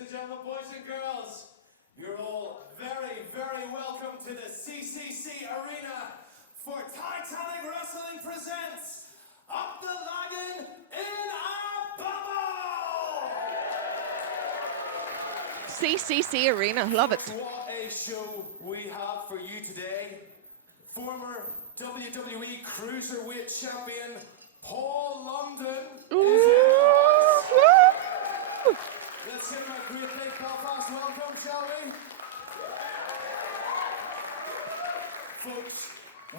Ladies and gentlemen, boys and girls, you're all very, very welcome to the CCC Arena for Titanic Wrestling presents Up the Lagan in a Bubble! CCC Arena, love it. What a show we have for you today. Former WWE Cruiserweight Champion Paul London is in. Let's give him a great big Belfast welcome, shall we? Folks,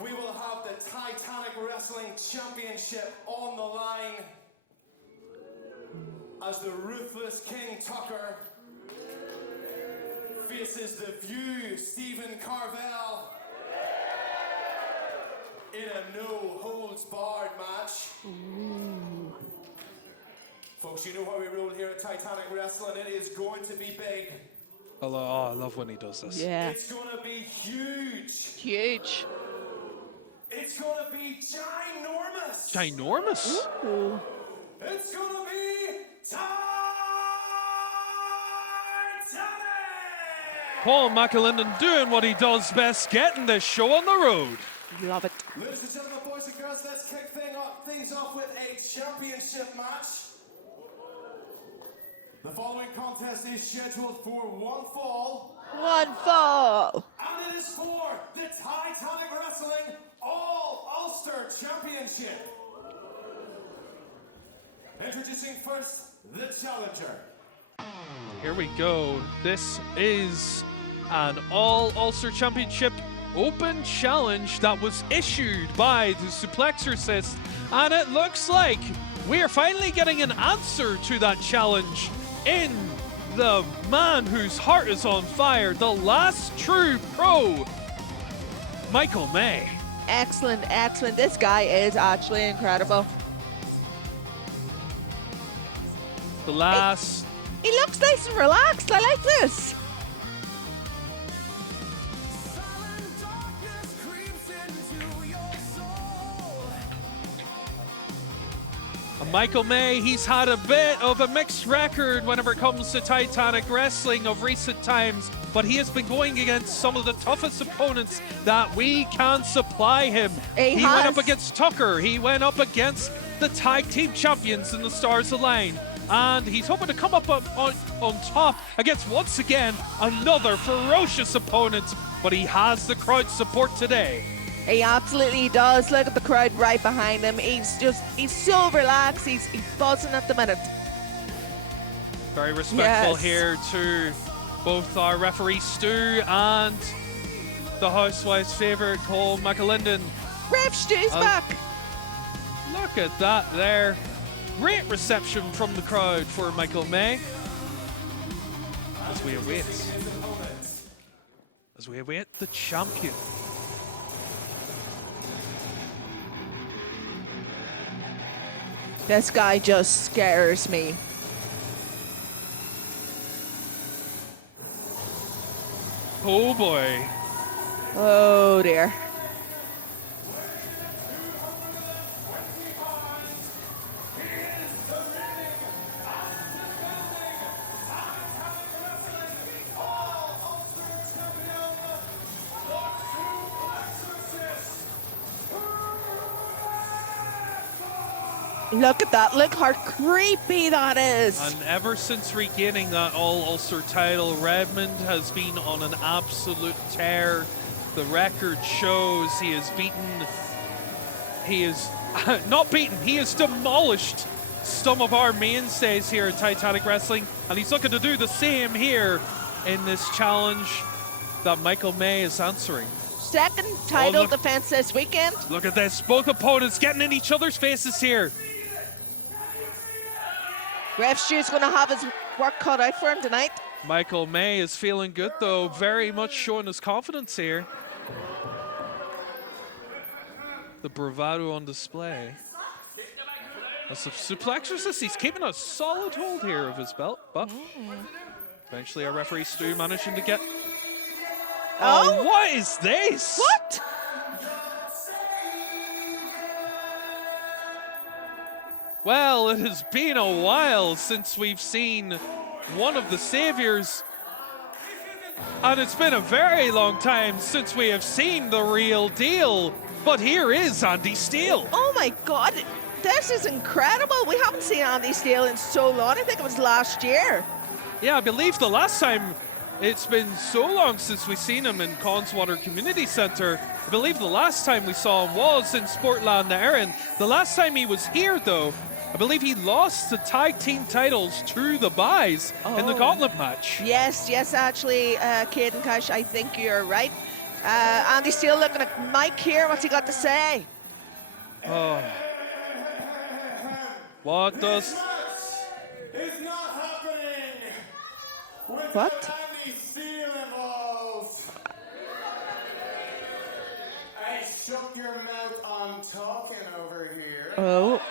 we will have the Titanic Wrestling Championship on the line as the ruthless King Tucker faces the View Stephen Carvel in a no-holds-barred match. Ooh. Folks, you know how we roll here at Titanic Wrestling. It is going to be big. Oh, I love when he does this. Yeah. It's going to be huge. Huge. It's going to be ginormous. Ginormous? Ooh. It's going to be Titanic! Paul McAlinden doing what he does best, getting this show on the road. Love it. Ladies and gentlemen, boys and girls, let's kick things off with a championship match. The following contest is scheduled for one fall. One fall. And it is for the Titanic Wrestling All Ulster Championship. Introducing first, the challenger. Here we go. This is an All Ulster Championship Open Challenge that was issued by the Suplexorcist, and it looks like we are finally getting an answer to that challenge in the man whose heart is on fire, the last true pro, Michael May. Excellent, excellent. This guy is actually incredible. The last... He looks nice and relaxed. I like this. Michael May, he's had a bit of a mixed record whenever it comes to Titanic Wrestling of recent times, but he has been going against some of the toughest opponents that we can supply him. He went up against Tucker, he went up against the tag team champions in the Stars Align, and he's hoping to come up on top against, once again, another ferocious opponent, but he has the crowd support today. He absolutely does. Look at the crowd right behind him. He's so relaxed. He's buzzing at the minute. Very respectful here to both our referee Stu and the housewife's favourite Cole McAlinden. Ref Stu's back. Look at that there. Great reception from the crowd for Michael May. As we await the champion. This guy just scares me. Oh boy. Oh dear. Look at that. Look how creepy that is. And ever since regaining that All-Ulster title, Redmond has been on an absolute tear. The record shows he has demolished some of our mainstays here at Titanic Wrestling, and he's looking to do the same here in this challenge that Michael May is answering. Second title defense this weekend. Look at this. Both opponents getting in each other's faces here. Ref Stu's going to have his work cut out for him tonight. Michael May is feeling good, though. Very much showing his confidence here. The bravado on display. As the Suplexorcist, he's keeping a solid hold here of his belt, but eventually our referee Stu managing to get... Oh, what is this? What? Well, it has been a while since we've seen one of the saviors. And it's been a very long time since we have seen the real deal. But here is Andy Steele. Oh my God, this is incredible. We haven't seen Andy Steele in so long. I think it was last year. Yeah, I believe the last time, it's been so long since we've seen him in Connswater Community Centre. I believe the last time we saw him was in Sportland na Éireann. The last time he was here, though, I believe he lost the tag team titles to the Bais in the gauntlet match. Yes, actually, Caden Cash, I think you're right. Andy Steele looking at Mike here. What's he got to say? Oh. What does... It's not happening with What? Andy Steele involved. Hey, shut your mouth on talking over here. Oh.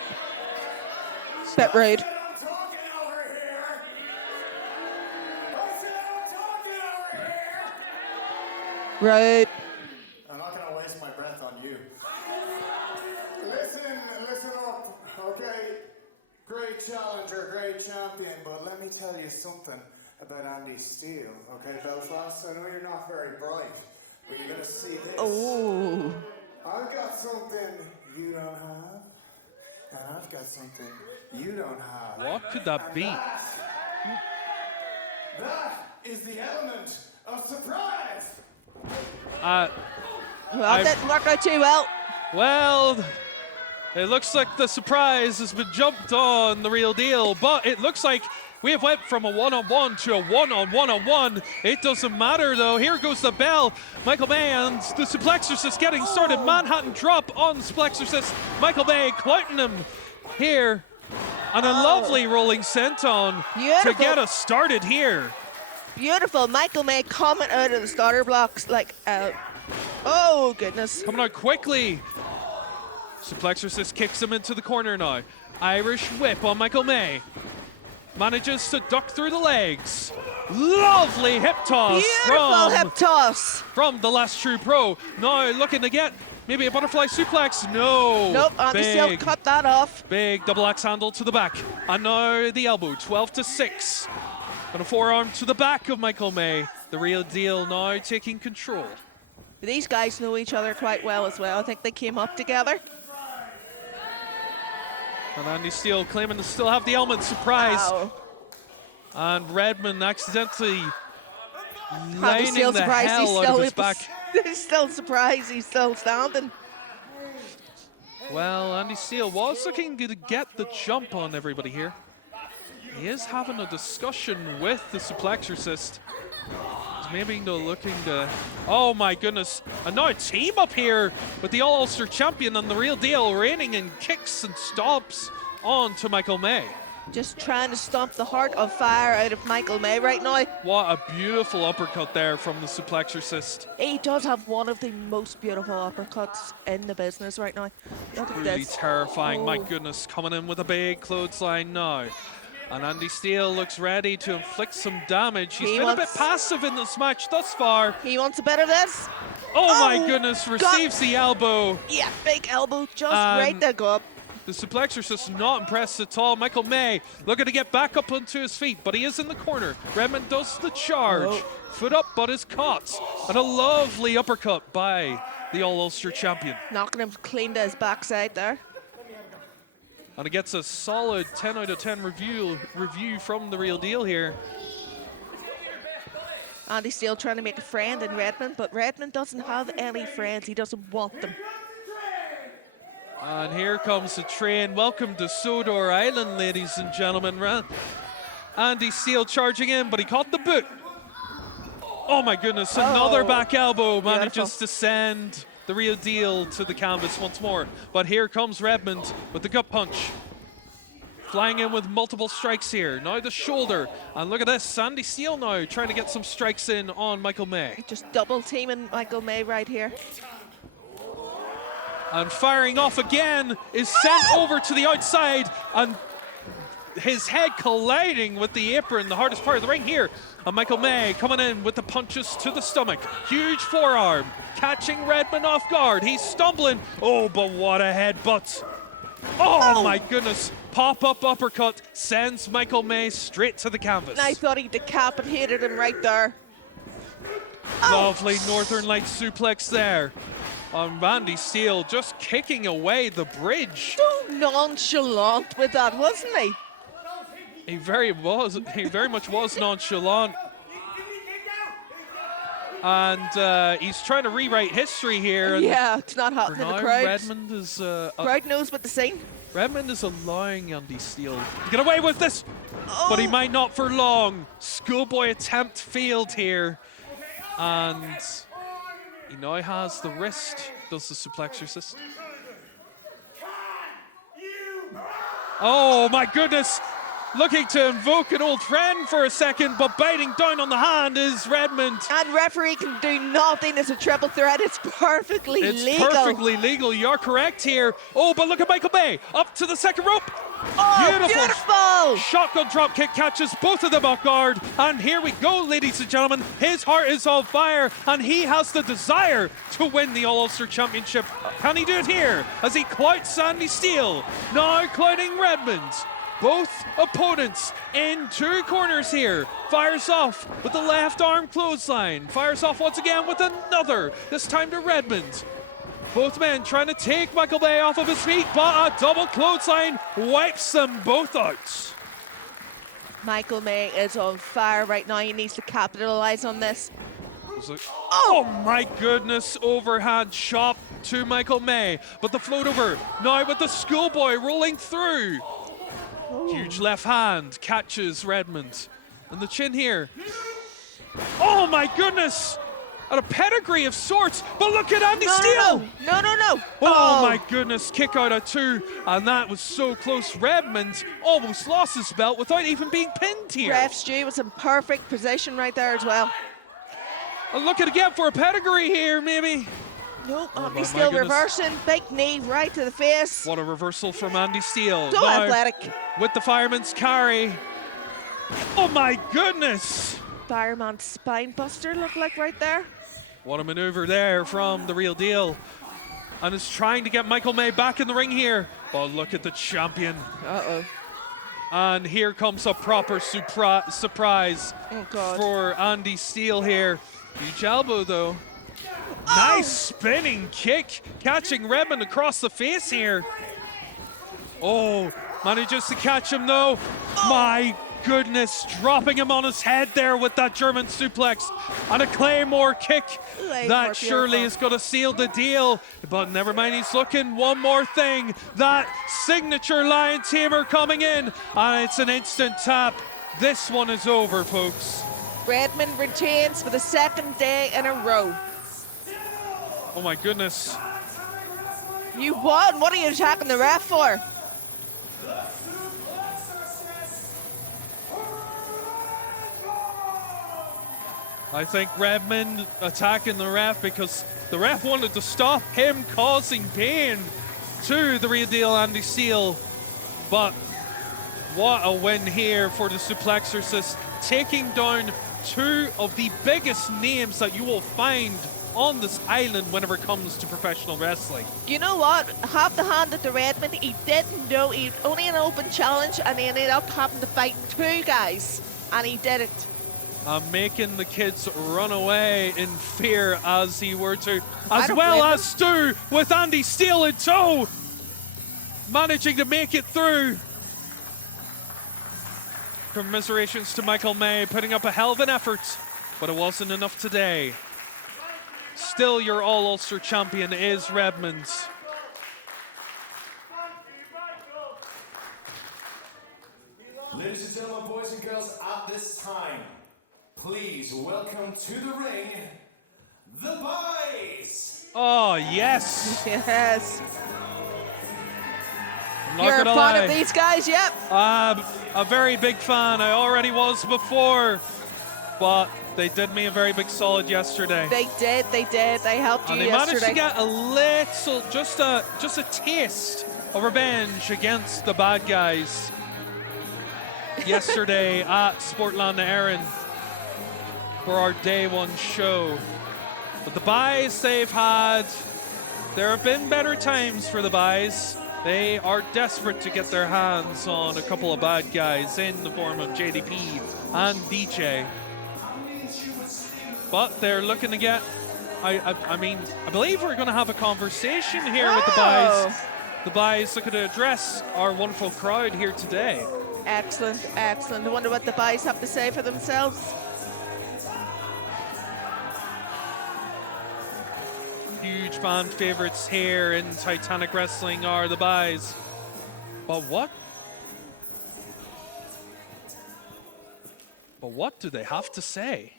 Bit rude. I'm talking over here. I said I'm talking over here. Rude. I'm not going to waste my breath on you. Listen up, okay? Great challenger, great champion, but let me tell you something about Andy Steele, okay, Belfast? I know you're not very bright, but you're going to see this. Oh. I've got something you don't have, and I've got something you don't have. What could that be? That is the element of surprise. Well, that didn't work out too well. Well, it looks like the surprise has been jumped on the real deal, but it looks like we have went from a one-on-one to a one-on-one-on-one. It doesn't matter, though. Here goes the bell. Michael May and the Suplexorcist getting started. Manhattan drop on Suplexorcist. Michael May clouting him here. And a lovely rolling senton to get us started here. Beautiful. Michael May coming out of the starter blocks like, oh, goodness. Coming out quickly. Suplexorcist kicks him into the corner now. Irish whip on Michael May. Manages to duck through the legs. Lovely hip toss. Beautiful hip toss. From the last true pro. Now looking to get maybe a butterfly suplex. No. Nope, Andy Steele cut that off. Big double axe handle to the back. And now the elbow, 12-6. And a forearm to the back of Michael May. The real deal now taking control. These guys know each other quite well as well. I think they came up together. And Andy Steele claiming to still have the element surprise. Wow. And Redmond accidentally Andy lining Steele the surprised. hell out of his back. He's still surprised. He's still standing. Well, Andy Steele was looking to get the jump on everybody here. He is having a discussion with the Suplexorcist. He's maybe looking to... Oh my goodness. And now a team up here with the All-Ulster champion and the real deal, raining in kicks and stomps on to Michael May. Just trying to stomp the heart of fire out of Michael May right now. What a beautiful uppercut there from the Suplexorcist. He does have one of the most beautiful uppercuts in the business right now. Look at Really this. terrifying. Oh. My goodness, coming in with a big clothesline now. And Andy Steele looks ready to inflict some damage. He's been a bit passive in this match thus far. He wants a bit of this. Oh my goodness, receives the elbow. Yeah, big elbow just right there, go up. The Suplexorcist not impressed at all. Michael May looking to get back up onto his feet, but he is in the corner. Redmond does the charge. Oh. Foot up, but is caught. And a lovely uppercut by the All-Ulster champion. Knocking him clean to his backside there. And it gets a solid 10 out of 10 review from the real deal here. Andy Steele trying to make a friend in Redmond, but Redmond doesn't have any friends. He doesn't want them. And here comes the train. Welcome to Sodor Island, ladies and gentlemen. Andy Steele charging in, but he caught the boot. Oh my goodness, another back elbow. Manages to send the real deal to the canvas once more. But here comes Redmond with the gut punch. Flying in with multiple strikes here. Now the shoulder. And look at this, Andy Steele now trying to get some strikes in on Michael May. Just double teaming Michael May right here. And firing off again is sent over to the outside, and his head colliding with the apron, the hardest part of the ring here. And Michael May coming in with the punches to the stomach. Huge forearm, catching Redmond off guard. He's stumbling. Oh, but what a headbutt. Oh my goodness. pop-up uppercut sends Michael May straight to the canvas. I thought he decapitated him right there. Lovely Northern Lights suplex there. Randy Steele just kicking away the bridge. So nonchalant with that, wasn't he? He very much was nonchalant. And he's trying to rewrite history here. Yeah, it's not For happening in now, the crowd. Redmond is Crowd knows what to say. Redmond is allowing Andy Steele to get away with this, Oh. but he might not for long. Schoolboy attempt failed here, and he now has the wrist. Does the suplex assist? Oh my goodness! Looking to invoke an old friend for a second, but biting down on the hand is Redmond. And referee can do nothing. It's a triple threat. It's perfectly It's legal. perfectly legal. You're correct here. Oh, but look at Michael Bay up to the second rope. Oh, beautiful. Shotgun drop kick catches both of them off guard. And here we go, ladies and gentlemen. His heart is on fire, and he has the desire to win the All-Ulster Championship. Can he do it here as he clouts Andy Steele? Now clouting Redmond. Both opponents in two corners here. Fires off with the left arm clothesline. Fires off once again with another, this time to Redmond. Both men trying to take Michael Bay off of his feet, but a double clothesline wipes them both out. Michael May is on fire right now. He needs to capitalize on this. Oh my goodness, overhand chop to Michael May. But the float over now with the schoolboy rolling through. Huge left hand catches Redmond. And the chin here. Oh my goodness! And a pedigree of sorts, but look at Andy Steele! No. Oh my goodness, kick out at two, and that was so close. Redmond almost lost his belt without even being pinned here. Ref Stu was in perfect position right there as well. And look at again for a pedigree here, maybe. Nope, Oh, Andy my Steele goodness. reversing. Big knee right to the face. What a reversal from Andy Steele. So Now, athletic. with the fireman's carry. Oh my goodness! Fireman spine buster looked like right there. What a maneuver there from the Real Deal. And is trying to get Michael May back in the ring here. But look at the champion. Uh-oh. And here comes a proper surprise Oh, God. for Andy Steele here. Huge elbow, though. Nice spinning kick, catching Redmond across the face here. Oh, manages to catch him, though. My goodness, dropping him on his head there with that German suplex. And a Claymore kick. That surely is going to seal the deal. But never mind, he's looking. One more thing. That signature Lion Tamer coming in. And it's an instant tap. This one is over, folks. Redmond retains for the second day in a row. Oh my goodness. You won. What are you attacking the ref for? I think Redmond attacking the ref because the ref wanted to stop him causing pain to the Real Deal Andy Steele. But what a win here for the Suplexorcist, taking down two of the biggest names that you will find on this island whenever it comes to professional wrestling. You know what? Have the hand at the Redmond. He didn't know. He only an open challenge, and he ended up having to fight two guys, and he did it. Making the kids run away in fear as he were to, I as don't well blame as Stu with Andy Steele in tow, managing to make it through. Commiserations to Michael May, putting up a hell of an effort, but it wasn't enough today. Still, your All-Ulster champion is Redmond. Ladies and gentlemen, boys and girls, at this time, please welcome to the ring, the Bais. Oh, yes. Yes. I'm not You're a gonna fan lie. of these guys, yep. I'm a very big fan. I already was before, but they did me a very big solid yesterday. They did. They helped you And they yesterday. managed to get a little, just a taste of revenge against the bad guys yesterday at Sportland Erin for our day one show. But the Bais they've had, there have been better times for the Bais. They are desperate to get their hands on a couple of bad guys in the form of JDP and DJ. But they're looking to get, I mean, I believe we're going to have a conversation here with the Bais. The Bais looking to address our wonderful crowd here today. Excellent, excellent. I wonder what the Bais have to say for themselves. Huge fan favorites here in Titanic Wrestling are the Bais. But what do they have to say?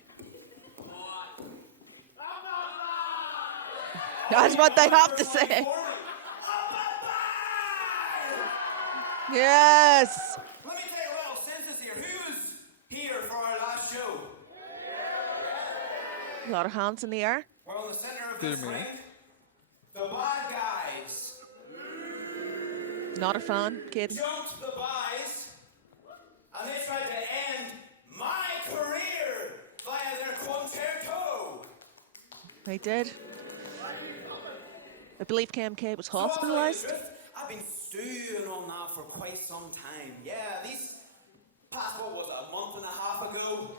That's what they have to say. Yes. Let me take a little census here. Who's here for our last show? A lot of hands in the air. Well, in the center of Good this man. ring, the bad guys. Not a fan, kid. Jumped the Bais, and they tried to end my career via their concerto. They did. I believe KMK was hospitalised. I've been stewing on that for quite some time. Yeah, these past, what was it, a month and a half ago?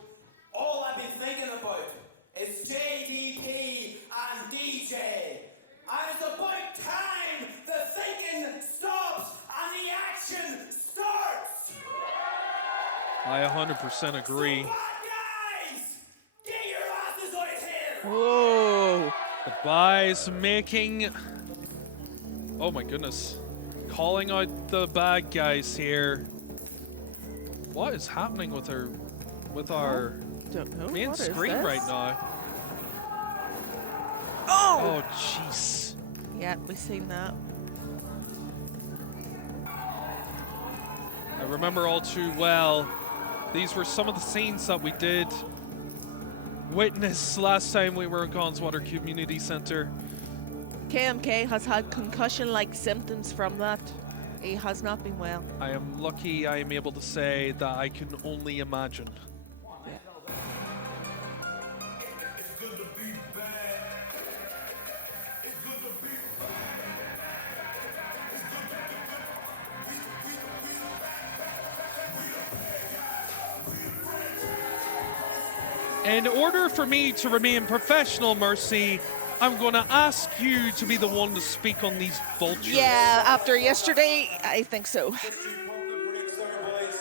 All I've been thinking about is JDP and DJ. And it's about time the thinking stops and the action starts. I 100% agree. So bad guys, get your asses out here. Whoa. The Bais making, oh my goodness, calling out the bad guys here. What is happening with our Don't know. main What is screen this? right now? Oh! Oh jeez. Yeah, we've seen that. I remember all too well. These were some of the scenes that we did witness last time we were in Connswater Community Centre. KMK has had concussion-like symptoms from that. He has not been well. I am lucky I am able to say that I can only imagine. In order for me to remain professional, Mercy, I'm going to ask you to be the one to speak on these vultures. Yeah, after yesterday, I think so. Just do pump the brakes there, boys.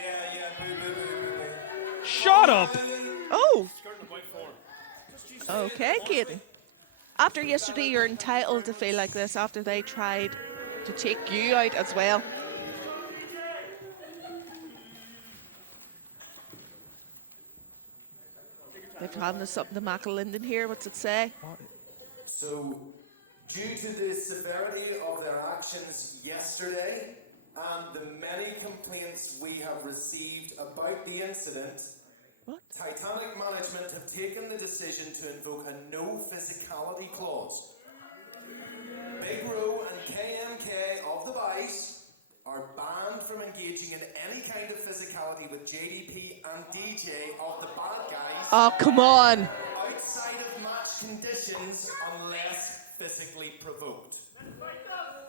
Yeah. Shut up! Oh! Okay, kid. After yesterday, you're entitled to feel like this after they tried to take you out as well. They've handed us something to Linden here. What's it say? So, due to the severity of their actions yesterday and the many complaints we have received about the incident, What? Titanic management have taken the decision to invoke a no physicality clause. Big Row and KMK of the Bais are banned from engaging in any kind of physicality with JDP and DJ of the bad guys Oh, come on. outside of match conditions unless physically provoked.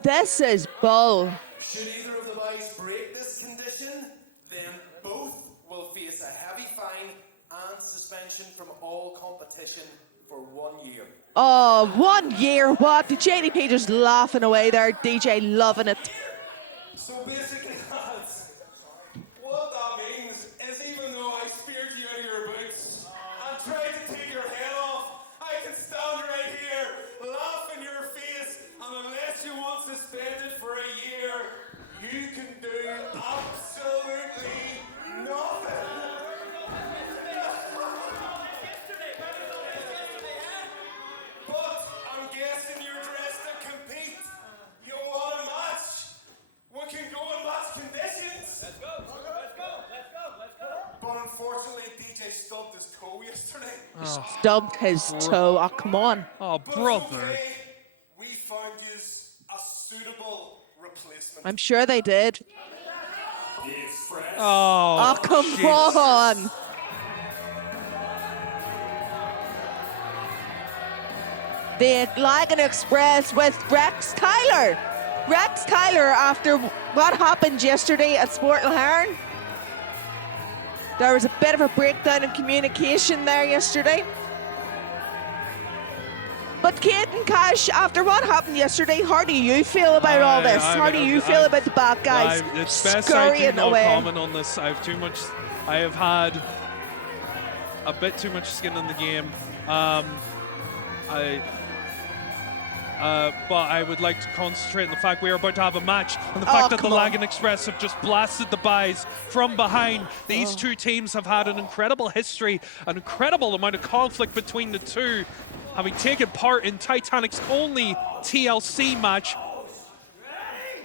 This is bull. Should either of the Bais break this condition, then both will face a heavy fine and suspension from all competition for 1 year. Oh, 1 year. What? The JDP just laughing away there. DJ loving it. So basically, lads, what that means is even though I speared you out of your boots and tried to take your head off, I can stand right here, laugh in your face, and unless you want suspended for a year, you can do absolutely nothing. But I'm guessing you're dressed to compete. You want a match? We can go in match conditions. Let's go. But unfortunately, DJ stubbed his toe yesterday. Stubbed his toe. Oh, come on. Oh, But it's brother. okay. We found you a suitable replacement. I'm sure they did. The Express. Oh, Oh, come jeez. on. the Lagan Express with Rex Tyler. Rex Tyler, after what happened yesterday at Sport Laharn, there was a bit of a breakdown in communication there yesterday. But Kate and Cash, after what happened yesterday, how do you feel about all this? How do you feel about the bad guys It's best I do scurrying no away? comment on this. I have had a bit too much skin in the game. But I would like to concentrate on the fact we are about to have a match, and the fact that the Lagan Express have just blasted the Bais from behind. These two teams have had an incredible history, an incredible amount of conflict between the two, having taken part in Titanic's only TLC match.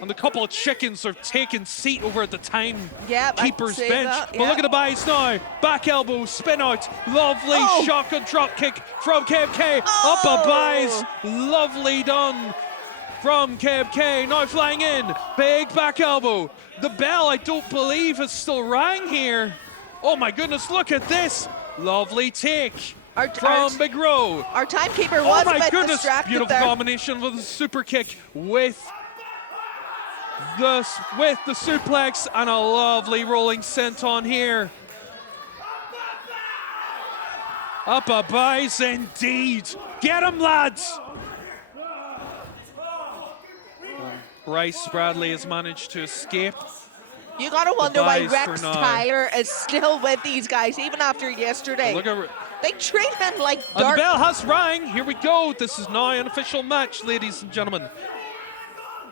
And a couple of chickens are taking seat over at the timekeeper's bench. But look at the Bais now. Back elbow, spin out. Lovely shotgun drop kick from KMK. Up a Bais. Lovely done from KMK. Now flying in. Big back elbow. The bell, I don't believe, has still rang here. Oh my goodness, look at this. Lovely take from Big Row. Our timekeeper was a bit distracted. Beautiful combination with a super kick with the suplex and a lovely rolling senton here. Up a Bais indeed. Get him, lads. Bryce Bradley has managed to escape. You gotta wonder why Bais Rex Tyler is still with these guys, even after yesterday. Look at they treat him like dirt. And the bell has rang. Here we go. This is now an official match, ladies and gentlemen.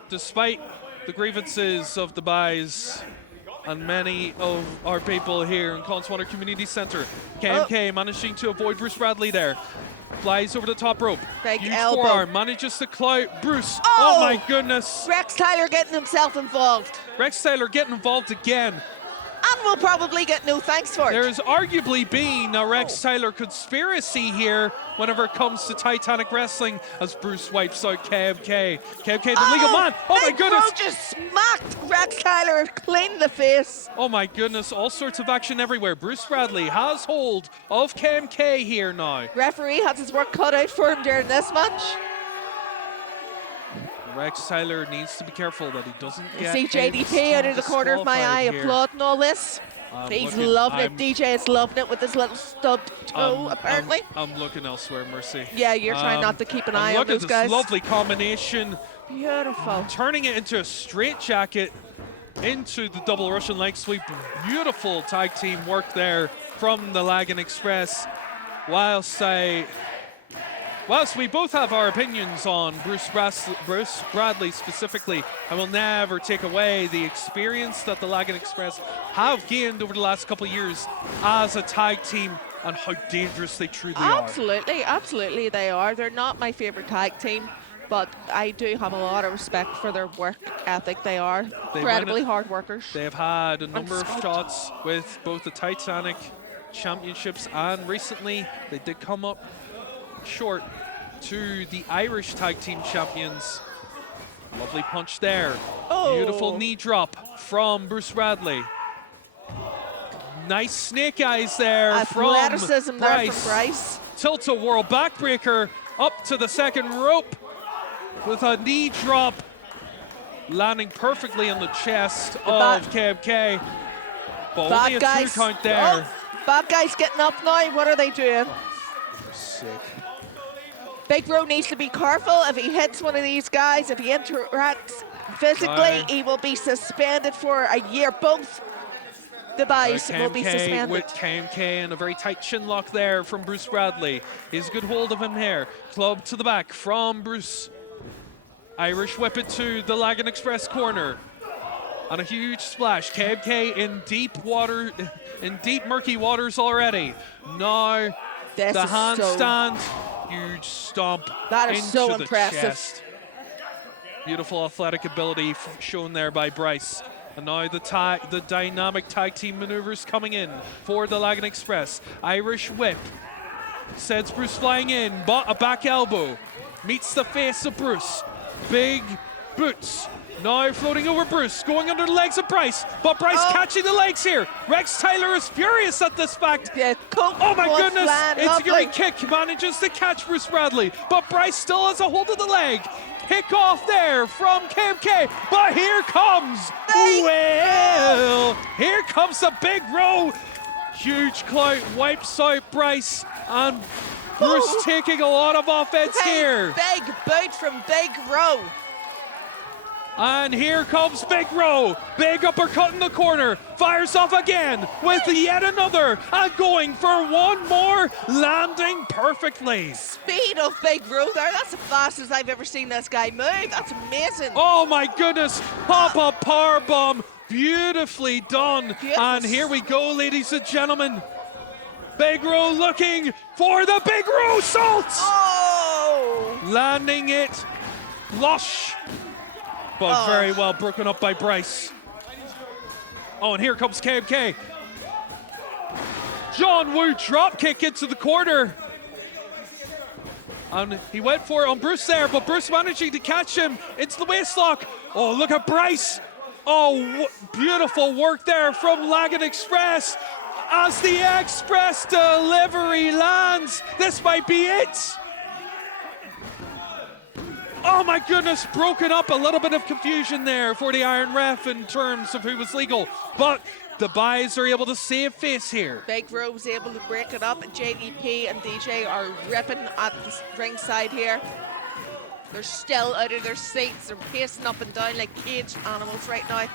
Despite the grievances of the Bais and many of our people here in Connswater Community Centre, KMK managing to avoid Bruce Bradley there. Flies over the top rope. Big Huge elbow. forearm, manages to clout Bruce. Oh my goodness. Rex Tyler getting himself involved. Rex Tyler getting involved again. And we'll probably get no thanks for it. There's arguably been a Rex Tyler conspiracy here whenever it comes to Titanic Wrestling as Bruce wipes out KMK. KMK, the legal man. Oh my goodness. Bro just smacked Rex Tyler clean in the face. Oh my goodness, all sorts of action everywhere. Bruce Bradley has hold of KMK here now. Referee has his work cut out for him during this match. Rex Tyler needs to be careful that he doesn't get see JDP out of the corner of my eye applauding all this. He's loving it. DJ is loving it with his little stubbed toe, apparently. I'm looking elsewhere, Mercy. Yeah, you're trying not to keep an eye on those guys. Look at this lovely combination. Beautiful. Turning it into a straight jacket into the double Russian leg sweep. Beautiful tag team work there from the Lagan Express. Whilst we both have our opinions on Bruce Bradley specifically, I will never take away the experience that the Lagan Express have gained over the last couple of years as a tag team and how dangerous they truly are. Absolutely they are. They're not my favorite tag team, but I do have a lot of respect for their work ethic. They are incredibly hard workers. They've had a number of shots with both the Titanic Championships and recently they did come up short to the Irish Tag Team Champions. Lovely punch there. Beautiful knee drop from Bruce Bradley. Nice snake eyes there Athleticism from there from Bryce. Tilt-a-whirl backbreaker up to the second rope with a knee drop landing perfectly on the chest of KMK. But only a 2 count there. Bad guys getting up now. What are they doing? They're sick. Big Bro needs to be careful. If he hits one of these guys, if he interacts physically, he will be suspended for a year. Both the Bais will be suspended. With KMK and a very tight chin lock there from Bruce Bradley. He's a good hold of him here. Club to the back from Bruce. Irish whip it to the Lagan Express corner. And a huge splash. KMK in deep water, in deep murky waters already. Now the handstand. Huge stomp that is into so the impressive. Chest. Beautiful athletic ability shown there by Bryce. And now the dynamic tag team maneuvers coming in for the Lagan Express. Irish whip. Sends Bruce flying in, but a back elbow. Meets the face of Bruce. Big boots Now floating over Bruce, going under the legs of Bais, but Bais catching the legs here. Rex Tyler is furious at this fact. Yeah, Oh my goodness, land, it's lovely. Yuri Kick manages to catch Bruce Bradley, but Bais still has a hold of the leg. Kick off there from KMK, but here comes, here comes the big row. Huge clout wipes out Bais, and Bruce taking a lot of offense here. Big boot from Big Row. And here comes Big Row. Big uppercut in the corner. Fires off again with yet another. And going for one more. Landing perfectly. Speed of Big Row there. That's the fastest I've ever seen this guy move. That's amazing. Oh my goodness. Pop-up powerbomb. Beautifully done. Yes. And here we go, ladies and gentlemen. Big Row looking for the Big Row salt. Oh! Landing it. Lush. But very well broken up by Bais. Oh, and here comes KMK. John Woo drop kick into the corner. And he went for it on Bruce there, but Bruce managing to catch him into the waistlock. Oh, look at Bais. Oh, beautiful work there from Lagan Express. As the Express delivery lands, this might be it. Oh my goodness, broken up, a little bit of confusion there for the Iron Ref in terms of who was legal. But the Bais are able to save face here. Big Row was able to break it up. JDP and DJ are ripping at the ringside here. They're still out of their seats. They're pacing up and down like caged animals right now.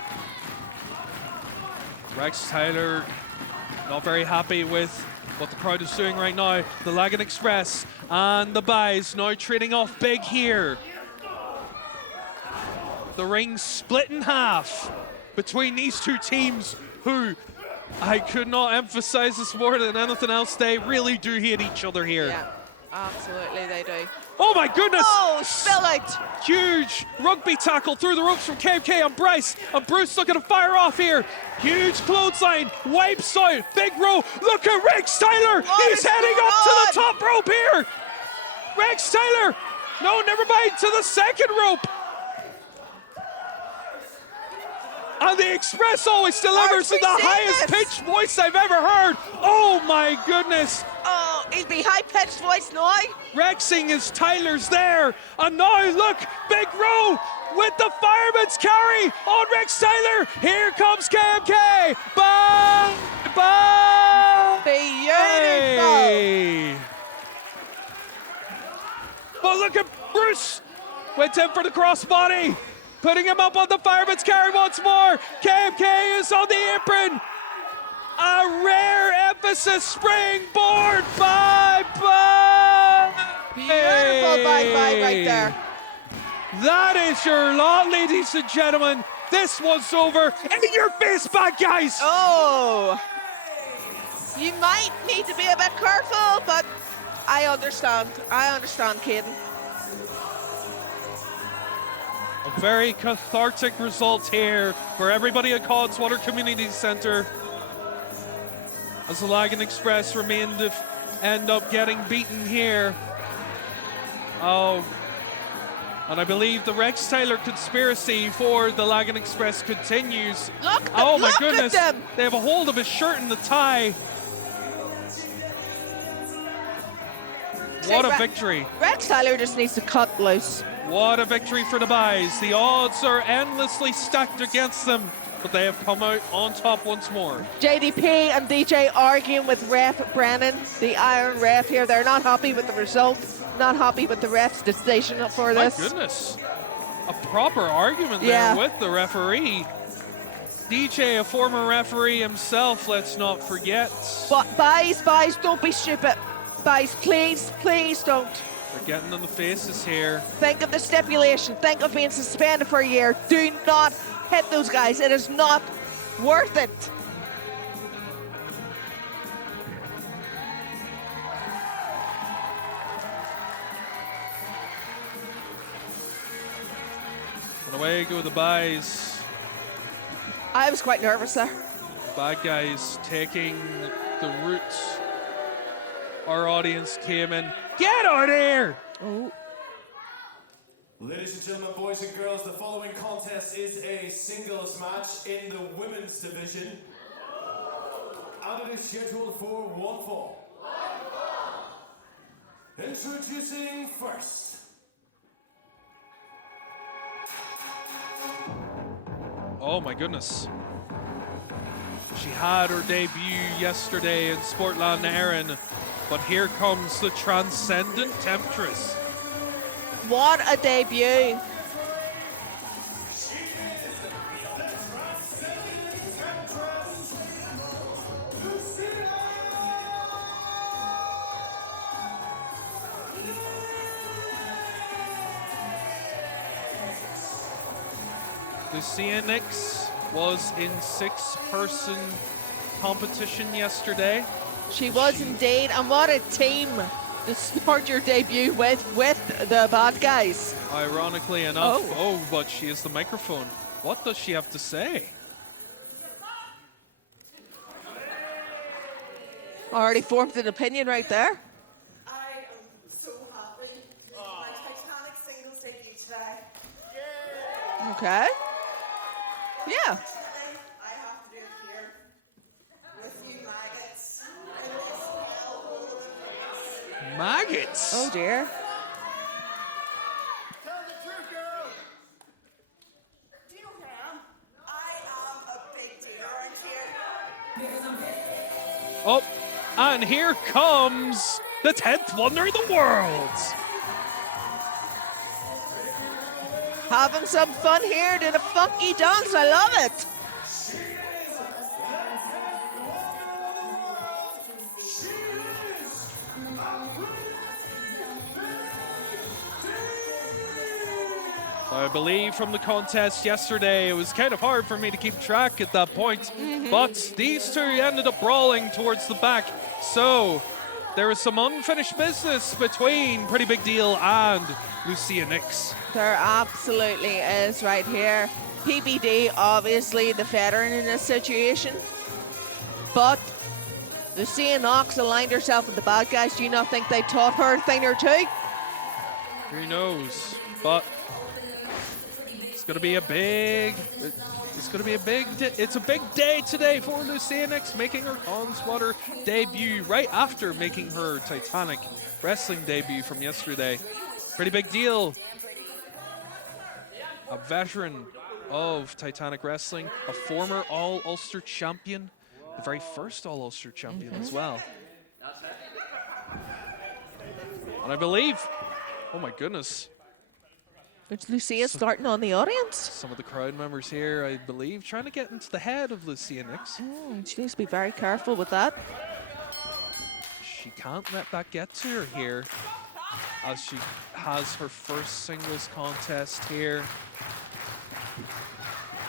Rex Tyler not very happy with what the crowd is doing right now. The Lagan Express and the Bais now trading off big here. The ring split in half between these two teams who I could not emphasize this more than anything else. They really do hate each other here. Yeah, absolutely they do. Oh my goodness! Oh, spill out! Huge rugby tackle through the ropes from KMK on Bais. And Bruce looking to fire off here. Huge clothesline, wipes out. Big Row. Look at Rex Tyler. He's heading up to the top rope here. Rex Tyler. No, never mind, to the second rope. And the Express always delivers in the highest pitched voice I've ever heard. Oh my goodness. Oh, he'll be high-pitched voice now. Rexing is Tyler's there. And now look, Big Row with the fireman's carry on Rex Tyler. Here comes KMK. Bye, bye. Beautiful. Hey. But look at Bruce. Went in for the crossbody. Putting him up on the fireman's carry once more. KMK is on the apron. A rare emphasis springboard. Bye-bye. Beautiful bye-bye right there. That is your lot, ladies and gentlemen. This one's over. In your face, bad guys. Oh. You might need to be a bit careful, but I understand. I understand, Caden. A very cathartic result here for everybody at Connswater Community Centre. As the Lagan Express remained to end up getting beaten here. Oh, and I believe the Rex Tyler conspiracy for the Lagan Express continues. Look, oh my look goodness, at them. They have a hold of his shirt and the tie. What a victory. Rex Tyler just needs to cut loose. What a victory for the Bais. The odds are endlessly stacked against them, but they have come out on top once more. JDP and DJ arguing with Ref Brennan, the Iron Ref here. They're not happy with the result, not happy with the ref's decision for this. My goodness. A proper argument there with the referee. DJ, a former referee himself, let's not forget. But Bais, don't be stupid. Bais, please don't. They're getting in the faces here. Think of the stipulation. Think of being suspended for a year. Do not hit those guys. It is not worth it. And away go the Bais. I was quite nervous there. Bad guys taking the route. Our audience came in. Get out of here! Oh. Ladies and gentlemen, boys and girls, the following contest is a singles match in the women's division. And it is scheduled for one fall. Introducing first. Oh my goodness. She had her debut yesterday in Sportland Erin, but here comes the Transcendent Temptress. What a debut. Lucia Nix was in 6-person competition yesterday. She was indeed, and what a team to start your debut with the bad guys. Ironically enough, but she has the microphone. What does she have to say? Already formed an opinion right there. I am so happy to make my Titanic singles debut today. Okay. Yeah. Unfortunately, I have to do it here with you maggots in this hellhole of Maggots? Oh dear. Tell the truth, girl. Do you know who I am? I am a big deal around here. Oh, and here comes the 10th wonder of the world. Having some fun here, did a funky dance, I love it. I believe from the contest yesterday, it was kind of hard for me to keep track at that point, but these two ended up brawling towards the back. So there was some unfinished business between Pretty Big Deal and Lucia Nix. There absolutely is right here. PBD, obviously the veteran in this situation, but Lucia Knox aligned herself with the bad guys. Do you not think they taught her a thing or two? Who knows? But it's going to be a big. It's a big day today for Lucia Nix, making her Connswater debut right after making her Titanic Wrestling debut from yesterday. Pretty Big Deal. A veteran of Titanic Wrestling, a former All-Ulster champion, the very first All-Ulster champion as well. And I believe, oh my goodness, It's Lucia starting on the audience. some of the crowd members here, I believe, trying to get into the head of Lucia Nix. She needs to be very careful with that. She can't let that get to her here, as she has her first singles contest here.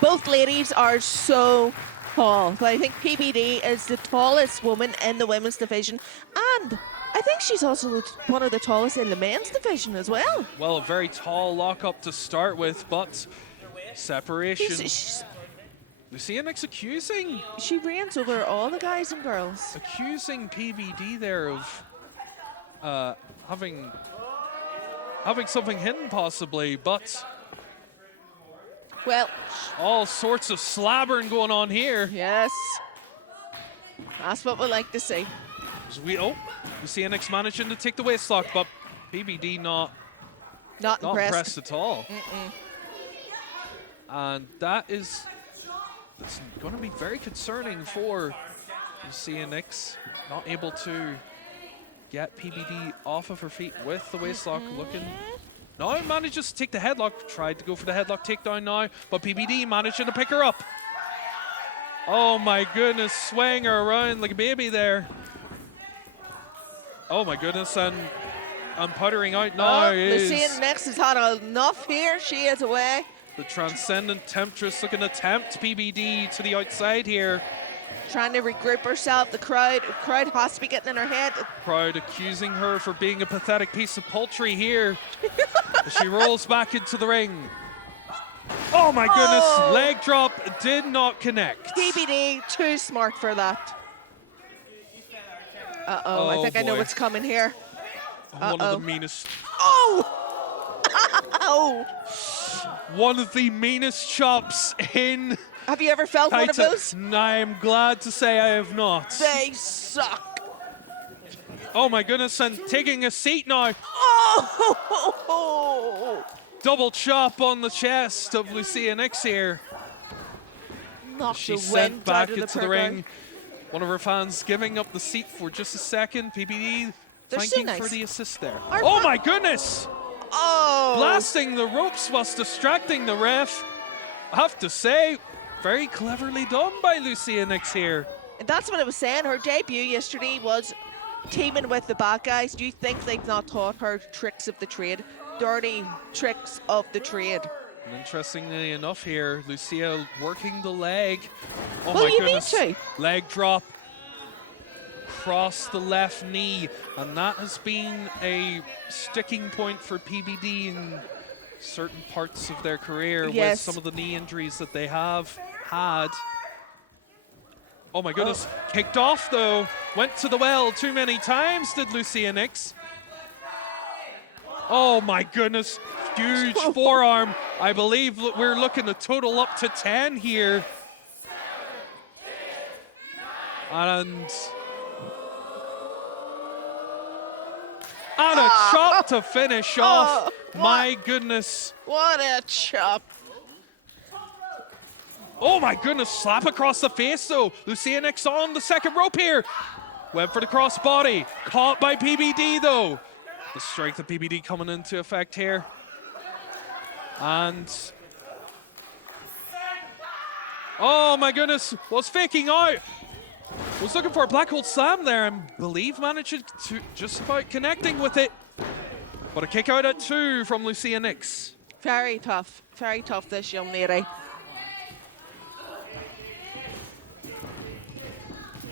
Both ladies are so tall. But I think PBD is the tallest woman in the women's division, and I think she's also one of the tallest in the men's division as well. Well, a very tall lockup to start with, but separation. Lucia Nix accusing She reigns over all the guys and girls. PBD there of having something hidden possibly, but Well, all sorts of slabbering going on here. yes. That's what we like to see. As Lucia Nix managing to take the waist lock, but PBD not Not impressed. at all. And that's going to be very concerning for Lucia Nix, not able to get PBD off of her feet with the waist lock looking. No, manages to take the headlock, tried to go for the headlock takedown now, but PBD managing to pick her up. Oh my goodness, swaying her around like a baby there. Oh my goodness, and puttering out now is Lucia Nix has had enough here. She is away. the Transcendent Temptress looking to tempt PBD to the outside here. Trying to regroup herself. The crowd has to be getting in her head. Crowd accusing her for being a pathetic piece of poultry here. As she rolls back into the ring. Oh my goodness, Oh. leg drop did not connect. PBD, too smart for that. Uh-oh, I Oh, think I know boy. what's coming here. One of the meanest. Oh! Ow! One of the meanest chops in Have you ever felt one of those? I'm glad to say I have not. They suck. Oh my goodness, and taking a seat now. Oh! Double chop on the chest of Lucia Nix here. Knocked She's the sent wind back out of into the the ring. One of her fans giving up the seat for just a second. PBD They're so thanking nice. for the assist there. Our Oh fa- my goodness! Oh! Blasting the ropes whilst distracting the ref. I have to say, very cleverly done by Lucia Nix here. And that's what I was saying. Her debut yesterday was teaming with the bad guys. Do you think they've not taught her tricks of the trade? Dirty tricks of the trade. And interestingly enough here, Lucia working the leg. Oh Well, my you need goodness. to. Leg drop. Cross the left knee. And that has been a sticking point for PBD in certain parts of their career with Yes. some of the knee injuries that they have had. Oh my goodness. Kicked off though. Went to the well too many times, did Lucia Nix. Oh my goodness. Huge forearm. I believe we're looking to total up to 10 here. And a chop to finish off. My goodness. What a chop. Oh my goodness, slap across the face though. Lucia Nix on the second rope here. Went for the crossbody. Caught by PBD though. The strength of PBD coming into effect here. And oh my goodness, was faking out. Was looking for a black hole slam there and believe managed to just about connecting with it. But a kick out at 2 from Lucia Nix. Very tough, this young lady.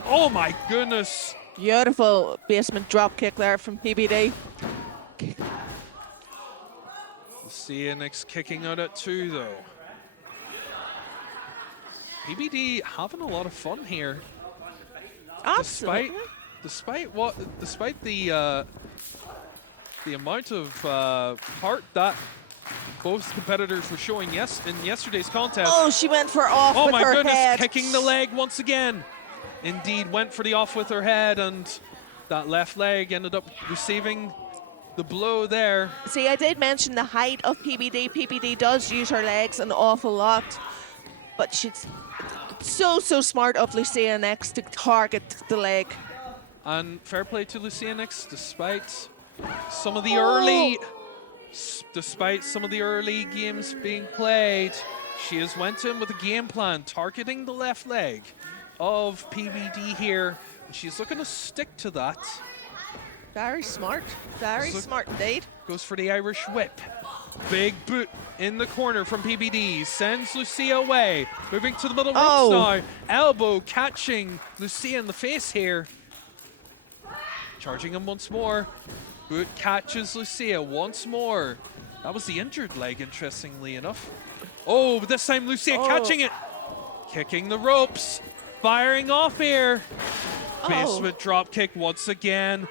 Oh my goodness. Beautiful basement drop kick there from PBD. Lucia Nix kicking out at 2 though. PBD having a lot of fun here. Absolutely. Despite the amount of heart that both competitors were showing in yesterday's contest. Oh, she went for off Oh with my her goodness, head. kicking the leg once again. Indeed, went for the off with her head, and that left leg ended up receiving the blow there. See, I did mention the height of PBD. PBD does use her legs an awful lot, but she's so smart of Lucia Nix to target the leg. And fair play to Lucia Nix, despite some of the early games being played, she has went in with a game plan, targeting the left leg of PBD here. And she's looking to stick to that. Very smart. Very smart indeed. Goes for the Irish whip. Big boot in the corner from PBD. Sends Lucia away. Moving to the middle ropes now. Elbow catching Lucia in the face here. Charging him once more. Boot catches Lucia once more. That was the injured leg, interestingly enough. Oh, but this time Lucia catching it. Kicking the ropes. Firing off here. Basement drop kick once again.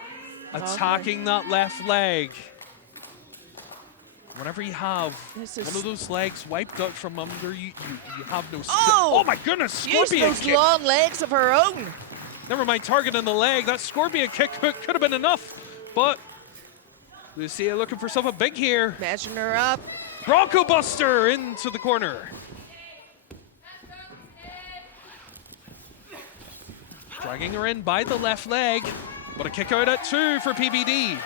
Attacking that left leg. Whenever you have one of those legs wiped out from under you, you have no skill. Oh my goodness, Scorpion Use those kick. long legs of her own. Never mind targeting the leg. That Scorpion kick could have been enough. But Lucia looking for something big here. Measuring her up. Bronco Buster into the corner. Dragging her in by the left leg. But a kick out at 2 for PBD.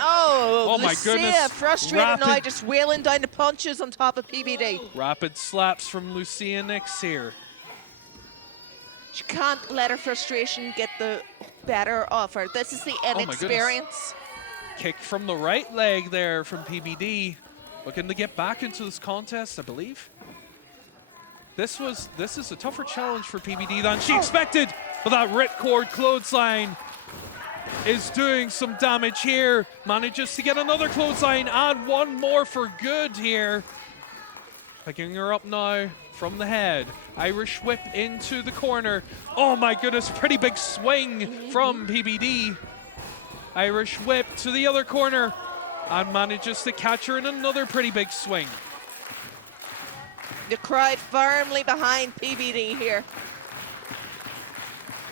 Oh my Lucia goodness. frustrated now, just wailing down the punches on top of PBD. Rapid slaps from Lucia Nix here. She can't let her frustration get the better of her. This is the inexperience. Kick from the right leg there from PBD. Looking to get back into this contest, I believe. This is a tougher challenge for PBD than she expected. But that ripcord clothesline is doing some damage here. Manages to get another clothesline and one more for good here. Picking her up now from the head. Irish whip into the corner. Oh my goodness, pretty big swing from PBD. Irish whip to the other corner and manages to catch her in another pretty big swing. The crowd firmly behind PBD here.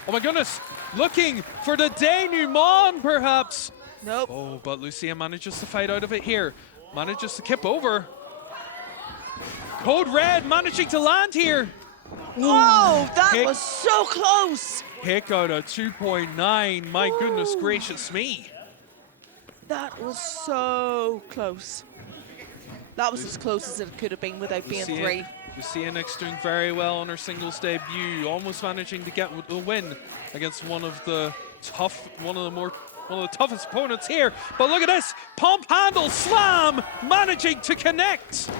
Oh my goodness, looking for the denouement perhaps. Nope. Oh, but Lucia manages to fight out of it here. Manages to kip over. Code Red managing to land here. Oh, that Kick. was so close. Kick out of 2.9. My goodness gracious me. That was so close. That was as close as it could have been without being three. Lucia Nix doing very well on her singles debut, almost managing to get the win against one of the toughest opponents here. But look at this, pump handle slam, managing to connect.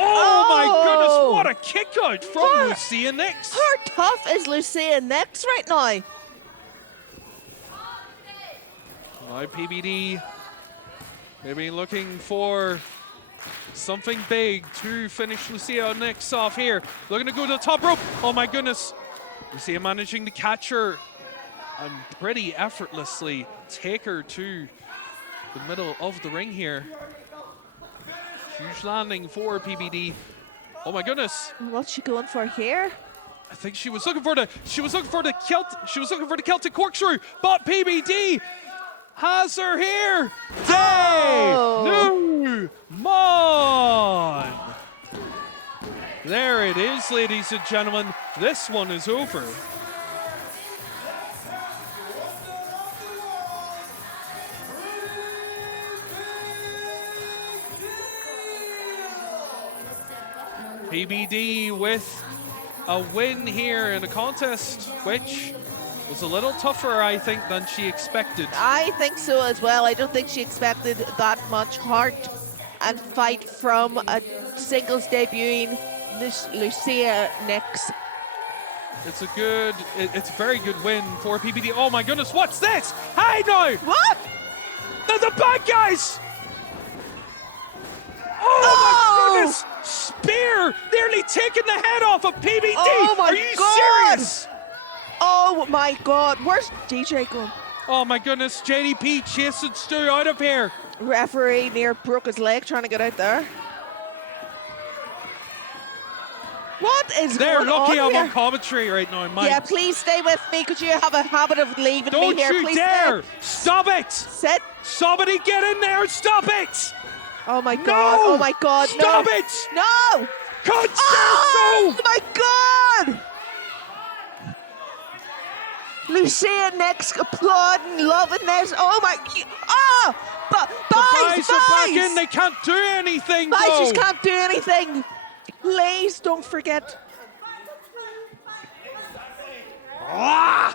Oh my goodness, what a kick out from Lucia Nix. How tough is Lucia Nix right now? Now PBD maybe looking for something big to finish Lucia Nix off here. Looking to go to the top rope. Oh my goodness. Lucia managing to catch her and pretty effortlessly take her to the middle of the ring here. Huge landing for PBD. Oh my goodness. What's she going for here? I think she was looking for the Celtic corkscrew, but PBD has her here. Denouement. There it is, ladies and gentlemen. This one is over. PBD with a win here in a contest, which was a little tougher, I think, than she expected. I think so as well. I don't think she expected that much heart and fight from a singles debuting Lucia Nix. It's a very good win for PBD. Oh my goodness, what's this? Hey now! What? They're the bad guys! Oh my goodness! Spear nearly taking the head off of PBD! Oh my Are you God. serious? Oh my God, where's DJ going? Oh my goodness, JDP chasing Stu out of here. Referee near broke his leg trying to get out there. What is They're going lucky on I'm here? on commentary right now, Mike. Yeah, please stay with me because you have a habit of leaving Don't me here. you Please dare! stay. Stop it! Sit. Somebody get in there and stop it! Oh my God. No! Oh my God. Stop no. it! No. Connswater! Oh my God. Lucia Nix applauding, loving this. Oh my. Oh! The Bais are back in. They can't do anything, Bais though. just can't do anything. Please don't forget. Ah!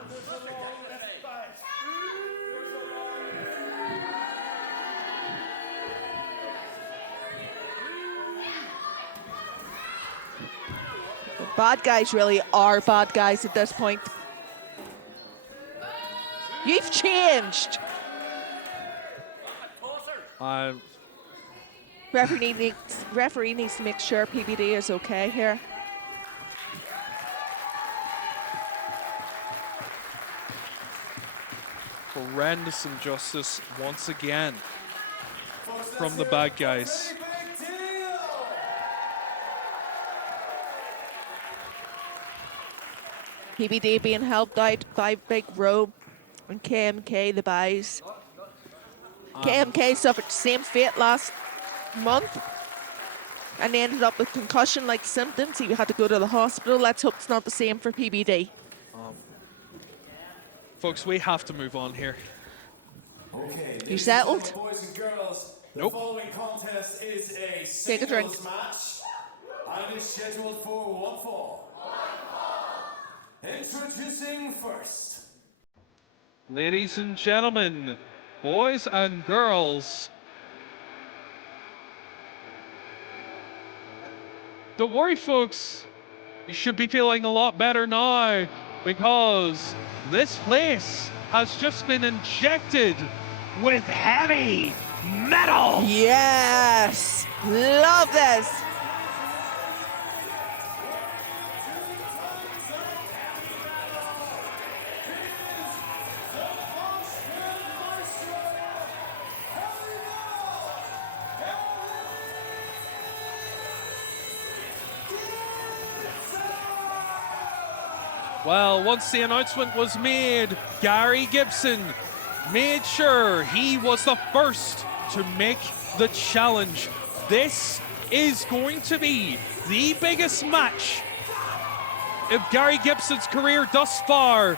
The bad guys really are bad guys at this point. You've changed. Referee needs to make sure PBD is okay here. Horrendous injustice once again from the bad guys. PBD being helped out by Big Row and KMK, the Bais. KMK suffered the same fate last month and ended up with concussion-like symptoms. He had to go to the hospital. Let's hope it's not the same for PBD. Folks, we have to move on here. Okay, You settled? boys and girls, Nope. the following contest is a Take a drink. singles match and is scheduled for one fall. Introducing first. Ladies and gentlemen, boys and girls, don't worry, folks. You should be feeling a lot better now because this place has just been injected with heavy metal. Yes! Love this! Well, once the announcement was made, Gary Gibson made sure he was the first to make the challenge. This is going to be the biggest match of Gary Gibson's career thus far.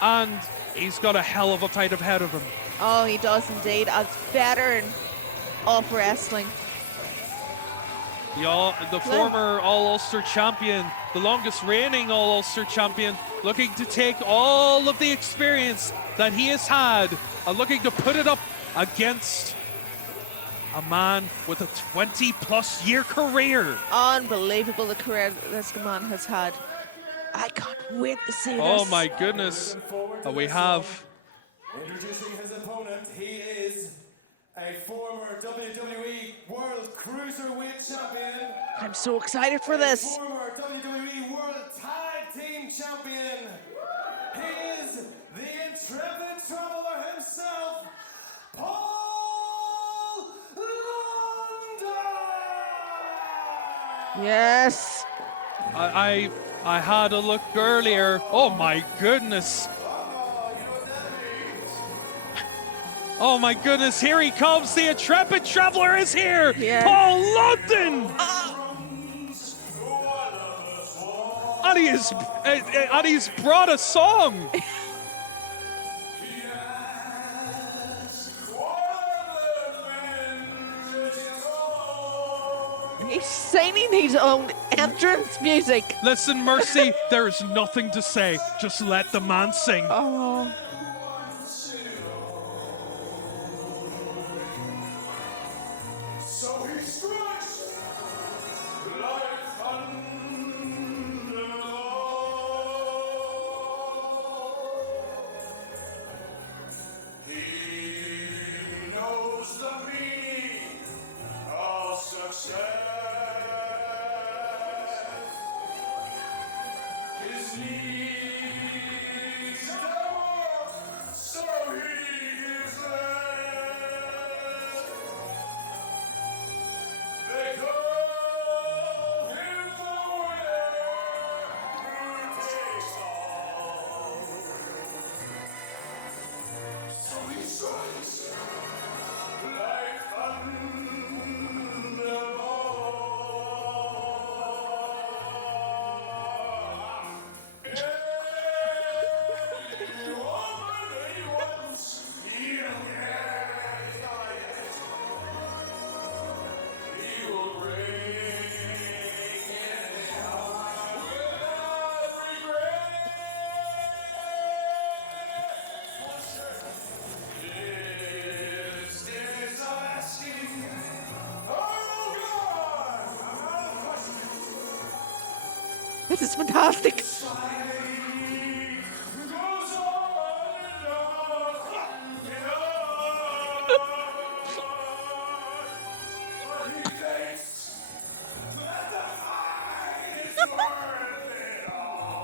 And he's got a hell of a fight ahead of him. Oh, he does indeed. A veteran of wrestling. The former All-Ulster champion, the longest reigning All-Ulster champion, looking to take all of the experience that he has had and looking to put it up against a man with a 20-plus year career. Unbelievable the career that this man has had. I can't wait to see this. Oh my goodness. We have... Introducing his opponent, he is a former WWE World Cruiserweight Champion. I'm so excited for this. Former WWE World Tag Team Champion. He is the intrepid traveler himself, Paul London. Yes. I had a look earlier. Oh my goodness. Oh my goodness, here he comes. The intrepid traveler is here. Yeah. Paul London. And he's brought a song. He's singing his own entrance music. Listen, Mercy, there is nothing to say. Just let the man sing. Oh. So he strikes like thunder. He knows the meaning of success. His knees down, so he is led. They call him the winner who takes all. So he strikes like thunderbolt. Every woman he wants, he'll get. He will bring it on without regret. This is asking. Oh God! This is fantastic. Goes on and on and on. But he thinks that the fight is worth it all.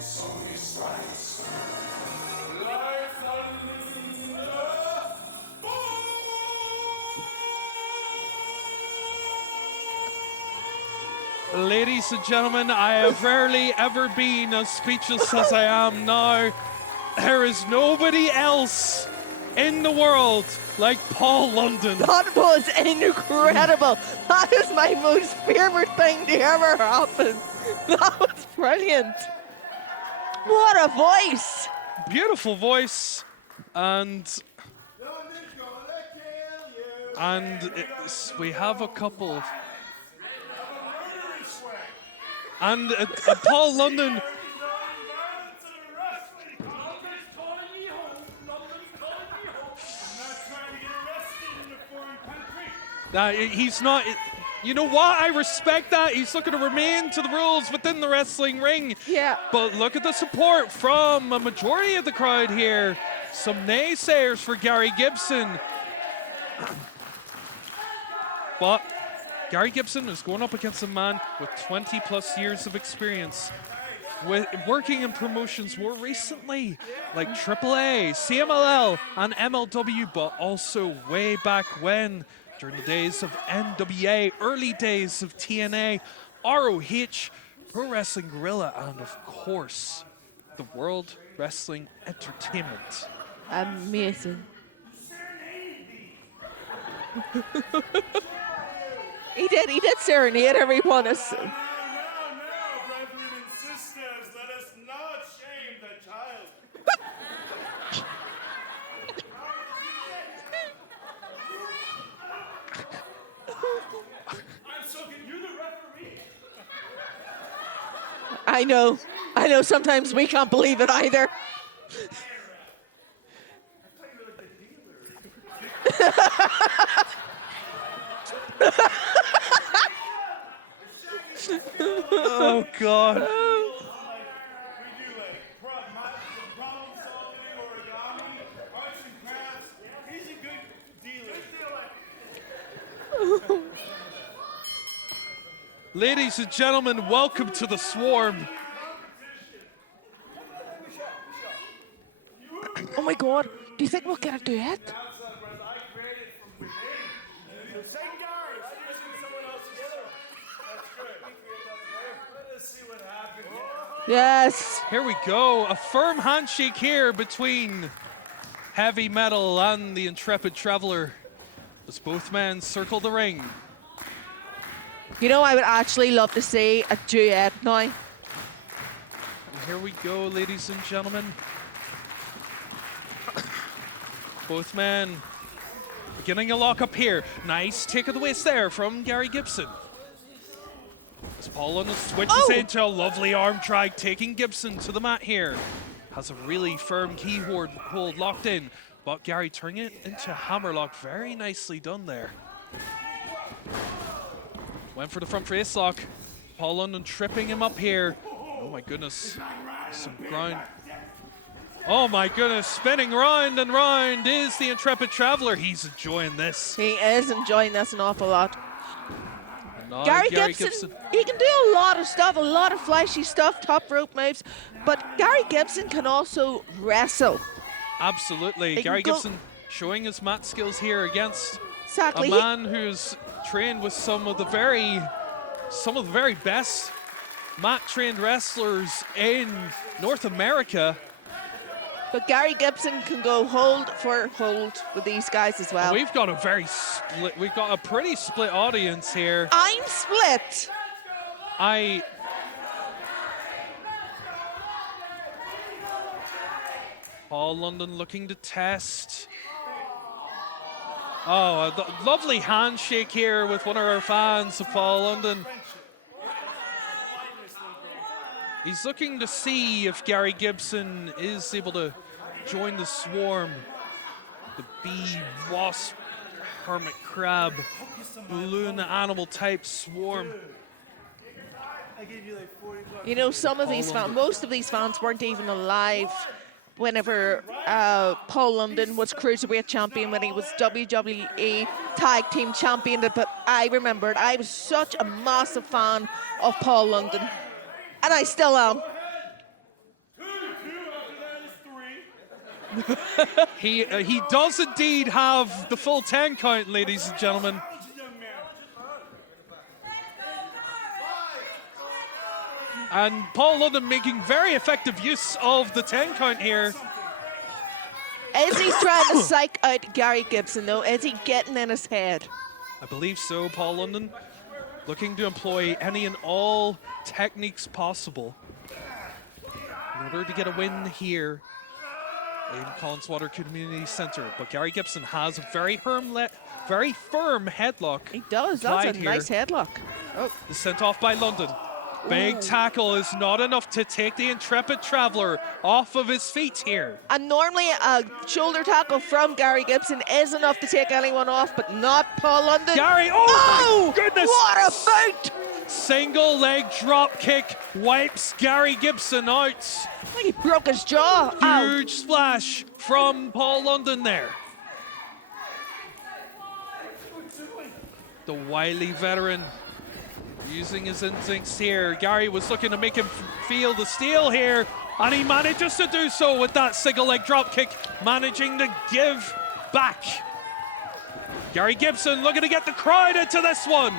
So he strikes like Ladies and gentlemen, I have rarely ever been as speechless as I am now. There is nobody else in the world like Paul London. That was incredible. That is my most favorite thing to ever happen. That was brilliant. What a voice. Beautiful voice, and we have a couple. And Paul London. He's not. You know what? I respect that. He's looking to remain to the rules within the wrestling ring. Yeah. But look at the support from a majority of the crowd here. Some naysayers for Gary Gibson. But Gary Gibson is going up against a man with 20-plus years of experience, with working in promotions more recently, like AAA, CMLL, and MLW, but also way back when, during the days of NWA, early days of TNA. ROH, Pro Wrestling Guerrilla, and of course, the World Wrestling Entertainment. Amazing. He did serenade everyone. Now, brethren and sisters, let us not shame the child. I'm so good. You're the referee. I know, sometimes we can't believe it either. Oh, God. We do like problem solving, origami, arts and crafts. He's a good dealer. Ladies and gentlemen, welcome to the Swarm. Oh my God, do you think we'll get a duet? Yes. Here we go. A firm handshake here between Heavy Metal and the Intrepid Traveler as both men circle the ring. You know, I would actually love to see a duet now. And here we go, ladies and gentlemen. Both men beginning a lock up here. Nice take of the waist there from Gary Gibson. As Paul London switches into a lovely arm drag, taking Gibson to the mat here. Has a really firm key hold locked in, but Gary turning it into a hammerlock. Very nicely done there. Went for the front face lock. Paul London tripping him up here. Oh my goodness. Some ground. Oh my goodness, spinning round and round is the Intrepid Traveler. He's enjoying this. He is enjoying this an awful lot. Now Gary Gibson, he can do a lot of stuff, a lot of flashy stuff, top rope moves, but Gary Gibson can also wrestle. Absolutely. He Gary can go- Gibson showing his mat skills here against Exactly. a man who's trained with some of the very best mat-trained wrestlers in North America. But Gary Gibson can go hold for hold with these guys as well. We've got a pretty split audience here. I'm split. Paul London looking to test. Oh, a lovely handshake here with one of our fans of Paul London. He's looking to see if Gary Gibson is able to join the Swarm. The bee, wasp, hermit crab, balloon animal type Swarm. You know, some of these fans, most of these fans weren't even alive whenever Paul London was Cruiserweight champion, when he was WWE Tag Team champion. But I remembered, I was such a massive fan of Paul London. And I still am. He does indeed have the full 10 count, ladies and gentlemen. And Paul London making very effective use of the 10 count here. Is he trying to psych out Gary Gibson, though? Is he getting in his head? I believe so. Paul London looking to employ any and all techniques possible in order to get a win here in Connswater Community Center. But Gary Gibson has a very firm headlock. He does. applied That's a nice headlock. Oh. Is sent off by London. Big tackle is not enough to take the Intrepid Traveler off of his feet here. And normally a shoulder tackle from Gary Gibson is enough to take anyone off, but not Paul London. Gary, oh my goodness! What a fight! Single leg drop kick wipes Gary Gibson out. I think he broke his jaw. Ow. Huge splash from Paul London there. The wily veteran using his instincts here. Gary was looking to make him feel the steel here, and he manages to do so with that single leg drop kick, managing to give back. Gary Gibson looking to get the crowd into this one.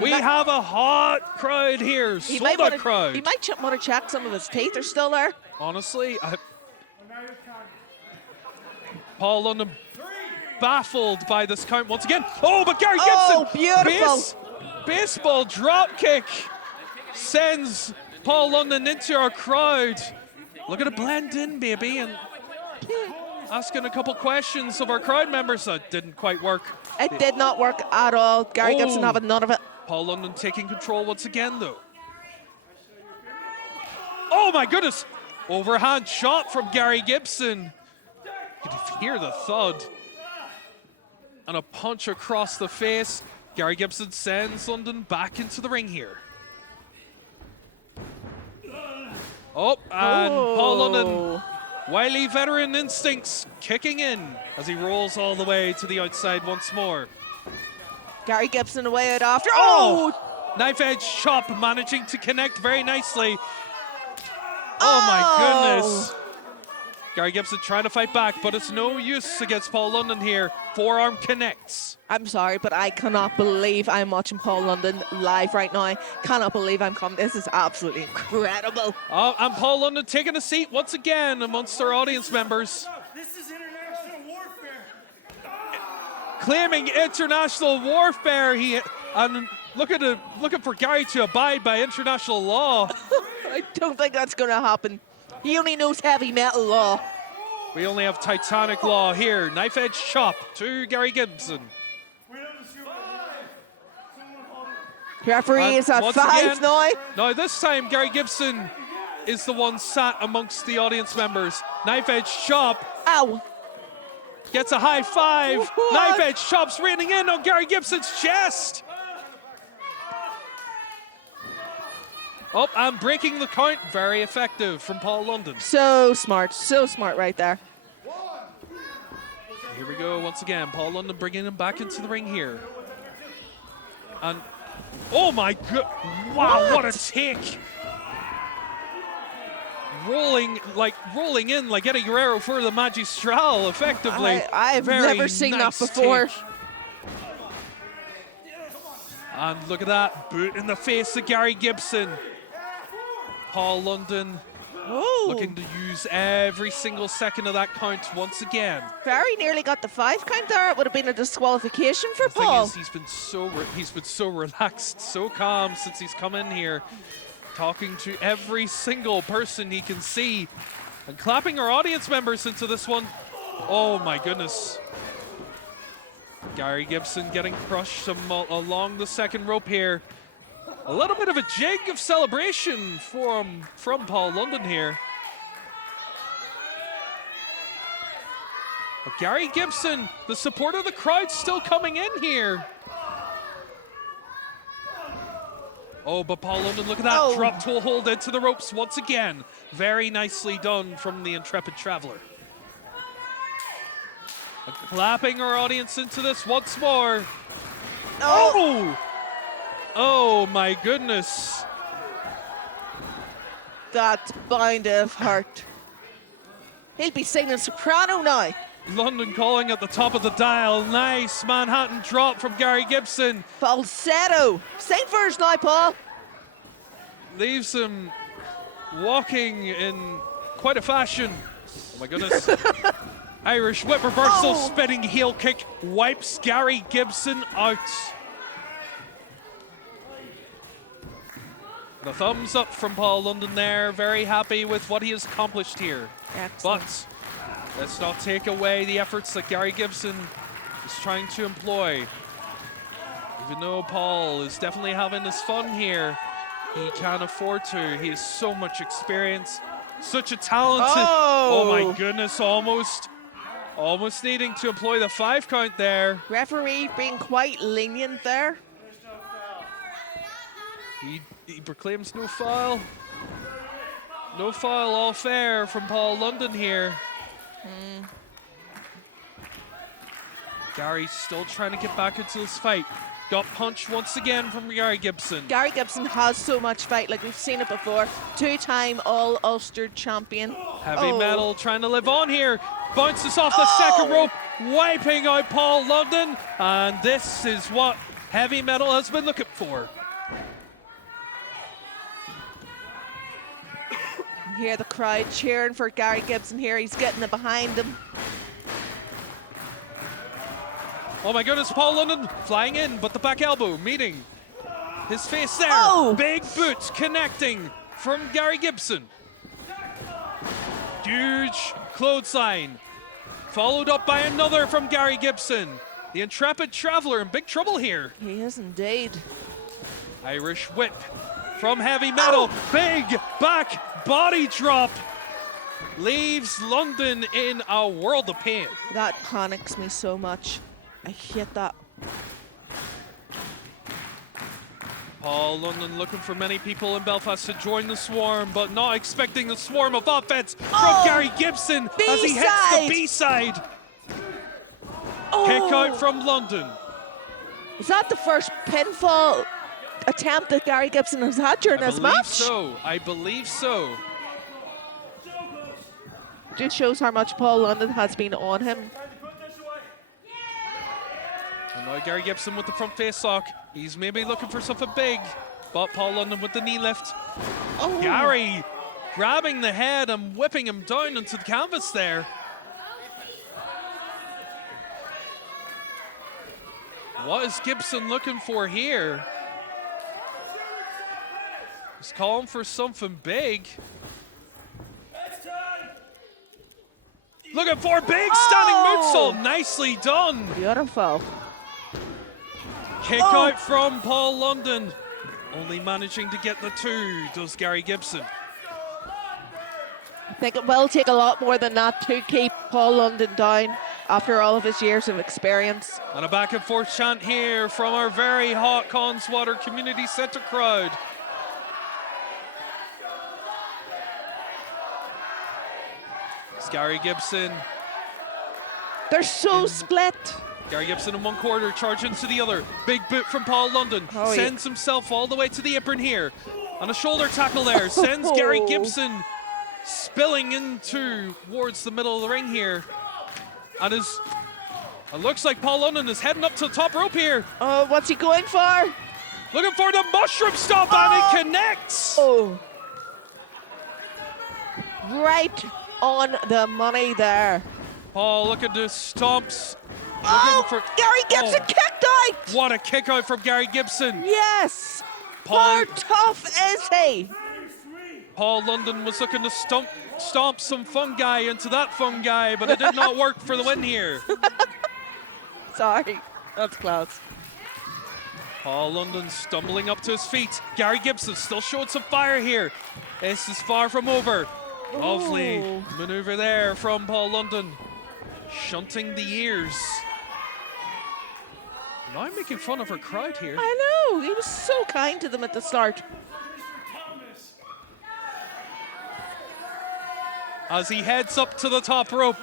We have a hot crowd here. He Sold out crowd. He might want to check some of his teeth are still there. Honestly, Paul London baffled by this count once again. Oh, but Gary Gibson. Oh, beautiful. Baseball drop kick sends Paul London into our crowd. Look at it blend in, baby, and asking a couple questions of our crowd members. That didn't quite work. It did not work at all. Gary Gibson having none of it. Paul London taking control once again, though. Oh my goodness! Overhand shot from Gary Gibson. You can hear the thud. And a punch across the face. Gary Gibson sends London back into the ring here. Oh, and Paul London, wily veteran instincts kicking in as he rolls all the way to the outside once more. Gary Gibson away out after. Oh! Knife edge chop managing to connect very nicely. Oh my goodness. Gary Gibson trying to fight back, but it's no use against Paul London here. Forearm connects. I'm sorry, but I cannot believe I'm watching Paul London live right now. Cannot believe I'm coming. This is absolutely incredible. Oh, and Paul London taking a seat once again amongst our audience members. This is international warfare. Claiming international warfare. And looking for Gary to abide by international law. I don't think that's going to happen. He only knows heavy metal law. We only have Titanic law here. Knife edge chop to Gary Gibson. Referee is at once 5 again, now. Now this time Gary Gibson is the one sat amongst the audience members. Knife edge chop. Ow. Gets a high five. What? Knife edge chops raining in on Gary Gibson's chest. Oh, and breaking the count. Very effective from Paul London. So smart right there. Here we go once again. Paul London bringing him back into the ring here. And oh my god! Wow, what a take! Rolling in like Eddie Guerrero for the Magistral, effectively. I've Very never seen nice that before. take. And look at that boot in the face of Gary Gibson. Paul London looking to use every single second of that count once again. Very nearly got the 5 count there. It would have been a disqualification for The thing Paul. is, he's been so relaxed, so calm since he's come in here, talking to every single person he can see, and clapping our audience members into this one. Oh my goodness. Gary Gibson getting crushed along the second rope here. A little bit of a jig of celebration from Paul London here. But Gary Gibson, the support of the crowd still coming in here. Oh, but Paul London, look at that. Drop toe hold into the ropes once again. Very nicely done from the intrepid traveler. Clapping our audience into this once more. Oh my goodness. That's bound to have hurt. He'll be singing soprano now. London calling at the top of the dial. Nice Manhattan drop from Gary Gibson. Falsetto. Sing first now, Paul. Leaves him walking in quite a fashion. Oh my goodness. Irish whip reversal, spinning heel kick, wipes Gary Gibson out. The thumbs up from Paul London there. Very happy with what he has accomplished here. Excellent. But let's not take away the efforts that Gary Gibson is trying to employ. Even though Paul is definitely having his fun here, he can't afford to. He has so much experience, such a talented. Oh my goodness, almost needing to employ the 5 count there. Referee being quite lenient there. He proclaims no foul. No foul, all fair from Paul London here. Gary's still trying to get back into this fight. Got punched once again from Gary Gibson. Gary Gibson has so much fight, like we've seen it before. 2-time All Ulster champion. Heavy metal trying to live on here. Bounces off the second rope, wiping out Paul London. And this is what Heavy Metal has been looking for. You hear the crowd cheering for Gary Gibson here. He's getting it behind him. Oh my goodness, Paul London flying in, but the back elbow meeting his face there. Oh! Big boot connecting from Gary Gibson. Huge clothesline, followed up by another from Gary Gibson. The intrepid traveler in big trouble here. He is indeed. Irish whip from Heavy Metal. Oh! Big back body drop. Leaves London in a world of pain. That panics me so much. I hate that. Paul London looking for many people in Belfast to join the swarm, but not expecting the swarm of offense from Gary Gibson as he hits the B-side. Kick out from London. Is that the first pinfall attempt that Gary Gibson has had during this match? I believe so. Just shows how much Paul London has been on him. And now Gary Gibson with the front face lock. He's maybe looking for something big, but Paul London with the knee lift. Oh. Gary grabbing the head and whipping him down into the canvas there. What is Gibson looking for here? He's calling for something big. Looking for big standing moonsault. Nicely done. Beautiful. Kick out from Paul London. Only managing to get the two, does Gary Gibson. I think it will take a lot more than that to keep Paul London down after all of his years of experience. And a back and forth chant here from our very hot Connswater Community Centre crowd. It's Gary Gibson. They're so split. Gary Gibson in one quarter, charging to the other. Big boot from Paul London. Oh, sends himself all the way to the apron here. And a shoulder tackle there. Sends Gary Gibson spilling into towards the middle of the ring here. And it looks like Paul London is heading up to the top rope here. Oh, what's he going for? Looking for the mushroom stomp, and it connects. Oh. Right on the money there. Paul looking to stomps. Gary Gibson kicked out. What a kick out from Gary Gibson. Yes. Paul- How tough is he? Paul London was looking to stomp some fungi into that fungi, but it did not work for the win here. Sorry, that's close. Paul London stumbling up to his feet. Gary Gibson still showing some fire here. This is far from over. Lovely Ooh. maneuver there from Paul London. Shunting the ears. Now I'm making fun of her crowd here. I know, he was so kind to them at the start. As he heads up to the top rope.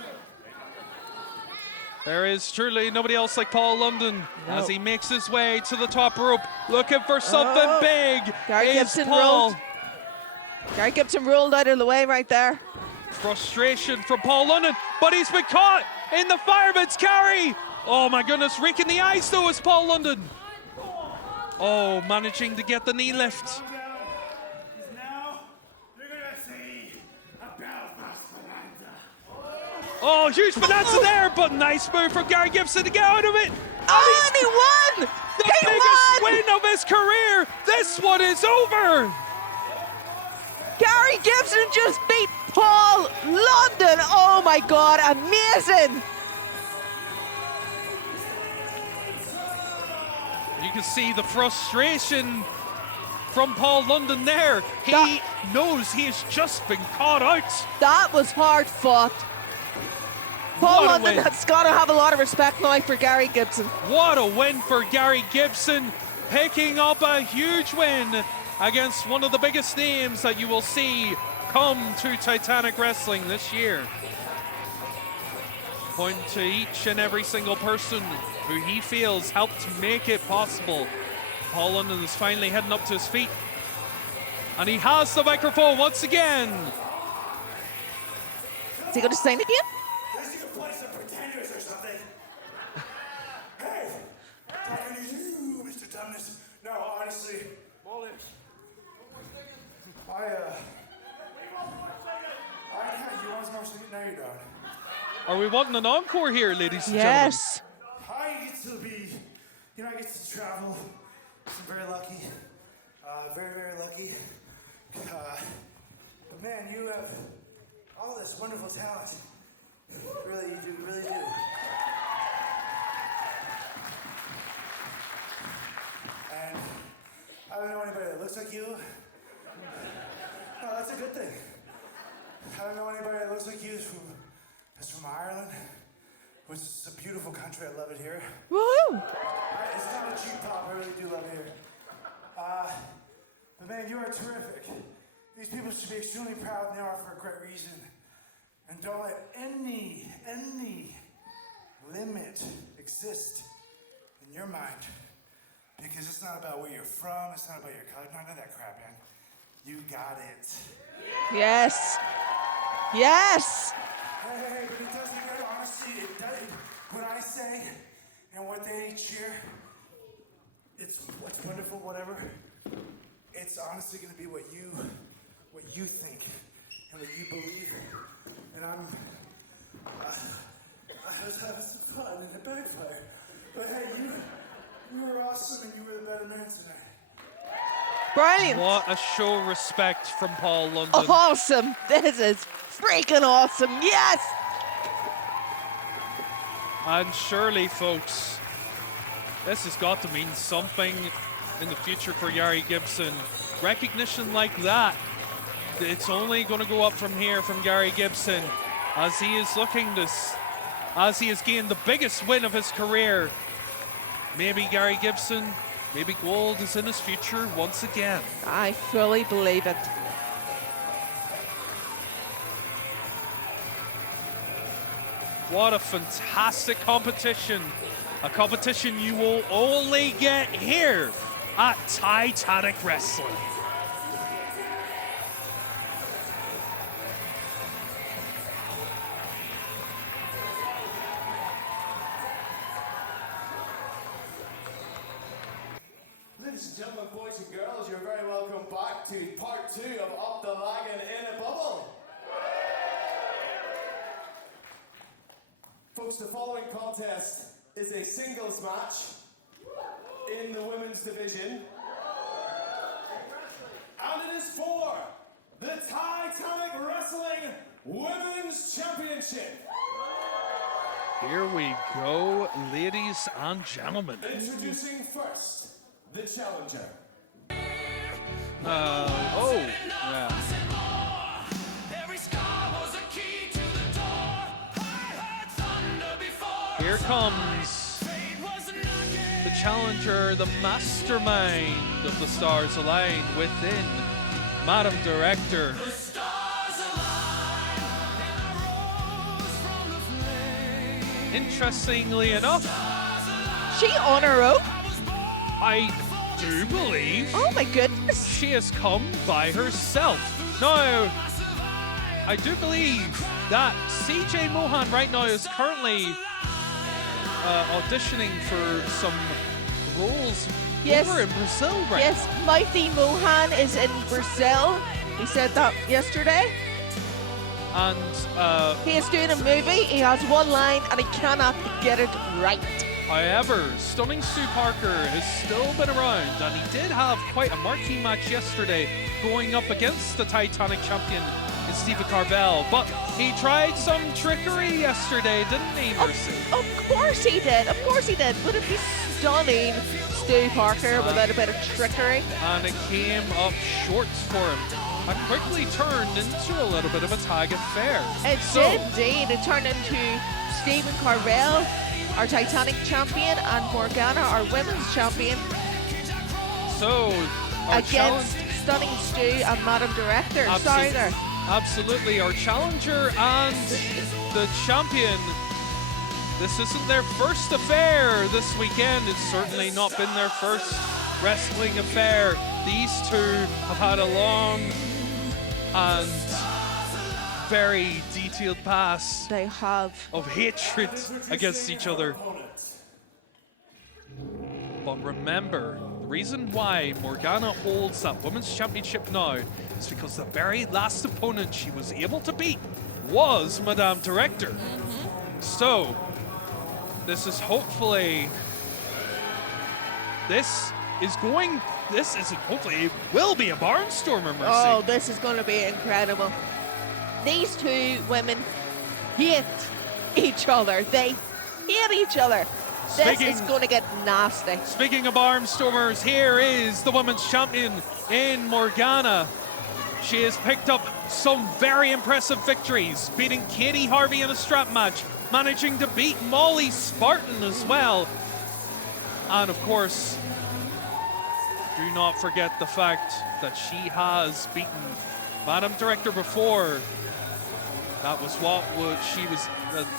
There is truly nobody else like Paul London as he makes his way to the top rope, looking for something big. Gary Gibson rolled. Gary Gibson rolled out of the way right there. Frustration from Paul London, but he's been caught in the fireman's carry. Oh my goodness, raking the eyes though is Paul London. Oh, managing to get the knee lift. Oh, huge bonanza there, but nice move from Gary Gibson to get out of it. Oh, and he won! The biggest win of his career. This one is over. Gary Gibson just beat Paul London. Oh my God, amazing. You can see the frustration from Paul London there. He knows he has just been caught out. That was hard fought. Paul London has got to have a lot of respect now for Gary Gibson. What a win for Gary Gibson, picking up a huge win against one of the biggest names that you will see come to Titanic Wrestling this year. Point to each and every single person who he feels helped make it possible. Paul London is finally heading up to his feet. And he has the microphone once again. Is he going to sing again? Play some pretenders or something. Hey, talking to you, Mr. honestly, you want more sleep? No, you don't. Are we wanting an encore here, ladies and Yes. I get to be, I get to travel. I'm very lucky. Very, very lucky. But man, you have all this wonderful talent. Really, you do, really do. And I don't know anybody that looks like you. No, that's a good thing. I don't know anybody that looks like you that's from Ireland, which is a beautiful country. I love it here. Woohoo! It's not a cheap pop. I really do love it here. But man, you are terrific. These people should be extremely proud, and they are for a great reason. And don't let any limit exist in your mind. Because it's not about where you're from, it's not about your color, none of that crap, man. You got it. Yes. Yes. Hey, but it doesn't matter, honestly, it doesn't. What I say and what they cheer, it's wonderful, whatever. It's honestly gonna be what you think and what you believe. And I was having some fun in the backfire. But hey, you were awesome and you were the better man tonight. Brilliant. What a show of respect from Paul London. Awesome. This is freaking awesome. Yes. And surely, folks, this has got to mean something in the future for Gary Gibson. Recognition like that, it's only going to go up from here from Gary Gibson as he is as he has gained the biggest win of his career. Maybe Gary Gibson, maybe gold is in his future once again. I fully believe it. What a fantastic competition. A competition you will only get here at Titanic Wrestling. Ladies and gentlemen, boys and girls, you're very welcome back to part 2 of Up the Lagan in a Bubble. Folks, the following contest is a singles match in the women's division. And it is for the Titanic Wrestling Women's Championship. Here we go, ladies and gentlemen. Introducing first, the challenger. Yeah. Here comes the challenger, the mastermind of the Stars Align within Madam Director. Interestingly enough, She on her own? I do believe Oh my goodness. she has come by herself. Now, I do believe that CJ Mohan right now is currently auditioning for some roles Yes. over in Brazil right Yes, Mighty Mohan is in Brazil. He said that yesterday. now. And He is doing a movie. He has one line and he cannot get it right. however, Stunning Stu Parker has still been around, and he did have quite a marquee match yesterday going up against the Titanic champion in Stephen Carvel. But he tried some trickery yesterday, didn't he, Mercy? Of course he did. Of course he did. Would it be stunning, Stu Parker, without a bit of trickery? And it came up short for him. And quickly turned into a little bit of a tag affair. It So, did indeed. It turned into Stephen Carvel, our Titanic champion, and Morgana, our women's champion, so our against Stunning Stu and Madam Director. Sorry there. Absolutely, our challenger and the champion. This isn't their first affair this weekend. It's certainly not been their first wrestling affair. These two have had a long and very detailed past They have. of hatred against each other. But remember, The reason why Morgana holds that women's championship now is because the very last opponent she was able to beat was Madame Director. So, this is hopefully... hopefully it will be a barnstormer, Mercy. Oh, this is going to be incredible. These two women hate each other. They hate each other. This is going to get nasty. Speaking of barnstormers, here is the women's champion in Morgana. She has picked up some very impressive victories, beating Katie Harvey in a strap match, managing to beat Molly Spartan as well. And of course, do not forget the fact that she has beaten Madame Director before. That was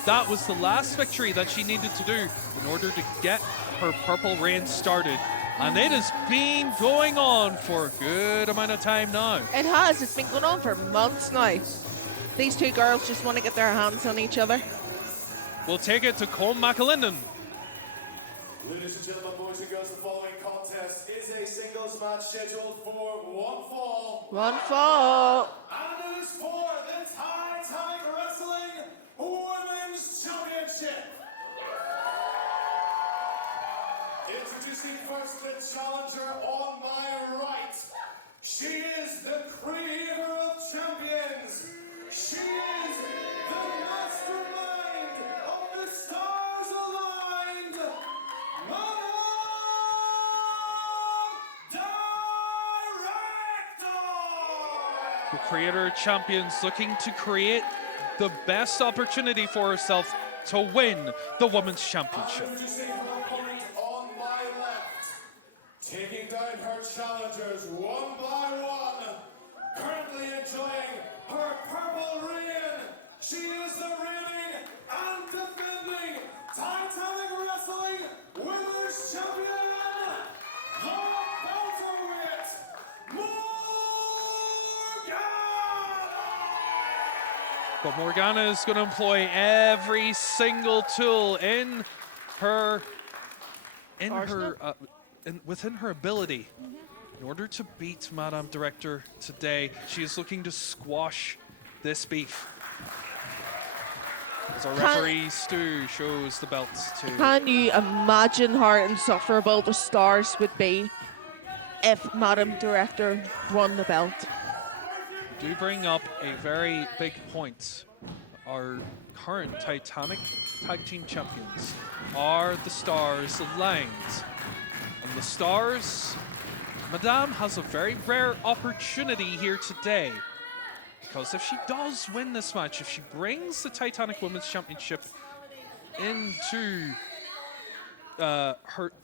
that was the last victory that she needed to do in order to get her purple reign started. And it has been going on for a good amount of time now. It has. It's been going on for months now. These two girls just want to get their hands on each other. We'll take it to Colm McAlinden. Ladies and gentlemen, boys and girls, the following contest is a singles match scheduled for one fall. One fall. And it is for the Titanic Wrestling Women's Championship. Introducing first the challenger on my right. She is the creator of champions. She is the mastermind of the stars aligned. The creator of champions looking to create the best opportunity for herself to win the women's championship. Introducing her opponent on my left, taking down her challengers one by one, currently enjoying her purple reign. She is the reigning and defending Titanic Wrestling Women's Champion, the welterweight, Morgana! But Morgana is going to employ every single tool in her, within her ability. In order to beat Madame Director today, she is looking to squash this beef. As our referee Stu shows the belts to. Can you imagine how insufferable the stars would be if Madame Director won the belt? Do bring up a very big point. Our current Titanic Tag Team Champions are the Stars Aligned. And the Stars, Madame has a very rare opportunity here today. Because if she does win this match, if she brings the Titanic Women's Championship into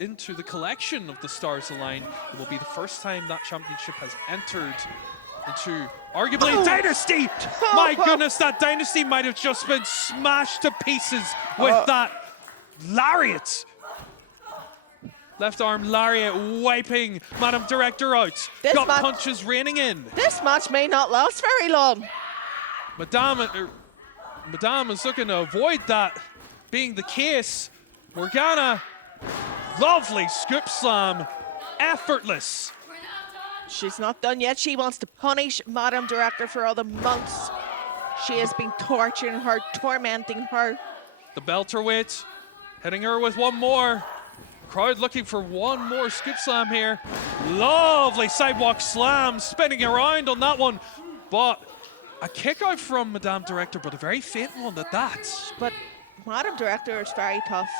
into the collection of the Stars Aligned, it will be the first time that championship has entered into arguably Dynasty. My goodness, that Dynasty might have just been smashed to pieces with that lariat. Left arm lariat wiping Madame Director out. Gut punches raining in. This match may not last very long. Madame is looking to avoid that being the case. Morgana, lovely scoop slam, effortless. She's not done yet. She wants to punish Madame Director for all the months she has been torturing her, tormenting her. The welterweight hitting her with one more. Crowd looking for one more scoop slam here. Lovely sidewalk slam, spinning around on that one. But a kick out from Madame Director, but a very faint one at that. But Madame Director is very tough.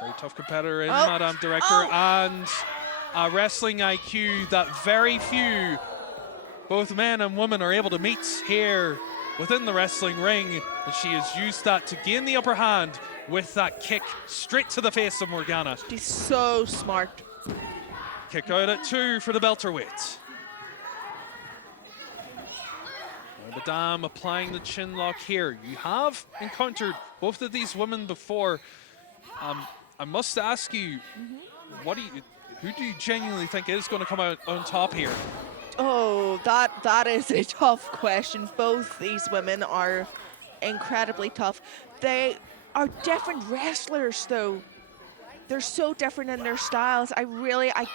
Very tough competitor in Madame Director, and a wrestling IQ that very few, both men and women, are able to meet here within the wrestling ring. And she has used that to gain the upper hand with that kick straight to the face of Morgana. She's so smart. Kick out at 2 for the welterweight. Madame applying the chin lock here. You have encountered both of these women before. I must ask you, who do you genuinely think is going to come out on top here? Oh, that is a tough question. Both these women are incredibly tough. They are different wrestlers, though. they're so different in their styles. I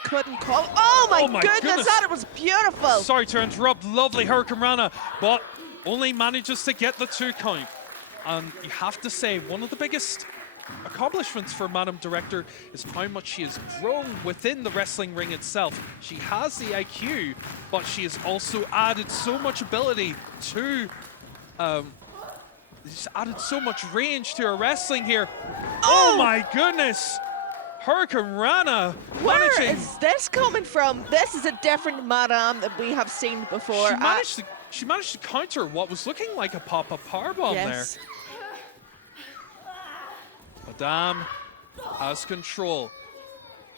couldn't call. Oh my, goodness, that was beautiful. Sorry to interrupt, lovely Hurricane Rana, but only manages to get the 2 count. And you have to say, one of the biggest accomplishments for Madam Director is how much she has grown within the wrestling ring itself. She has the IQ, but she has also added so much ability to, she's added so much range to her wrestling here. Oh my goodness! Hurricane Rana Where managing. is this coming from? This is a different Madame that we have seen before. She managed to counter what was looking like a pop-up powerbomb there. Madame has control.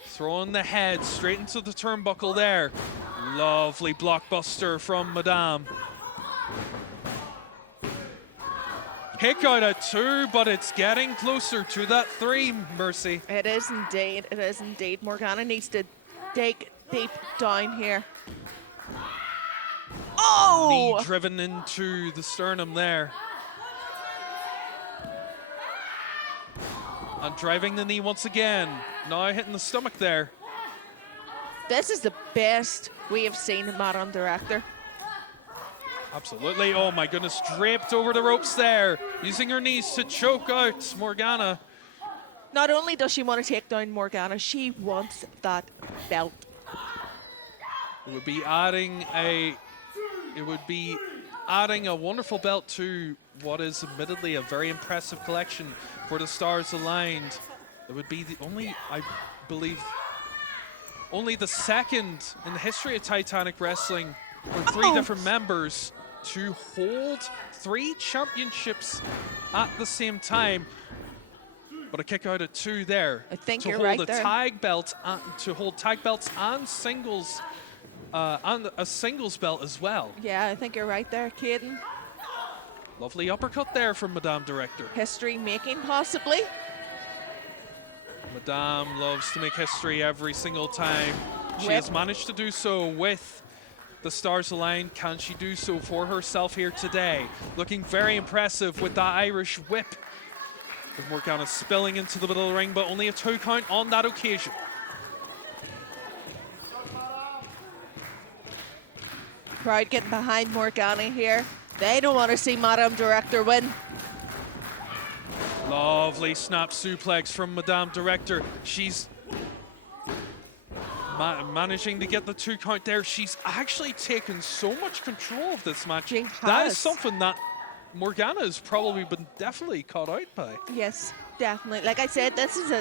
Throwing the head straight into the turnbuckle there. Lovely blockbuster from Madame. Kick out at 2, but it's getting closer to that 3, Mercy. It is indeed. It is indeed. Morgana needs to dig deep down here. Oh! Knee driven into the sternum there. And driving the knee once again. Now hitting the stomach there. This is the best we have seen in Madame Director. Absolutely. Oh my goodness. Draped over the ropes there. Using her knees to choke out Morgana. Not only does she want to take down Morgana, she wants that belt. It would be adding a wonderful belt to what is admittedly a very impressive collection for the Stars Aligned. It would be the only, I believe, only the second in the history of Titanic Wrestling for 3 different members to hold 3 championships at the same time. But a kick out at 2 there. I think to you're hold right a there. tag belt, to hold tag belts and singles, and a singles belt as well. Yeah, I think you're right there, Caden. Lovely uppercut there from Madame Director. History making, possibly. Madame loves to make history every single time. She Whip. has managed to do so with the Stars Aligned. Can she do so for herself here today? Looking very impressive with that Irish whip. With Morgana spilling into the middle of the ring, but only a 2 count on that occasion. Crowd getting behind Morgana here. They don't want to see Madame Director win. Lovely snap suplex from Madame Director. She's managing to get the 2 count there. She's actually taken so much control of this match. She That has. is something that Morgana has probably been definitely caught out by. Yes, definitely. Like I said, this is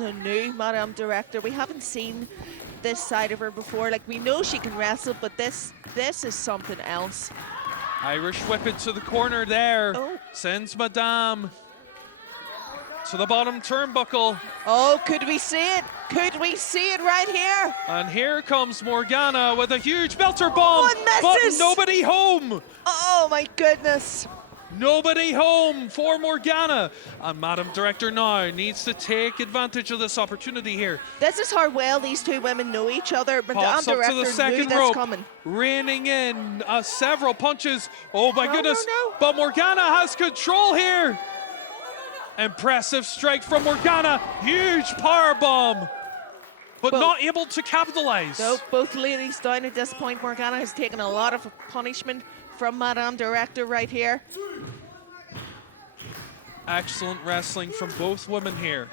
a new Madame Director. We haven't seen this side of her before. Like, we know she can wrestle, but this is something else. Irish whip into the corner there. Oh. Sends Madame to the bottom turnbuckle. Oh, could we see it? Could we see it right here? And here comes Morgana with a huge belter bomb. One But misses. nobody home. Oh my goodness. Nobody home for Morgana. And Madam Director now needs to take advantage of this opportunity here. This is how well these 2 women know each other. Madame Pops up to Director the knew second this rope, coming. reining in several punches. Oh my No, goodness. no, no. But Morgana has control here. Impressive strike from Morgana. Huge power bomb. But Well, not able to capitalize. No, both ladies down at this point. Morgana has taken a lot of punishment from Madame Director right here. Excellent wrestling from both women here.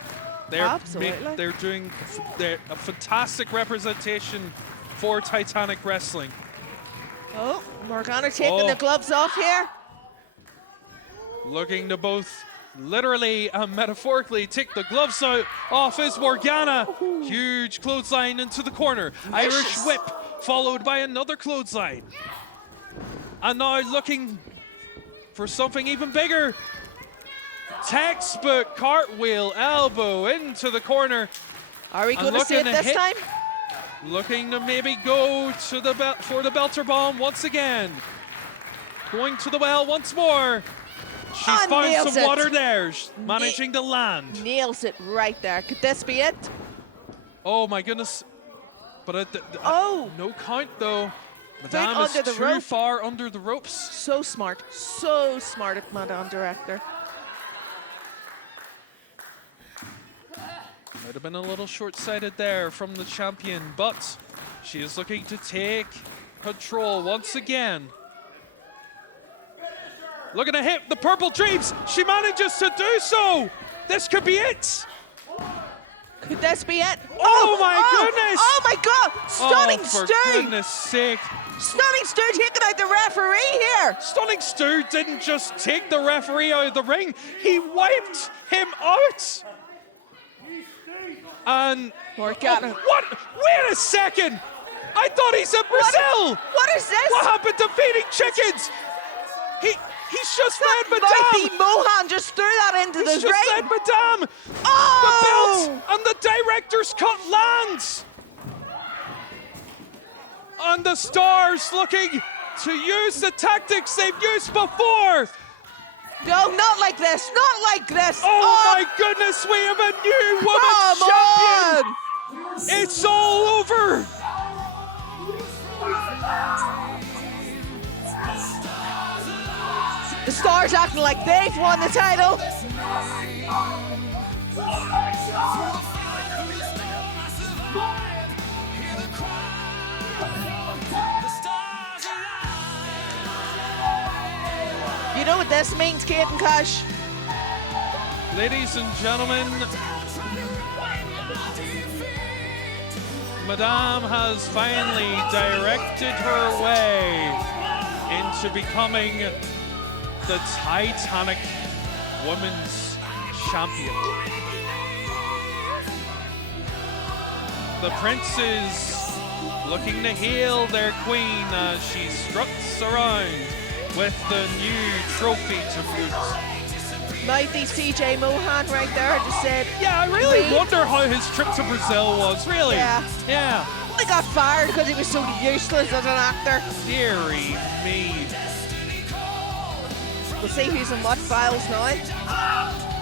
Absolutely. They're doing a fantastic representation for Titanic Wrestling. Oh, Morgana taking the gloves off here. Looking to both literally and metaphorically take the gloves out off is Morgana. Huge clothesline into the corner. Irish Vicious. whip followed by another clothesline. And now looking for something even bigger. Textbook cartwheel elbow into the corner. Are we And going to see it looking to this hit- time? Looking to maybe go to the for the belter bomb once again. Going to the well once more. She's Ah, found nails some it. water there. Managing to land. Nails it right there. Could this be it? Oh my goodness. But Oh. no count though. Madame under is the too rope. far under the ropes. So smart. So smart at Madame Director. Might have been a little short-sighted there from the champion, but she is looking to take control once again. Looking to hit the purple dreams. She manages to do so. This could be it. Could this be it? Oh my goodness! Oh my God! Stunning for Stu! goodness sake. Stunning Stu taking out the referee here. Stunning Stu didn't just take the referee out of the ring, he wiped him out. And Morgana. what? Wait a second! I thought he's in Brazil! What is this? What happened to feeding chickens? He's just That led mighty Madame! Mohan just threw that into He's the just led ring. Madame! Oh! The belt and the director's cut lands! And the Stars looking to use the tactics they've used before! No, not like this. Not like this. Oh my goodness, we have a new women's champion! on! It's all over! The Stars acting like they've won the title. You know what this means, Kate and Cash? Ladies and gentlemen, Madame has finally directed her way into becoming the Titanic Women's Champion. The princes looking to hail their queen as she struts around with the new trophy to boot. Mighty CJ Mohan right there just said, Yeah, I really Wait. wonder how his trip to Brazil was, really. Yeah. Yeah. he got fired because he was so useless as an actor. Deary me. We'll see who's in what files now.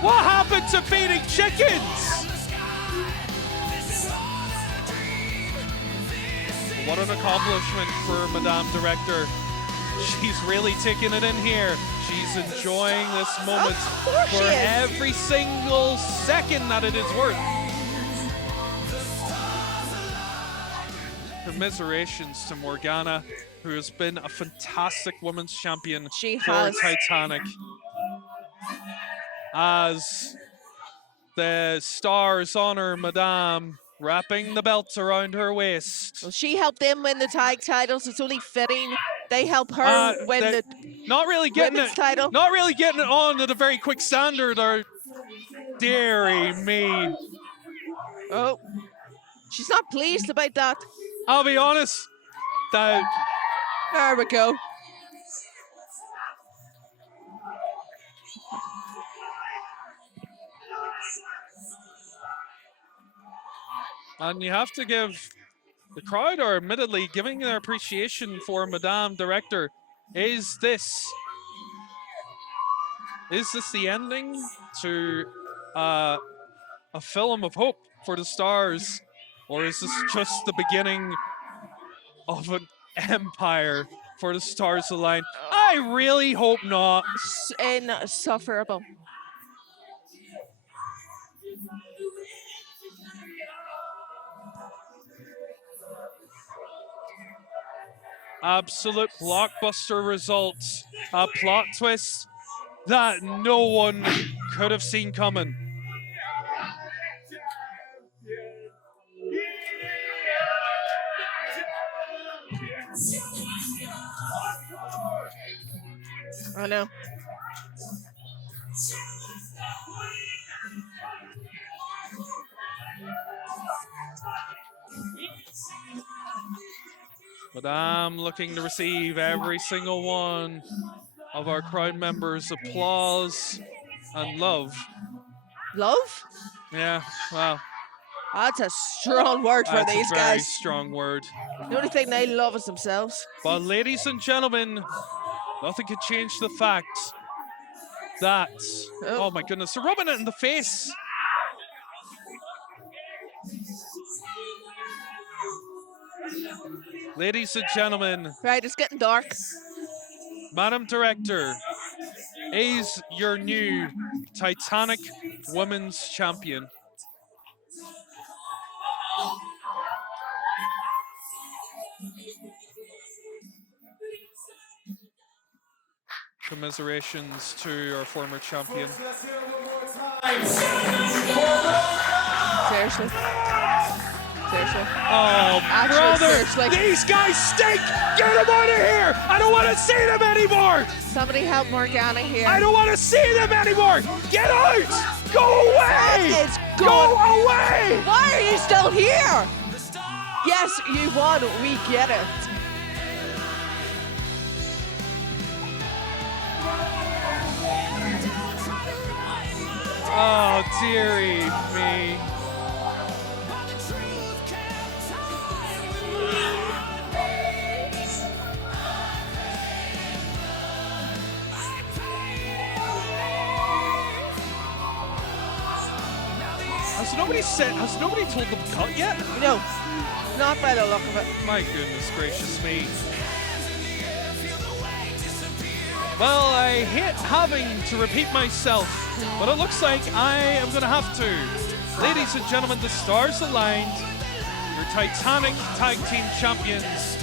What happened to feeding chickens? What an accomplishment for Madame Director. She's really taking it in here. She's enjoying this moment Of course for she is. every single second that it is worth. Commiserations to Morgana, who has been a fantastic women's champion She for has. Titanic. As the Stars honor Madame, wrapping the belt around her waist. Well, she helped them win the tag titles. It's only fitting they help her win They're the not really getting women's it. title. Not really getting it on at a very quick standard. Or, dearie me. Oh, she's not pleased about that. I'll be honest. That There we go. and you have to give the crowd are admittedly giving their appreciation for Madame Director. Is this the ending to a film of hope for the Stars, or is this just the beginning of an empire for the Stars Align? I really hope not. Insufferable. Absolute blockbuster results. A plot twist that no one could have seen coming. I know. Madame looking to receive every single one of our crowd members' applause and love. Love? Yeah, well, That's a strong word for that's these a very guys. strong word. The only thing they love is themselves. But ladies and gentlemen, nothing could change the fact that, oh my goodness, they're rubbing it in the face. Ladies and gentlemen, Right, it's getting dark. Madam Director is your new Titanic Women's Champion. Commiserations to our former champion. Folks, let's hear it one more time. Seriously. Seriously. Oh, Actually, brother! seriously. These guys stink! Get them out of here! I don't want to see them anymore! Somebody help Morgana here. I don't want to see them anymore! Get out! Go away! What is Go going- away! Why are you still here? Yes, you won. We get it. Oh, dearie me. Has nobody told them to cut yet? No, not by the look of it. My goodness gracious me. Well, I hate having to repeat myself, but it looks like I am going to have to. Ladies and gentlemen, the stars aligned. Your Titanic Tag Team Champions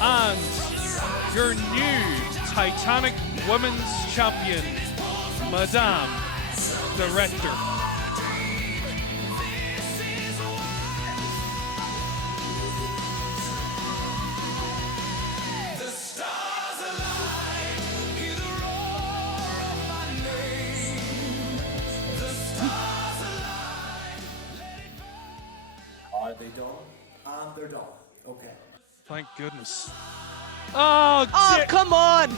and your new Titanic Women's Champion, Madame Director. Are they done? And they're done. Okay. Thank goodness. Oh, Oh, come on.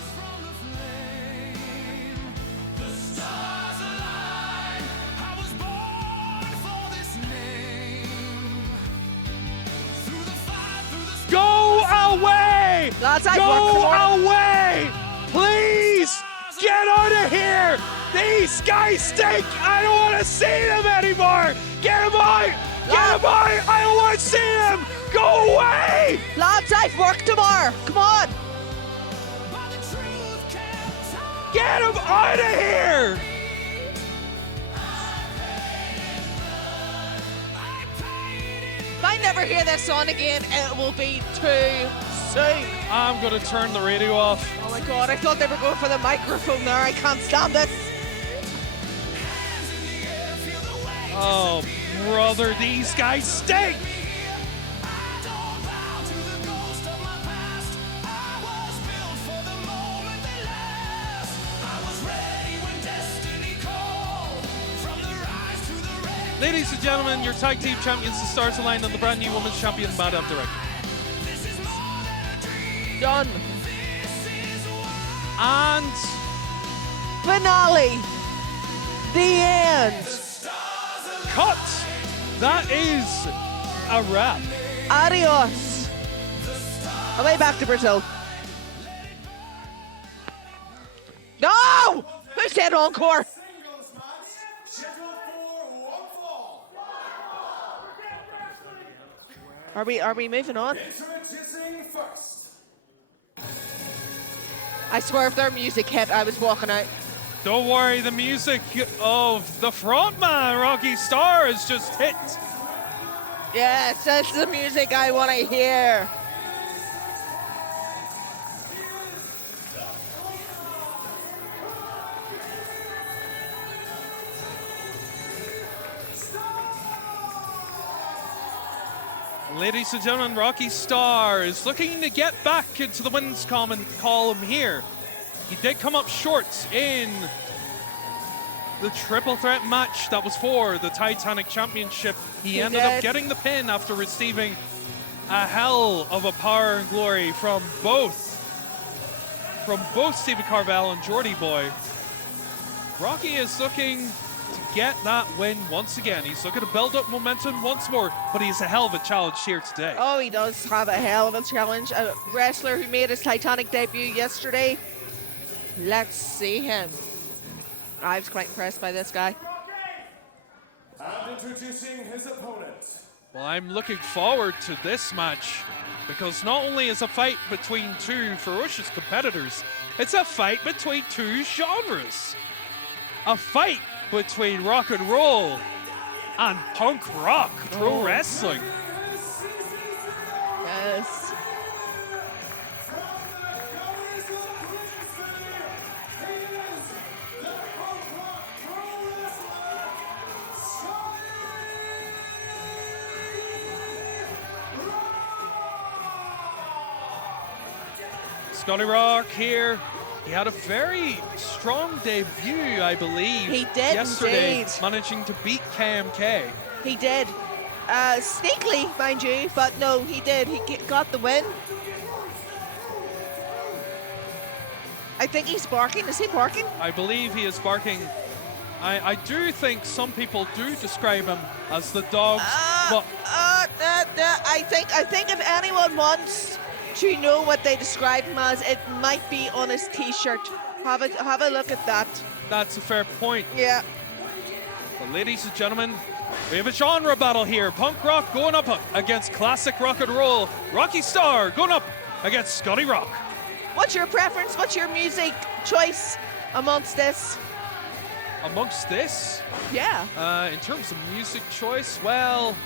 Go away! Lads, I've Go worked for it. away! Please! Get out of here! These guys stink! I don't want to see them anymore! Get them out! Get them out! I don't want to see them! Go away! Lads, I've work tomorrow. Come on. Get them out of here! If I never hear that song again, it will be too soon. I'm gonna turn the radio off. Oh my god, I thought they were going for the microphone there. I can't stand this. Oh, brother, these guys stink! Ladies and gentlemen, your tag team champions, the stars aligned on the brand new women's champion, Madame Director. Done. And Finale. The end. cut! That is a wrap. Adios. Away back to Brazil. No! Who said encore? Singles match, scheduled for one fall. Are we moving on? Introducing first. I swear if their music hit, I was walking out. Don't worry, the music of the frontman, Rocky Star, has just hit. Yes, that's the music I want to hear. Ladies and gentlemen, Rocky Star is looking to get back into the wins column here. He did come up short in the triple threat match that was for the Titanic Championship. He ended up did. getting the pin after receiving a hell of a power and glory from both Stephen Carvel and Geordie Boy. Rocky is looking to get that win once again. He's looking to build up momentum once more, but he's a hell of a challenge here today. Oh, he does have a hell of a challenge. A wrestler who made his Titanic debut yesterday. Let's see him. I was quite impressed by this guy. And introducing his opponent. Well, I'm looking forward to this match because not only is a fight between two ferocious competitors, it's a fight between two genres. A fight between rock and roll and punk rock pro wrestling. Yes. Scotty Rock here. He had a very strong debut, I believe. He did yesterday, indeed. managing to beat KMK. He did. Sneakily, mind you, but no, he did. He got the win. I think he's barking. Is he barking? I believe he is barking. I do think some people do describe him as the dogs, but I think if anyone wants to know what they describe him as, it might be on his T-shirt. Have a look at that. that's a fair point. Yeah. But ladies and gentlemen, we have a genre battle here. Punk rock going up against classic rock and roll. Rocky Star going up against Scotty Rock. What's your preference? What's your music choice amongst this? Amongst this, Yeah. in terms of music choice, well,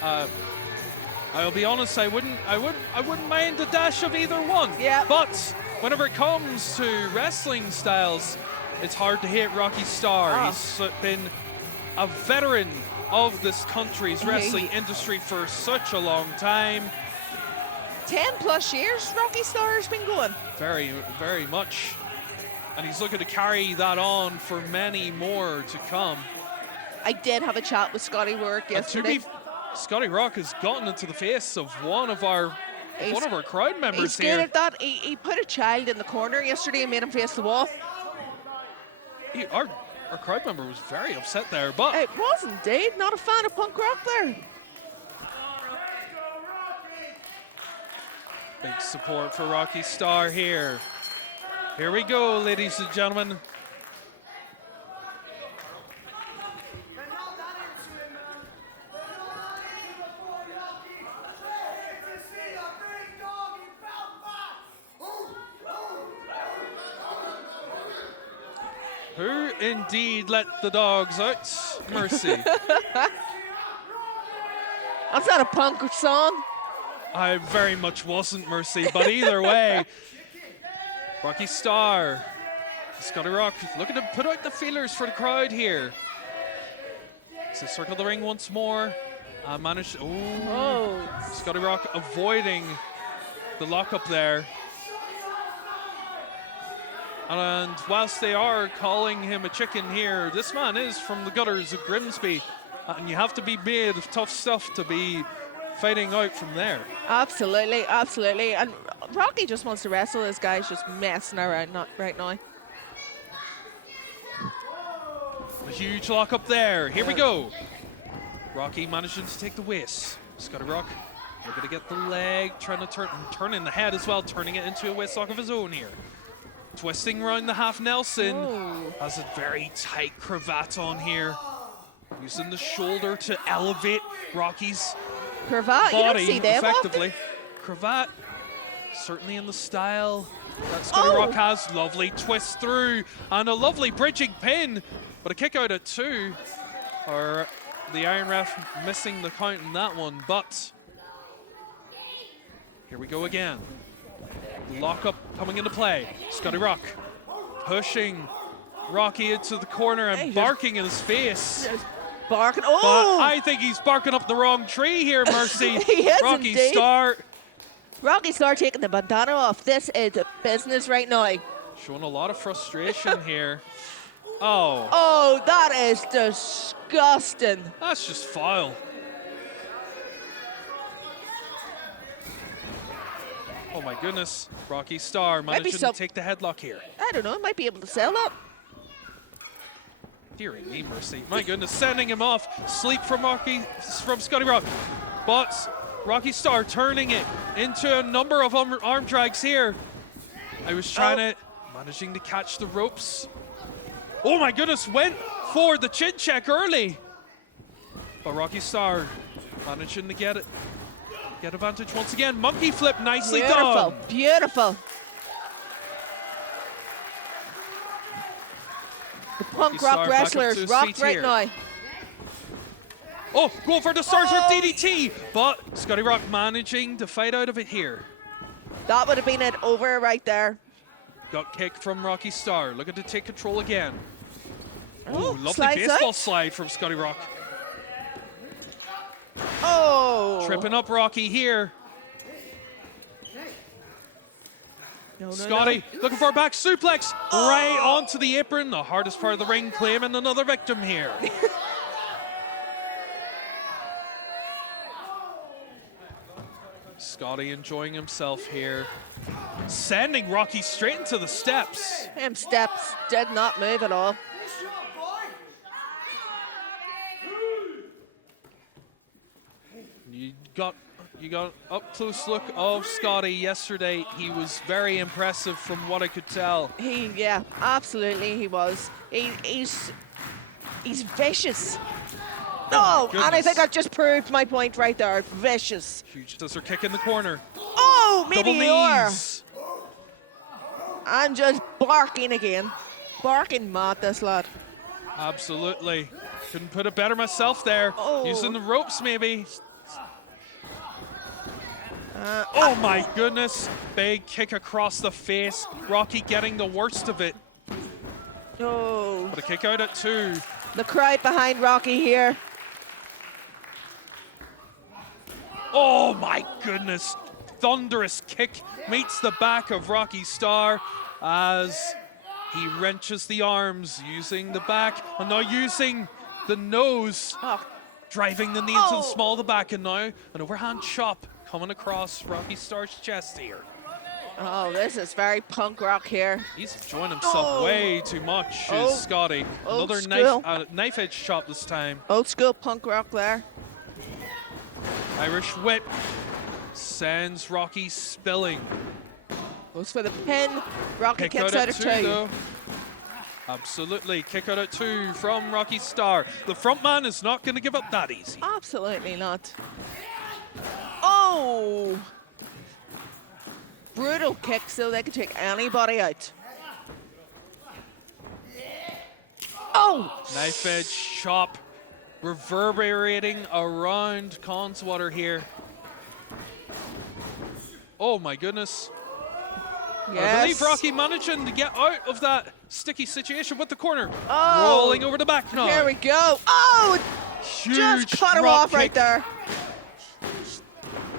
I'll be honest, I wouldn't mind a dash of either one. Yeah. But whenever it comes to wrestling styles, it's hard to hate Rocky Star. Ah. He's been a veteran of this country's wrestling industry for such a long time. 10+ years Rocky Star has been going. Very, very much. And he's looking to carry that on for many more to come. I did have a chat with Scotty Work yesterday. Scotty Rock has gotten into the face of one of our crowd members He's good here. at that. He put a child in the corner yesterday and made him face the wall. Our crowd member was very upset there, but It was indeed. Not a fan of punk rock there. big support for Rocky Star here. Here we go, ladies and gentlemen. Who indeed let the dogs out? Mercy. That's not a punk song. I very much wasn't, Mercy, but either way, Rocky Star, Scotty Rock looking to put out the feelers for the crowd here. So circle the ring once more. Managed. Oh, Scotty Rock avoiding the lockup there. And whilst they are calling him a chicken here, this man is from the gutters of Grimsby. And you have to be made of tough stuff to be fighting out from there. Absolutely, absolutely. And Rocky just wants to wrestle. This guy's just messing around right now. A huge lock up there. Here we go. Rocky managing to take the waist. Scotty Rock looking to get the leg, trying to turn in the head as well, turning it into a waist lock of his own here. Twisting around the half Nelson. Has a very tight cravat on here. Using the shoulder to elevate Rocky's Cravat, you don't body see them effectively. often. Cravat, certainly in the style that Scotty Rock has. Lovely twist through and a lovely bridging pin, but a kick out at 2. Or the Iron Ref missing the count in that one, but here we go again. Lockup coming into play. Scotty Rock pushing Rocky into the corner and barking in his face. Barking. But Oh! I think he's barking up the wrong tree here, Mercy. He is Rocky indeed. Star Rocky Star taking the bandana off. This is business right now. showing a lot of frustration here. Oh, Oh, that is disgusting. that's just foul. Oh my goodness. Rocky Star managing to take the headlock here. I don't know. Might be able to sell that. Dearie me, Mercy. My goodness, sending him off. Sleep from Scotty Rock. But Rocky Star turning it into a number of arm drags here. I was trying managing to catch the ropes. Oh my goodness, went for the chin check early. But Rocky Star managing to get advantage once again. Monkey flip, nicely done. Beautiful. The punk rock wrestlers rock right now. Oh, go for the Star Trek DDT, but Scotty Rock managing to fight out of it here. That would have been it over right there. Got kicked from Rocky Star, looking to take control again. Oh, lovely slides baseball out. slide from Scotty Rock. Oh. Tripping up Rocky here. Scotty looking for a back suplex right onto the apron. The hardest part of the ring, claiming another victim here. Scotty enjoying himself here. Sending Rocky straight into the steps. Them steps did not move at all. You got an up close look of Scotty yesterday. He was very impressive from what I could tell. Yeah, absolutely he was. He's vicious. Oh, and I think I just proved my point right there. Vicious. Huge scissor kick in the corner. Oh, Double meteor. knees. And just barking again. Barking mad, this lad. Absolutely. Couldn't put it better myself there. Oh. Using the ropes maybe. Oh my goodness. Big kick across the face. Rocky getting the worst of it. Oh. But a kick out at 2. The crowd behind Rocky here. Oh my goodness. Thunderous kick meets the back of Rocky Star as he wrenches the arms using the back and now using the nose. Oh. Driving the knee into the small of the back, and now an overhand chop coming across Rocky Star's chest here. Oh, this is very punk rock here. He's enjoying himself way too much, is Scotty. Another knife edge chop this time. Old school punk rock there. Irish whip sends Rocky spilling. Goes for the pin. Rocky Kick kicks out of 2. Though. Absolutely. Kick out at 2 from Rocky Star. The front man is not going to give up that easy. Absolutely not. Oh! Brutal kick so they can take anybody out. Oh! Knife edge chop reverberating around Connswater here. Oh my goodness. Yes. I believe Rocky managing to get out of that sticky situation with the corner. Oh. Rolling over the back now. Here we go. Oh! Huge Just cut him drop off right kick. there.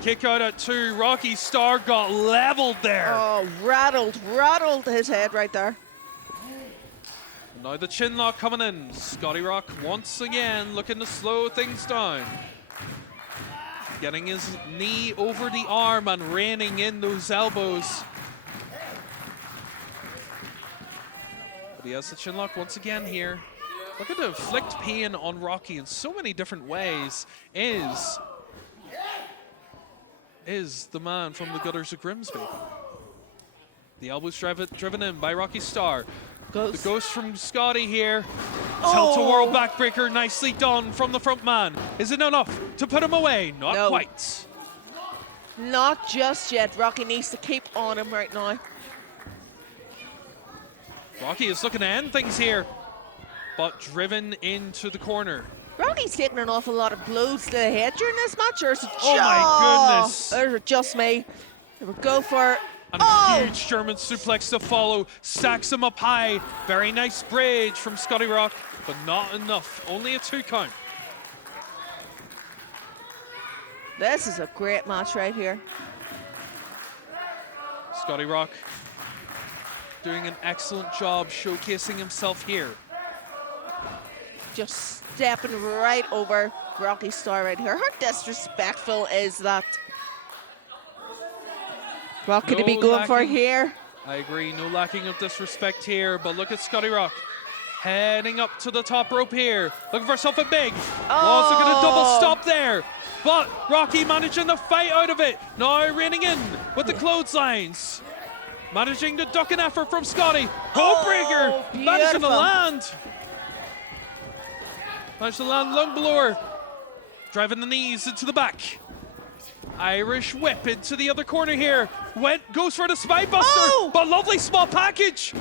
Kick out at 2. Rocky Star got leveled there. Oh, rattled his head right there. Now the chin lock coming in. Scotty Rock once again looking to slow things down. Getting his knee over the arm and reining in those elbows. But he has the chin lock once again here. Looking to inflict pain on Rocky in so many different ways is the man from the gutters of Grimsby. The elbows driven in by Rocky Star. The ghost from Scotty here. Tilt-a-whirl backbreaker, nicely done from the front man. Is it enough to put him away? Not quite. Not just yet. Rocky needs to keep on him right now. Rocky is looking to end things here, but driven into the corner. Rocky's taking an awful lot of blows to the head during this match, or is it Oh my goodness. Or is it just me? Here we go for it. And a huge German suplex to follow. Stacks him up high. Very nice bridge from Scotty Rock, but not enough. Only a 2 count. This is a great match right here. Scotty Rock doing an excellent job showcasing himself here. Just stepping right over Rocky Star right here. How disrespectful is that? Rocky to be going for here. I agree, no lacking of disrespect here, but look at Scotty Rock. Heading up to the top rope here. Looking for something big. Also going to double stop there. But Rocky managing to fight out of it. Now reining in with the clotheslines. Managing to duck an effort from Scotty. Breaker. Managing to land. Managed to land lung blower. Driving the knees into the back. Irish whip into the other corner here. Goes for the spine buster, but lovely small package.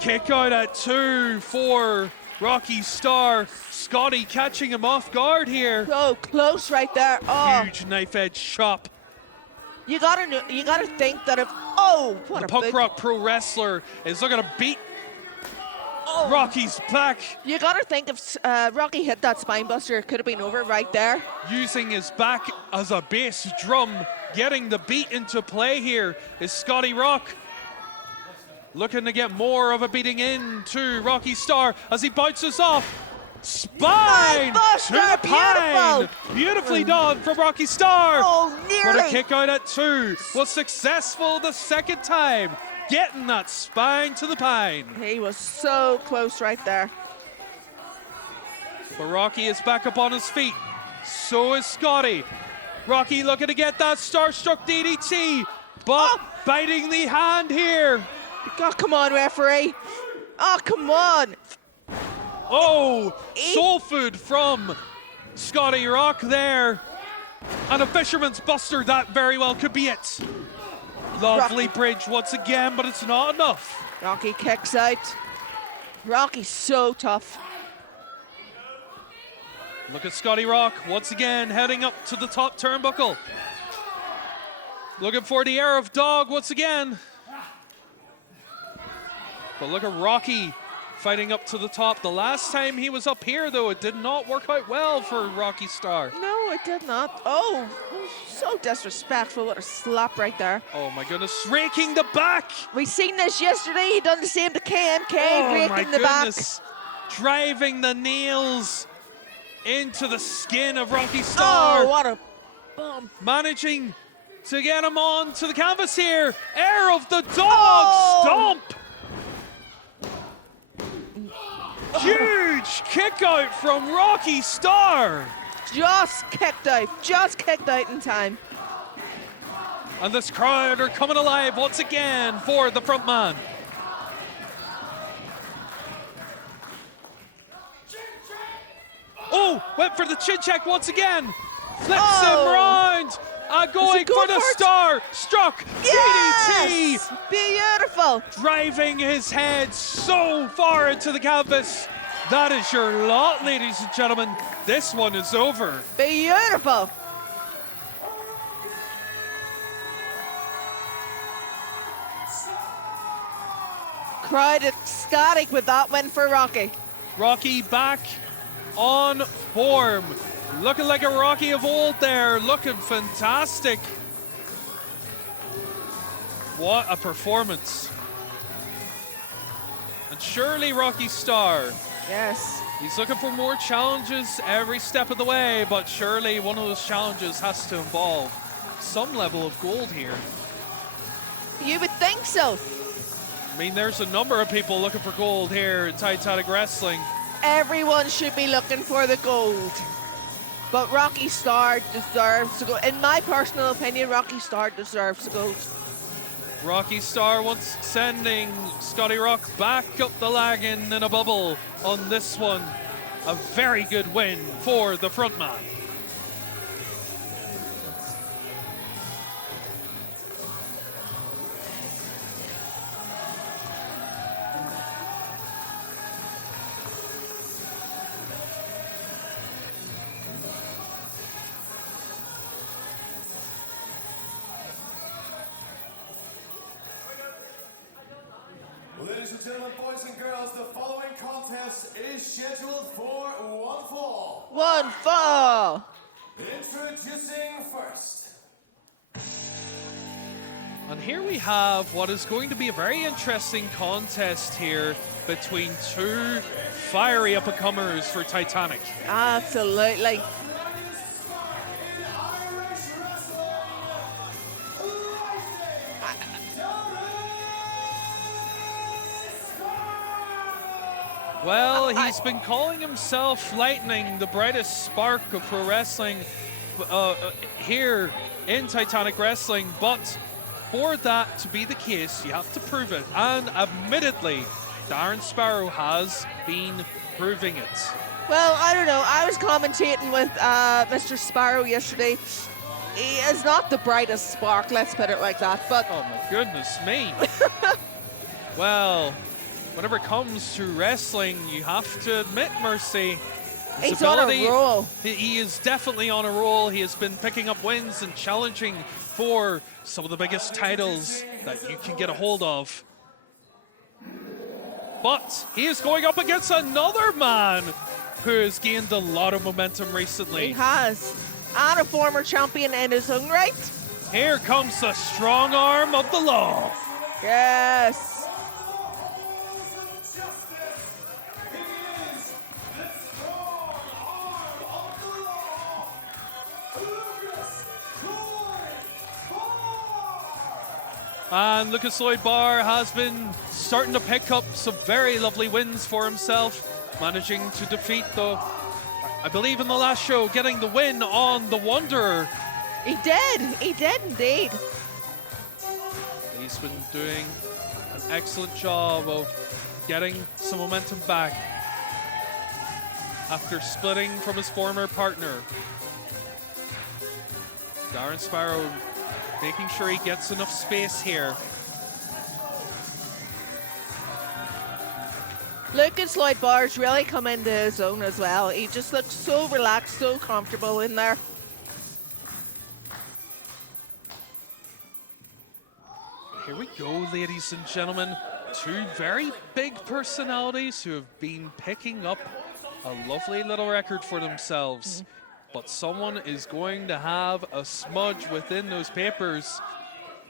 Kick out at 2 for Rocky Star. Scotty catching him off guard here. So close right there. Huge knife edge chop. You gotta think that if what The a punk big, rock pro wrestler is looking to beat Rocky's back. You gotta think if Rocky hit that spine buster, it could have been over right there. Using his back as a bass drum getting the beat into play here is Scotty Rock. Looking to get more of a beating into Rocky Star as he bounces off. Spine to the pine. Beautifully done from Rocky Star. Oh, But a nearly. kick out at 2. Was successful the second time. Getting that spine to the pine. He was so close right there. But Rocky is back up on his feet. So is Scotty. Rocky looking to get that Starstruck DDT. But biting the hand here. Oh, come on, referee. Oh, come on. Oh, soul food from Scotty Rock there. And a Fisherman's Buster, that very well could be it. Lovely bridge once again, but it's not enough. Rocky kicks out. Rocky's so tough. Look at Scotty Rock once again heading up to the top turnbuckle. Looking for the air of dog once again. But look at Rocky fighting up to the top. The last time he was up here, though, it did not work out well for Rocky Star. No, it did not. Oh, so disrespectful. What a slap right there. Oh my goodness, raking the back. We seen this yesterday. He done the same to KMK, Oh my raking the back. goodness. Driving the nails into the skin of Rocky Star. Oh, what a bump. Managing to get him on to the canvas here. Air of the dog Oh. stomp. Huge kick out from Rocky Star. Just kicked out in time. And this crowd are coming alive once again for the front man. Oh, went for the chin check once again. Flips Oh. him round. Going for going the for it? star. Struck. DDT. Yes! Beautiful. Driving his head so far into the canvas. That is your lot, ladies and gentlemen. This one is over. Beautiful. Crowd ecstatic with that win for Rocky. Rocky back on form. Looking like a Rocky of old there. Looking fantastic. What a performance. And surely Rocky Star, Yes. he's looking for more challenges every step of the way, but surely one of those challenges has to involve some level of gold here. You would think so. I mean, there's a number of people looking for gold here in Titanic Wrestling. Everyone should be looking for the gold. But Rocky Star deserves to go. In my personal opinion, Rocky Star deserves the gold. Rocky Star once sending Scotty Rock back up the Lagan in a bubble on this one. A very good win for the frontman. Ladies and gentlemen, boys and girls, the following contest is scheduled for one fall. 1-4. Introducing first. And here we have what is going to be a very interesting contest here between two fiery up-and-comers for Titanic. Absolutely. Well, he's been calling himself Lightning, the brightest spark of pro wrestling here in Titanic Wrestling, but for that to be the case, you have to prove it. And admittedly, Darren Sparrow has been proving it. Well, I don't know. I was commentating with Mr. Sparrow yesterday. He is not the brightest spark, let's put it like that. But Oh my goodness me. Well, whenever it comes to wrestling, you have to admit, Mercy, his he's on ability- a roll. He is definitely on a roll. He has been picking up wins and challenging for some of the biggest titles that you can get a hold of. But he is going up against another man who has gained a lot of momentum recently. He has. And a former champion in his own right. Here comes the strong arm of the law. Yes. And Lucas Lloyd Bar has been starting to pick up some very lovely wins for himself, managing to defeat I believe in the last show, getting the win on the Wanderer. He did indeed. He's been doing an excellent job of getting some momentum back after splitting from his former partner. Darren Sparrow making sure he gets enough space here. Lucas Lloyd Bar's really come into his own as well. He just looks so relaxed, so comfortable in there. Here we go, ladies and gentlemen. Two very big personalities who have been picking up a lovely little record for themselves. But someone is going to have a smudge within those papers.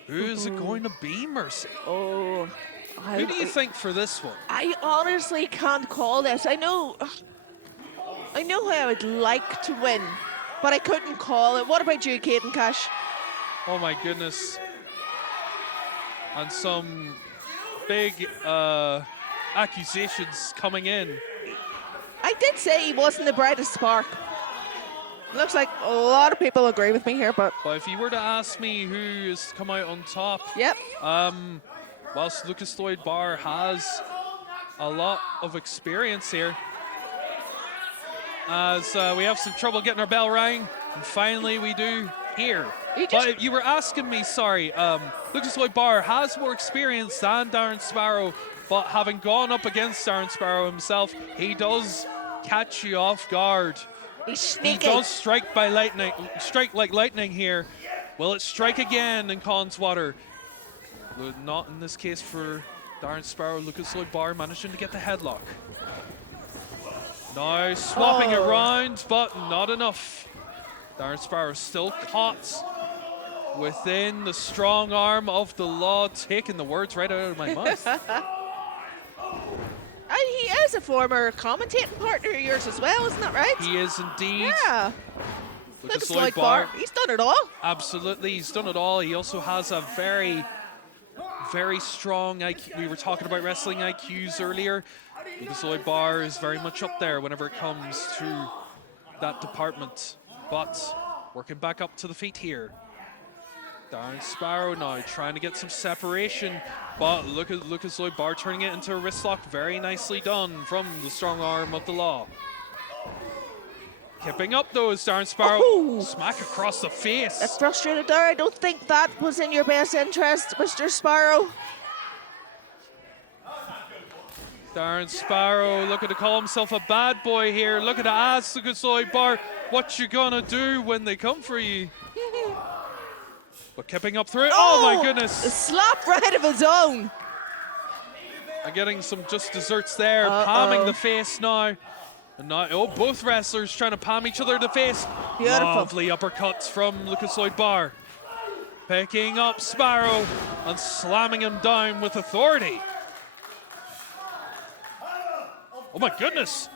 Who is it going to be, Mercy? Oh, Who do you think for this one? I honestly can't call this. I know who I would like to win, but I couldn't call it. What about you, Kate and Cash? Oh my goodness. And some big accusations coming in. I did say he wasn't the brightest spark. Looks like a lot of people agree with me here, but If you were to ask me who has come out on top, yep. whilst Lucas Lloyd Bar has a lot of experience here, as we have some trouble getting our bell rang, and finally we do here. But you were asking me, sorry, Lucas Lloyd Bar has more experience than Darren Sparrow, but having gone up against Darren Sparrow himself, he does catch you off guard. He's He sneaky. does strike like lightning here. Will it strike again in Connswater? Not in this case for Darren Sparrow. Lucas Lloyd Bar managing to get the headlock. Now swapping it round, but not enough. Darren Sparrow still caught within the strong arm of the law, taking the words right out of my mouth. He is a former commentating partner of yours as well, isn't that right? He is indeed. Yeah. Lucas Lucas Lloyd Lloyd Bar. Bar. He's done it all. Absolutely, he's done it all. He also has a very, very strong IQ. We were talking about wrestling IQs earlier. Lucas Lloyd Bar is very much up there whenever it comes to that department. But working back up to the feet here. Darren Sparrow now trying to get some separation, but look at Lucas Lloyd Bar turning it into a wrist lock. Very nicely done from the strong arm of the law. Keeping up though is Darren Sparrow. Oh. Smack across the face. That's frustrated there. I don't think that was in your best interest, Mr. Sparrow. Darren Sparrow looking to call himself a bad boy here. Looking to ask Lucas Lloyd Bar, what you gonna do when they come for you? But keeping up through it. Oh my A goodness. slap right of his own. And getting some just desserts there. Palming the face now. And now, both wrestlers trying to palm each other to the face. Beautiful. Lovely uppercuts from Lucas Lloyd Bar. Picking up Sparrow and slamming him down with authority. Oh my goodness.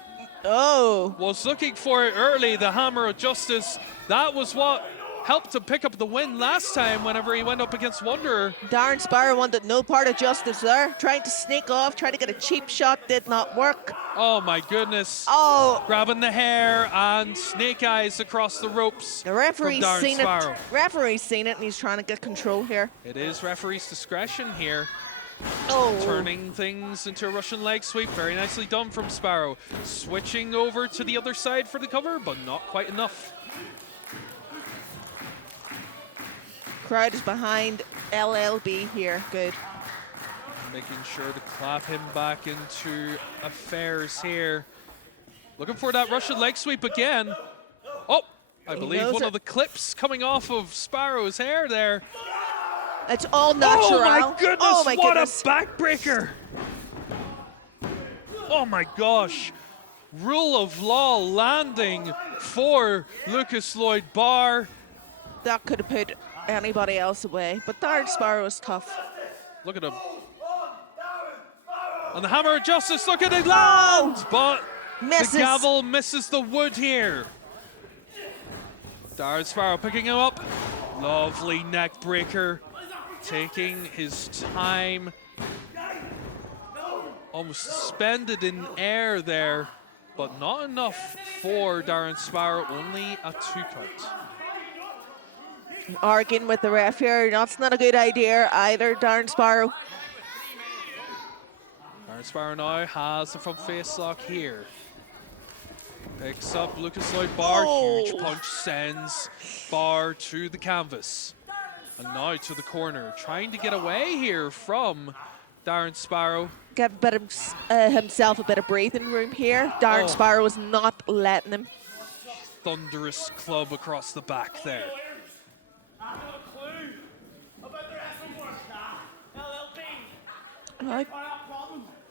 Oh. Was looking for it early, the hammer of justice. That was what helped him pick up the win last time whenever he went up against Wanderer. Darren Sparrow wanted no part of justice there. Trying to sneak off, trying to get a cheap shot, did not work. Oh my goodness. Oh. Grabbing the hair and snake eyes across the ropes. The referee's from Darren seen Sparrow. it. Referee's seen it and he's trying to get control here. It is referee's discretion here. Oh. Turning things into a Russian leg sweep. Very nicely done from Sparrow. Switching over to the other side for the cover, but not quite enough. Crowd is behind LLB here. Good. Making sure to clap him back into affairs here. Looking for that Russian leg sweep again. Oh, I believe one of the clips coming off of Sparrow's hair there. It's all natural. Oh my goodness, Oh my what goodness. a backbreaker. Oh my gosh. Rule of law landing for Lucas Lloyd Bar. That could have put anybody else away. But Darren Sparrow is tough. Look at him. And the hammer of justice, look at it land! But Misses. the gavel misses the wood here. Darren Sparrow picking him up. Lovely neck breaker. Taking his time. Almost suspended in air there. But not enough for Darren Sparrow. Only a 2 count. Arguing with the ref here. That's not a good idea either, Darren Sparrow. Darren Sparrow now has the front face lock here. Picks up Lucas Lloyd Bar. Oh. Huge punch sends Bar to the canvas. And now to the corner. Trying to get away here from Darren Sparrow. Give a bit of, himself a bit of breathing room here. Darren Sparrow is not letting him. Thunderous club across the back there. Right.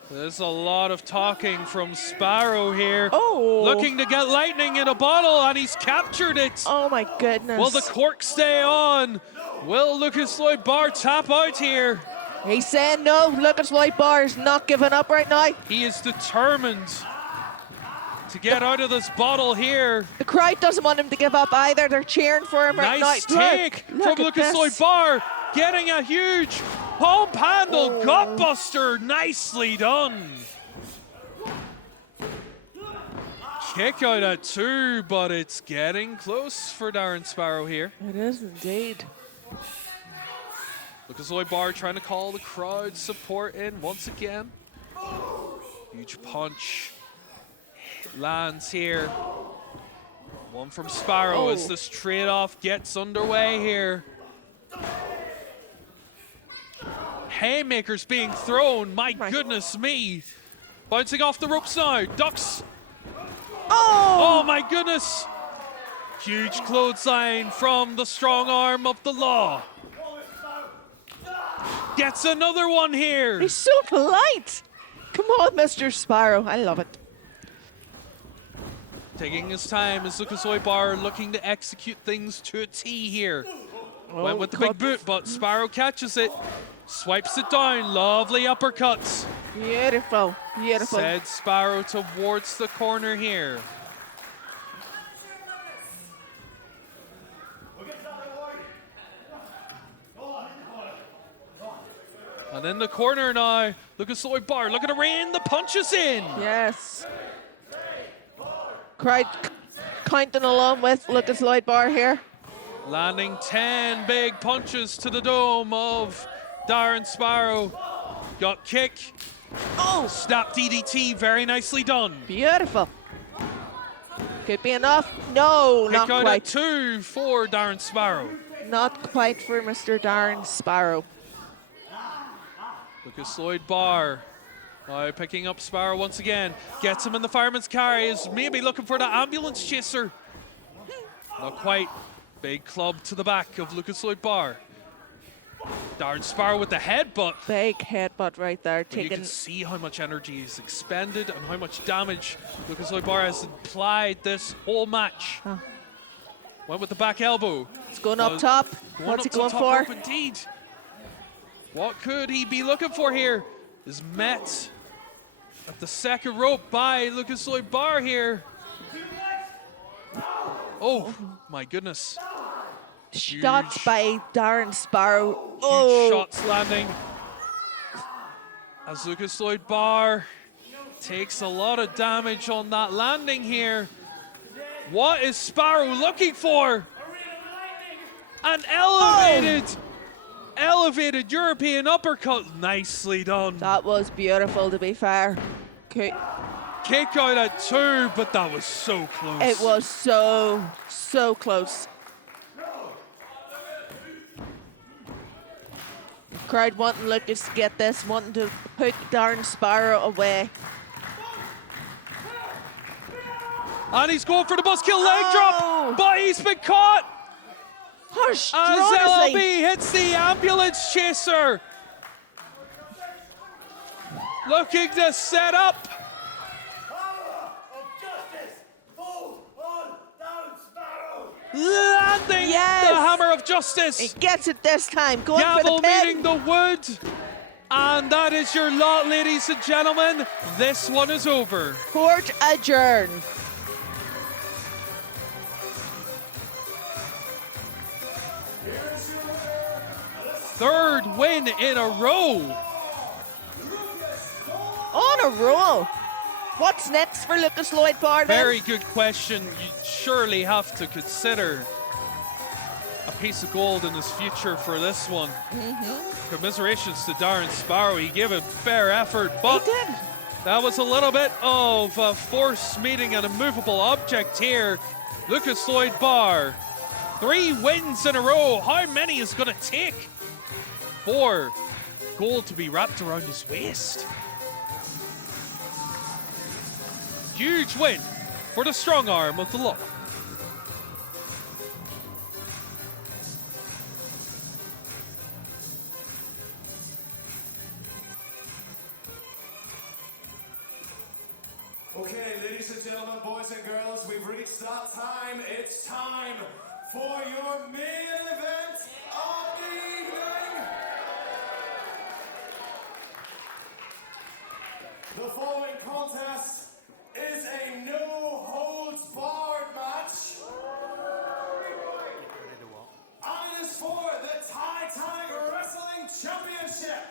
There's a lot of talking from Sparrow here. Oh. Looking to get lightning in a bottle, and he's captured it. Oh my goodness. Will the cork stay on? Will Lucas Lloyd Bar tap out here? He's saying no. Lucas Lloyd Bar is not giving up right now. He is determined to get out of this bottle here. The crowd doesn't want him to give up either. They're cheering for him right now. Nice take Look from at Lucas this. Lloyd Bar. Getting a huge pump handle gutbuster. Nicely done. Kick out at 2, but it's getting close for Darren Sparrow here. It is indeed. Lucas Lloyd Bar trying to call the crowd support in once again. Huge punch lands here. One from Sparrow as this trade-off gets underway here. Haymakers being thrown, my goodness me. Bouncing off the ropes now, ducks. Oh my goodness. Huge clothesline from the strong arm of the law. Gets another one here. He's so polite. Come on, Mr. Sparrow. I love it. Taking his time as Lucas Lloyd Bar looking to execute things to a T here. Went with the big boot, but Sparrow catches it. Swipes it down. Lovely uppercuts. Beautiful. Beautiful. Said Sparrow towards the corner here. And in the corner now, Lucas Lloyd Bar looking to rain the punches in. Yes. Crowd counting along with Lucas Lloyd Bar here. Landing 10 big punches to the dome of Darren Sparrow. Got kick. Snap DDT, very nicely done. Beautiful. Could be enough. No, Kick not out quite. at 2 for Darren Sparrow. Not quite for Mr. Darren Sparrow. Lucas Lloyd Bar now picking up Sparrow once again. Gets him in the fireman's carry. Is maybe looking for the ambulance chaser. Not quite. Big club to the back of Lucas Lloyd Bar. Darren Sparrow with the headbutt. Big headbutt right there. But you can see how much energy is expended and how much damage Lucas Lloyd Bar has applied this whole match. Went with the back elbow. It's going up top. What's he going for? Rope indeed. What could he be looking for here? Is met at the second rope by Lucas Lloyd Bar here. Oh my goodness. Shots by Darren Sparrow. Huge shots landing. As Lucas Lloyd Bar takes a lot of damage on that landing here. What is Sparrow looking for? An elevated European uppercut. Nicely done. That was beautiful, to be fair. Okay. Kick out at 2, but that was so close. It was so close. Crowd wanting Lucas to get this, wanting to put Darren Sparrow away. And he's going for the buzzkill leg drop, but he's been caught. Hush, As honestly. LB hits the ambulance chaser. Looking to set up. landing Yes. the hammer of justice. He gets it this time. Going for Gavel the pin. meeting the wood. And that is your lot, ladies and gentlemen. This one is over. Court adjourned. Third win in a row. On a roll. What's next for Lucas Lloyd Bar? Very good question. You surely have to consider a piece of gold in his future for this one. Commiserations to Darren Sparrow. He gave a fair effort, but He did. that was a little bit of a force meeting an immovable object here. Lucas Lloyd Bar, 3 wins in a row. How many is going to take for gold to be wrapped around his waist? Huge win for the strong arm of the law. Okay, ladies and gentlemen, boys and girls, we've reached that time. It's time for your main event of the evening. The following contest is a no-holds-barred match. And it is for the Titanic Wrestling Championship.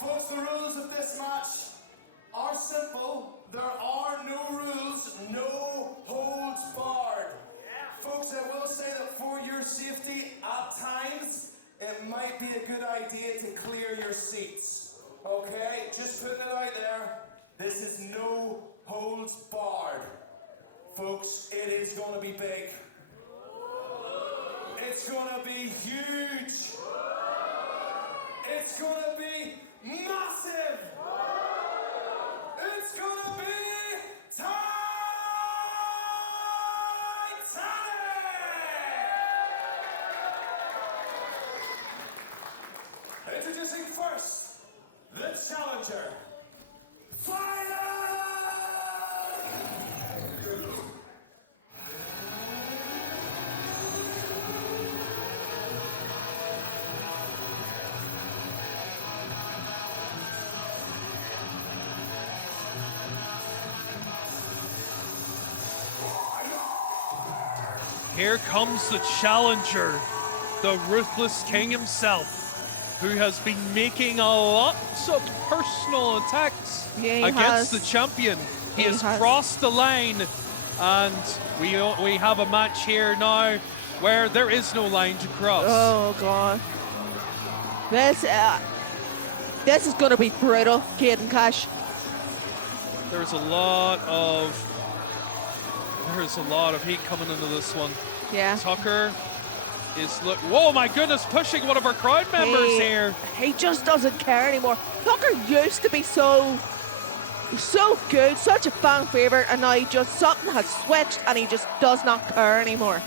Folks, the rules of this match are simple. There are no rules, no holds barred. Folks, I will say that for your safety, at times, it might be a good idea to clear your seats. Okay, just putting it out there. This is no holds barred. Folks, it is going to be big. It's going to be huge. It's going to be massive. It's going to be Titanic! Introducing first, the challenger, Fire! Here comes the challenger, the ruthless king himself, who has been making a lot of personal attacks Yeah, he against has. the champion. He has has. crossed the line, and we have a match here now where there is no line to cross. Oh God. This is going to be brutal, Kate and Cash. There's a lot of heat coming into this one. Yeah. Tucker is whoa, my goodness, pushing one of our crowd members here. He just doesn't care anymore. Tucker used to be so good, such a fan favorite, and now something has switched and he just does not care anymore.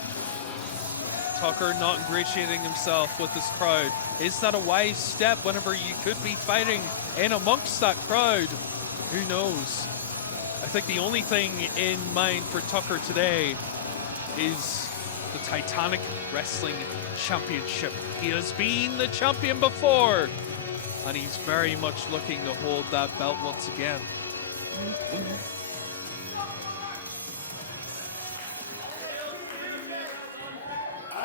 Tucker not ingratiating himself with this crowd. Is that a wise step whenever you could be fighting in amongst that crowd? Who knows? I think the only thing in mind for Tucker today is the Titanic Wrestling Championship. He has been the champion before, and he's very much looking to hold that belt once again.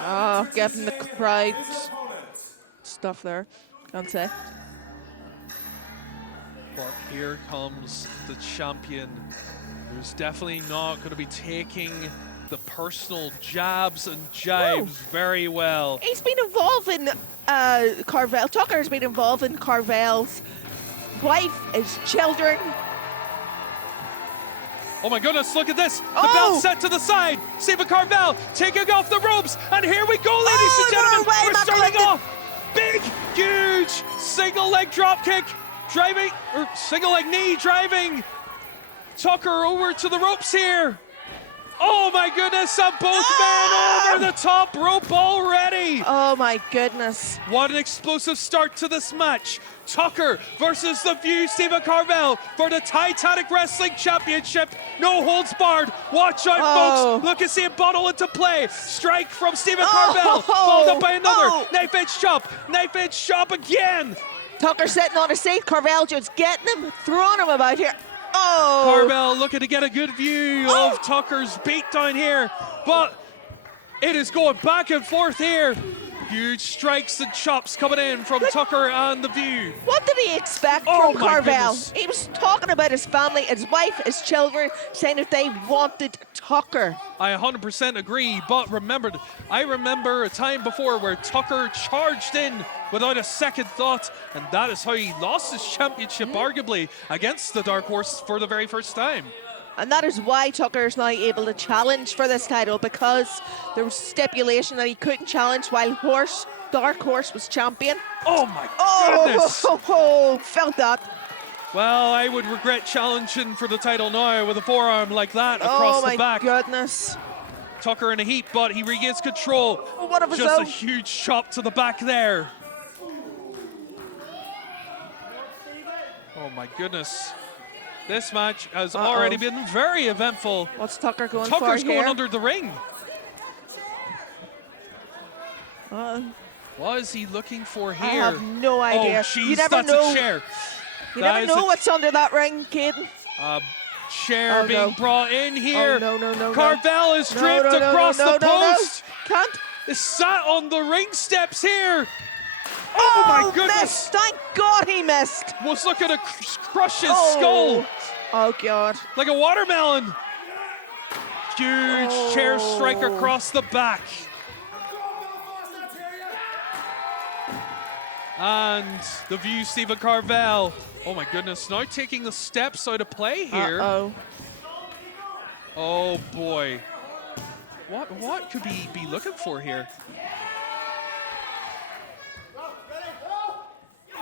Oh, getting the crowd stuff there. Can't say. But here comes the champion, who's definitely not going to be taking the personal jabs and jibes very well. He's been involved in Carvel. Tucker's been involved in Carvel's wife, his children. Oh my goodness, look at this. The Oh! belt set to the side. Stephen Carvel taking off the ropes. And here we go, ladies and gentlemen. no way, We're Matt starting Clinton. off. Big, huge single leg drop kick. Driving, or single leg knee driving Tucker over to the ropes here. Oh my goodness, and both men over the top rope already. Oh my goodness. What an explosive start to this match. Tucker versus The View, Stephen Carvel for the Titanic Wrestling Championship. No holds barred. Watch out, folks. Look and see it bottle into play. Strike from Stephen Carvel. Followed up by another. Knife edge chop. Knife edge chop again. Tucker sitting on a seat. Carvel just getting him, throwing him about here. Oh! Carvel looking to get a good view of Tucker's beatdown here, but it is going back and forth here. Huge strikes and chops coming in from Tucker and The View. What did he expect from Carvel? He was talking about his family, his wife, his children, saying that they wanted Tucker. I 100% agree, but I remember a time before where Tucker charged in without a second thought, and that is how he lost his championship, arguably, against the Dark Horse for the very first time. And that is why Tucker is now able to challenge for this title, because there was stipulation that he couldn't challenge while Dark Horse was champion. Oh my goodness! Felt that. Well, I would regret challenging for the title now with a forearm like that across the back. Oh my goodness. Tucker in a heap, but he regains control. What of his Just own? a huge chop to the back there. Oh my goodness. This match has already been very eventful. What's Tucker going for Tucker's here? going under the ring. What is he looking for here? I have no idea. Oh, jeez, you never that's know. a chair. You never know what's under that ring, Caden. Chair being brought in here. Oh, no. Carvel is draped across the post. Can't. Is sat on the ring steps here. Oh my goodness. Missed. Thank God he missed. Was looking to crush his skull. Oh God. Like a watermelon. Huge chair strike across the back. And The View, Stephen Carvel. Oh my goodness, now taking the steps out of play here. Oh boy. What could he be looking for here?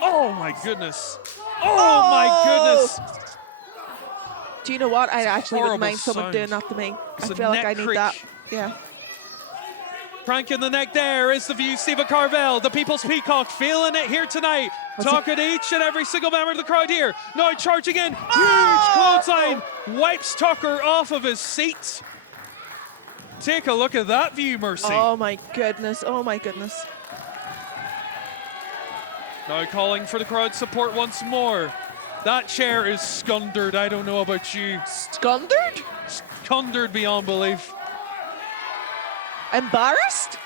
Oh my goodness. Oh my goodness. Do you know what? I actually wouldn't mind Horrible someone sound. doing that to me. It's I a feel like neck I need creak. that. Yeah. Crank in the neck there is The View, Stephen Carvel, the People's Peacock, feeling it here tonight. Talking to each and every single member of the crowd here. Now charging in, huge clothesline, wipes Tucker off of his seat. Take a look at that view, Mercy. Oh my goodness. Oh my goodness. Now calling for the crowd support once more. That chair is scundered, I don't know about you. Scundered? Scundered beyond belief. Embarrassed?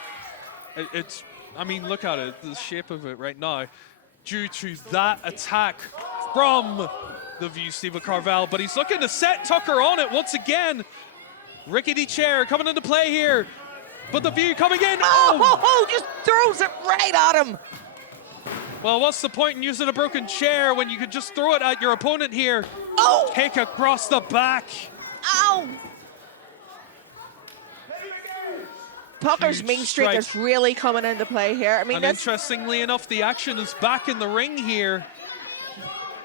I mean, look at it, the shape of it right now. Due to that attack from The View, Stephen Carvel, but he's looking to set Tucker on it once again. Rickety chair coming into play here, but The View coming in. Just throws it right at him. Well, what's the point in using a broken chair when you could just throw it at your opponent here? Kick across the back. Ow! Tucker's Huge mean streak strike. is really coming into play here. I mean, And interestingly enough, the action is back in the ring here.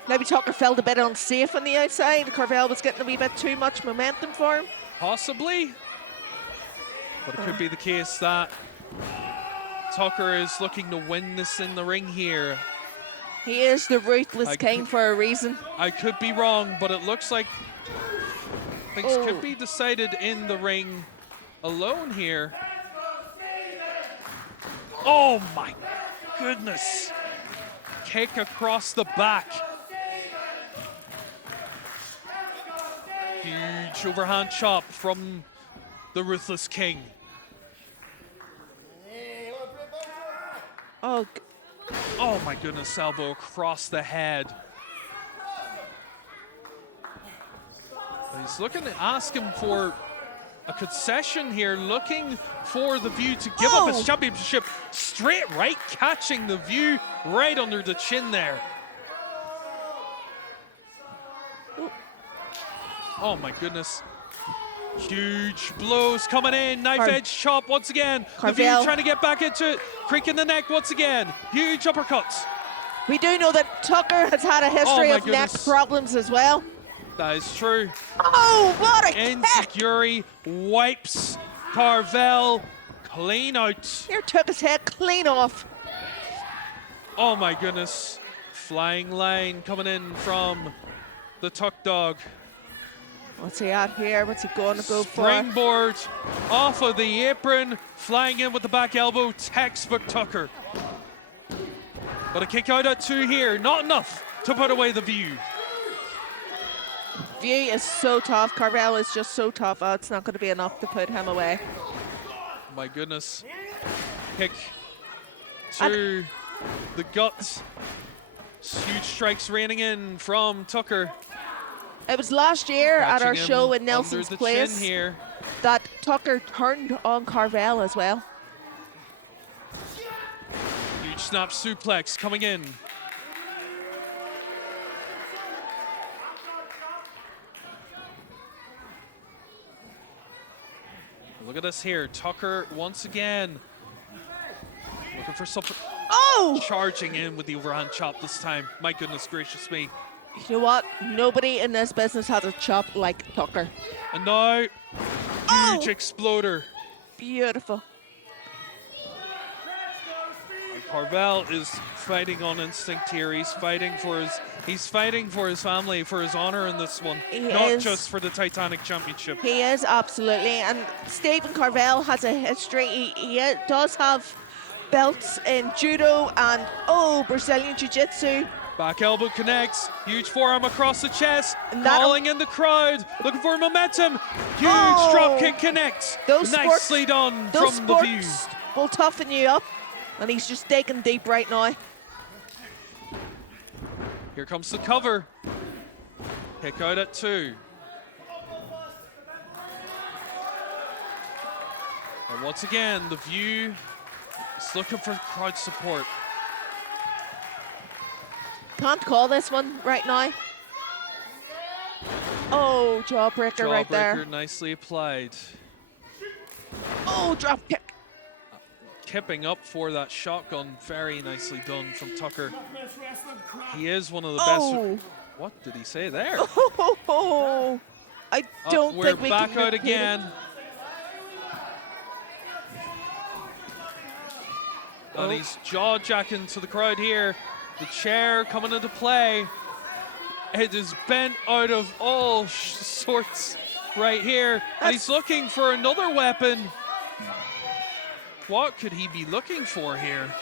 maybe Tucker felt a bit unsafe on the outside. Carvel was getting a wee bit too much momentum for him. Possibly. But it could be the case that Tucker is looking to win this in the ring here. He is the ruthless king for a reason. I could be wrong, but it looks like things could be decided in the ring alone here. Oh my goodness. Kick across the back. Huge overhand chop from the Ruthless King. Oh, my goodness, elbow across the head. He's looking to ask him for a concession here, looking for The View to give up his championship. Straight right, catching The View right under the chin there. Oh my goodness. Huge blows coming in. Knife edge chop once again. The View trying to get back into it. Creak in the neck once again. Huge uppercuts. we do know that Tucker has had a history of neck problems as well. That is true. Oh, what a kick! Insecurity wipes Carvel clean out. Here took his head clean off. Oh my goodness. Flying line coming in from the Tuck Dog. What's he at here? What's he going to go for? Springboard off of the apron, flying in with the back elbow, textbook Tucker. But a kick out at 2 here, not enough to put away the View. View is so tough. Carvel is just so tough. Oh, it's not going to be enough to put him away. My goodness. Kick to the gut. Huge strikes raining in from Tucker. It was last year at our Catching show him in Nelson's under the Place chin here. that Tucker turned on Carvel as well. Huge snap suplex coming in. Look at this here. Tucker once again looking for something. Oh! Charging in with the overhand chop this time. My goodness gracious me. You know what? Nobody in this business has a chop like Tucker. And now, huge Oh! exploder. Beautiful. Carvel is fighting on instinct here. He's fighting for his family, for his honor in this one. He Not is. just for the Titanic Championship. He is, absolutely. And Stephen Carvel has a history. He does have belts in judo and, Brazilian Jiu-Jitsu. Back elbow connects. Huge forearm across the chest. And that- Calling in the crowd. Looking for momentum. Huge Oh! drop kick connects. Those Nicely sports- done Those from the View. sports will toughen you up. And he's just digging deep right now. Here comes the cover. Kick out at 2. And once again, the View is looking for crowd support. Can't call this one right now. Oh, jawbreaker right there. Jawbreaker nicely applied. Oh, drop kick. Kipping up for that shotgun. Very nicely done from Tucker. He is one of the best. Oh. What did he say there? Oh, I don't We're think we back can out repeat it. again. And he's jaw-jacking to the crowd here. The chair coming into play. It is bent out of all sorts right here. And he's looking for another weapon. What could he be looking for here?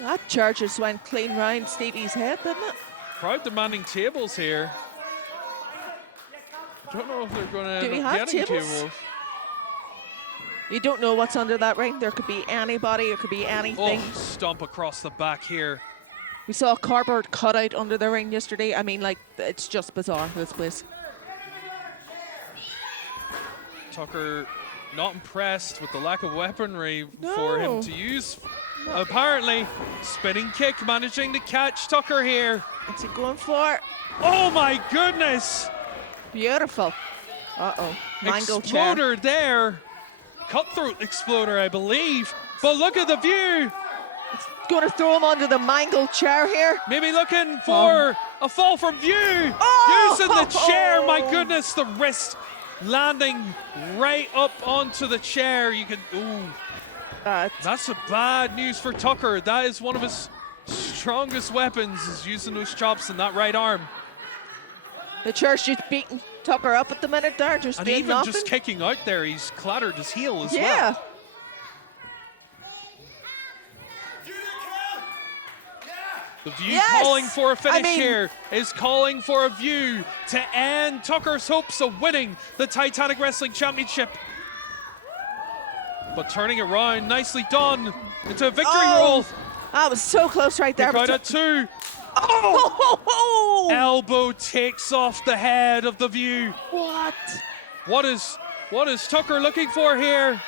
That charge just went clean round Stevie's head, didn't it? Crowd demanding tables here. I don't know if they're going Do to we end up have getting tables? tables. You don't know what's under that ring. There could be anybody, it could be anything. Oh, stomp across the back here. We saw a cardboard cutout under the ring yesterday. I mean, like, it's just bizarre, this place. Tucker not impressed with the lack of weaponry for him No. to use. Apparently, spinning kick managing to catch Tucker here. What's he going for? Oh my goodness! Beautiful. Uh-oh. Mango chair. Exploder there. Cutthroat exploder, I believe. But look at the View. Going to throw him under the mangled chair here. Maybe looking for a fall from View. Oh! Using the chair. My goodness, the wrist landing right up onto the chair. You can. Ooh. That's a bad news for Tucker. That is one of his strongest weapons, is using those chops in that right arm. The chair's just beating Tucker up at the minute there, just And doing even nothing. just kicking out there, he's clattered his heel as Yeah. well. The View Yes! calling for a finish I mean- here, is calling for a View to end Tucker's hopes of winning the Titanic Wrestling Championship. But turning it around, nicely done, into a victory roll. That was so close right there. Kick out but at 2. Oh! Elbow takes off the head of the View. What? What is Tucker looking for here?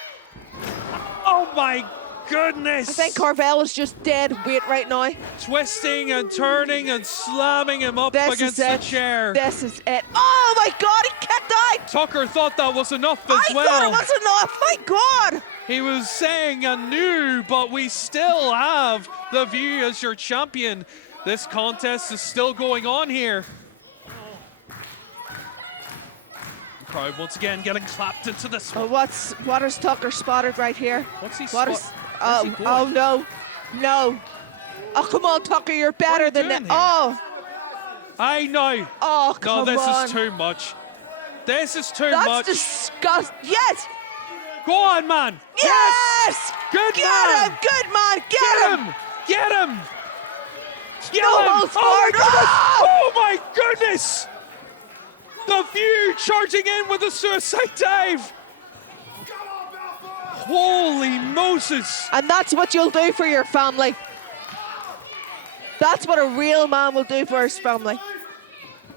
Oh my goodness! I think Carvel is just dead weight right now. Twisting and turning and slamming him up This against is the it. chair. This is it. Oh my God, he kicked out. Tucker thought that was enough as I well. thought it was enough. My God. He was saying anew, but we still have the View as your champion. This contest is still going on here. Crowd once again getting clapped into this Oh, one. what is Tucker spotted right here? What's he What is? spot- Where's he Oh going? no, no. Oh come on, Tucker, you're better you than doing that. here? Oh, I know. oh No, come this on. is too much. This is too That's much. disgusting. Yes, Go on, man. yes. Good Get man. him, good man. Get Get him. him. Get him. Get No him. holds Oh my barred. goodness. Oh! Oh my goodness. The View charging in with a suicide dive. Holy Moses. And that's what you'll do for your family. That's what a real man will do for his family.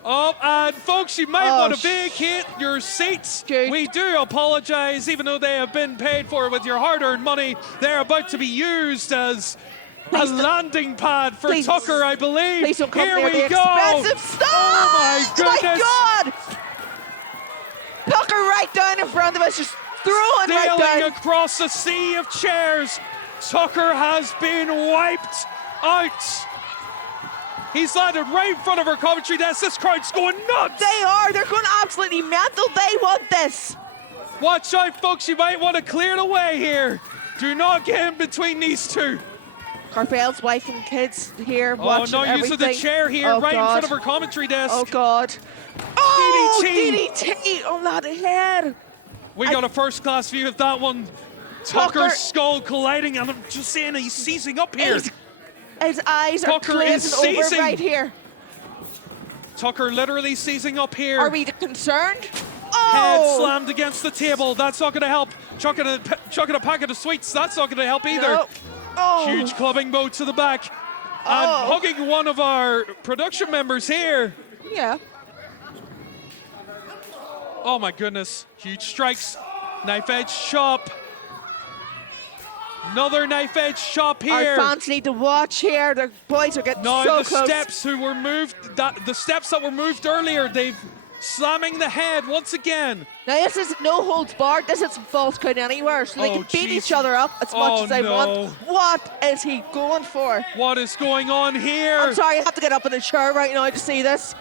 Oh, and folks, you might Oh, want to vacate your seats. Dude. We do apologise, even though they have been paid for with your hard-earned money. They're about to be used as Please a don't- landing pad for please- Tucker, I believe. Please don't come Here near we the go. expensive stuff. Oh my goodness. Oh my God! Tucker right down in front of us, just throwing right Sailing down. across a sea of chairs. Tucker has been wiped out. He's landed right in front of our commentary desk. This crowd's going nuts. They are. They're going absolutely mental. They want this. Watch out, folks. You might want to clear the way here. Do not get in between these two. Carvel's wife and kids here Oh, watching no use everything. of the chair here, Oh, right in God. front of our commentary desk. Oh God! Oh, DDT. DDT on that head. We got a first-class view of that one. Tucker- Tucker's skull colliding, and I'm just saying he's seizing up here. His eyes are Tucker is glazing over seizing. right here. Tucker literally seizing up here. Are we concerned? Head Oh! slammed against the table. That's not going to help. Chucking a packet of sweets. That's not going to help either. No. Oh! Huge clubbing blow to the back. And Oh. hugging one of our production members here. Yeah. Oh my goodness. Huge strikes. Knife edge chop. Another knife edge chop here. Our fans need to watch here. The boys are getting Now so the close. steps who were moved, the steps that were moved earlier, they've slamming the head once again. Now this is no holds barred. This is false count anywhere, so they Oh, can beat jeez. each other up as much Oh, as they no. want. What is he going for? What is going on here? I'm sorry, I have to get up in the chair right now to see this.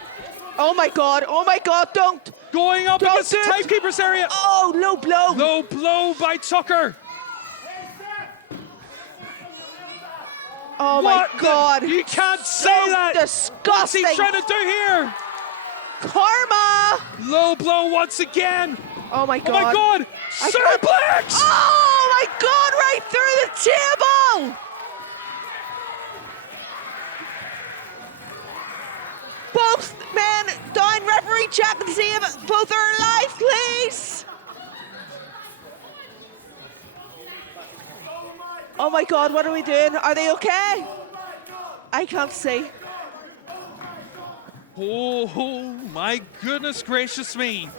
Oh my God! Oh my God! Don't! Going up Don't against the do it. timekeeper's area. Oh, low blow! Low blow by Tucker. Oh What my the- God! You can't say So that. What's disgusting! he trying to do here? Karma! Low blow once again. Oh my Oh God! my God. I Suplex. Oh my God! Right through the table! Both men down. Referee check and see if both are alive, please. Oh my God! What are we doing? Are they okay? I can't see. Oh my goodness gracious me.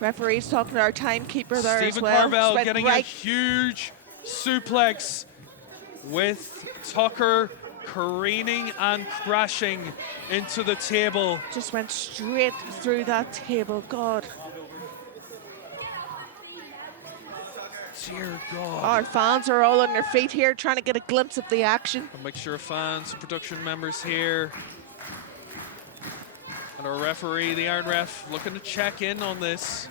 Referee's talking to our timekeeper there as Stephen well. Carvel Just went getting a right. huge suplex with Tucker careening and crashing into the table. Just went straight through that table. God. Dear God. Our fans are all on their feet here trying to get a glimpse of the action. A mixture of fans and production members here. And our referee, the Iron Ref, looking to check in on this.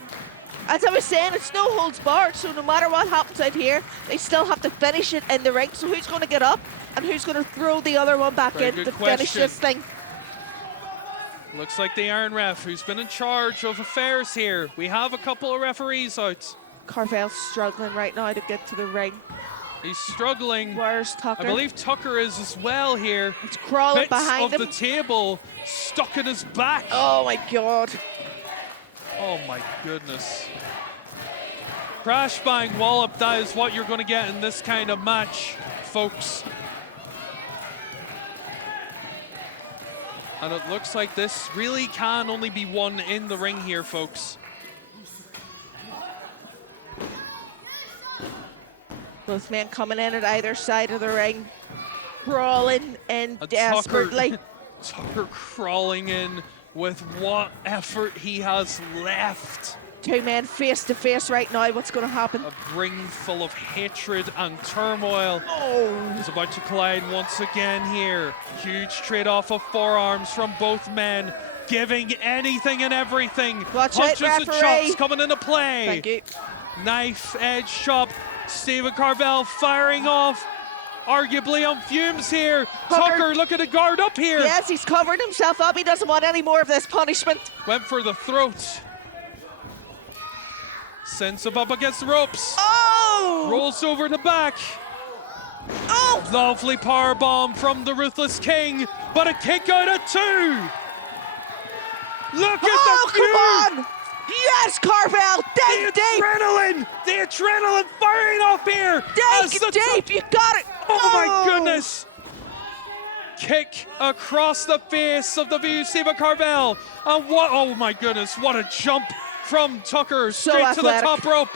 As I was saying, it's no holds barred, so no matter what happens out here, they still have to finish it in the ring. So who's going to get up and who's going to throw the other one back Very in good to finish question. this thing? Looks like the Iron Ref, who's been in charge of affairs here. We have a couple of referees out. Carvel's struggling right now to get to the ring. He's struggling. Where's Tucker? I believe Tucker is as well here. It's crawling Bits behind of him. the table stuck in his back. Oh my God. Oh my goodness. Crash bang wallop, that is what you're going to get in this kind of match, folks. And it looks like this really can only be won in the ring here, folks. Both men coming in at either side of the ring, crawling in And desperately. Tucker crawling in with what effort he has left. Two men face to face right now. What's going to happen? A ring full of hatred and turmoil. Oh. Is about to collide once again here. Huge trade off of forearms from both men. giving anything and everything. Watch out, Punches and referee. chops coming into play. Thank you. Knife edge chop. Stephen Carvel firing off. Arguably on fumes here. Tucker looking to guard up here. Yes, he's covered himself up. He doesn't want any more of this punishment. Went for the throat. Sends him up against the ropes. Oh! Rolls over the back. Oh! Lovely power bomb from the Ruthless King, but a kick out at 2. Look at the view. Come on! Yes, Carvel! Dig deep! The adrenaline firing off here. as Dig the deep! You got it! Oh my goodness! Kick across the face of the View, Stephen Carvel. And what, oh my goodness, what a jump from Tucker straight to the athletic. top rope.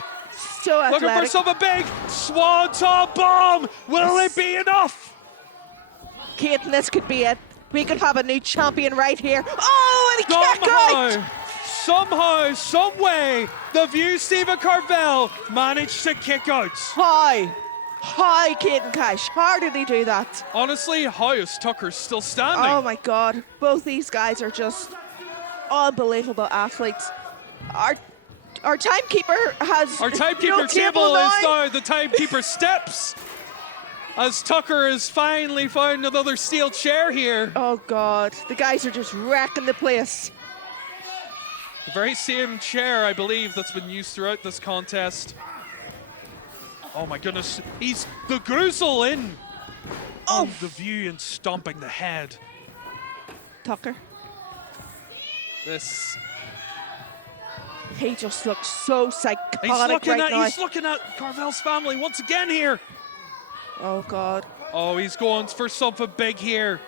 So Looking for athletic. something big. Swanton bomb. Will it be enough? Caden, this could be it. We could have a new champion right here. Oh, and he kicked out! Somehow, some way, the View, Stephen Carvel managed to kick out. Hi, Caden Cash. How did he do that? Honestly, how is Tucker still standing? Oh my God. Both these guys are just unbelievable athletes. Our timekeeper has Our timekeeper no table is now. now the timekeeper steps. As Tucker has finally found another steel chair here. Oh God, the guys are just wrecking the place. The very same chair, I believe, that's been used throughout this contest. Oh my goodness, he's the Goozle in. Oh, The View and stomping the head. Tucker. This. He just looks so psychotic He's looking at Carvel's family once again here. Oh God. Oh, he's going for something big here.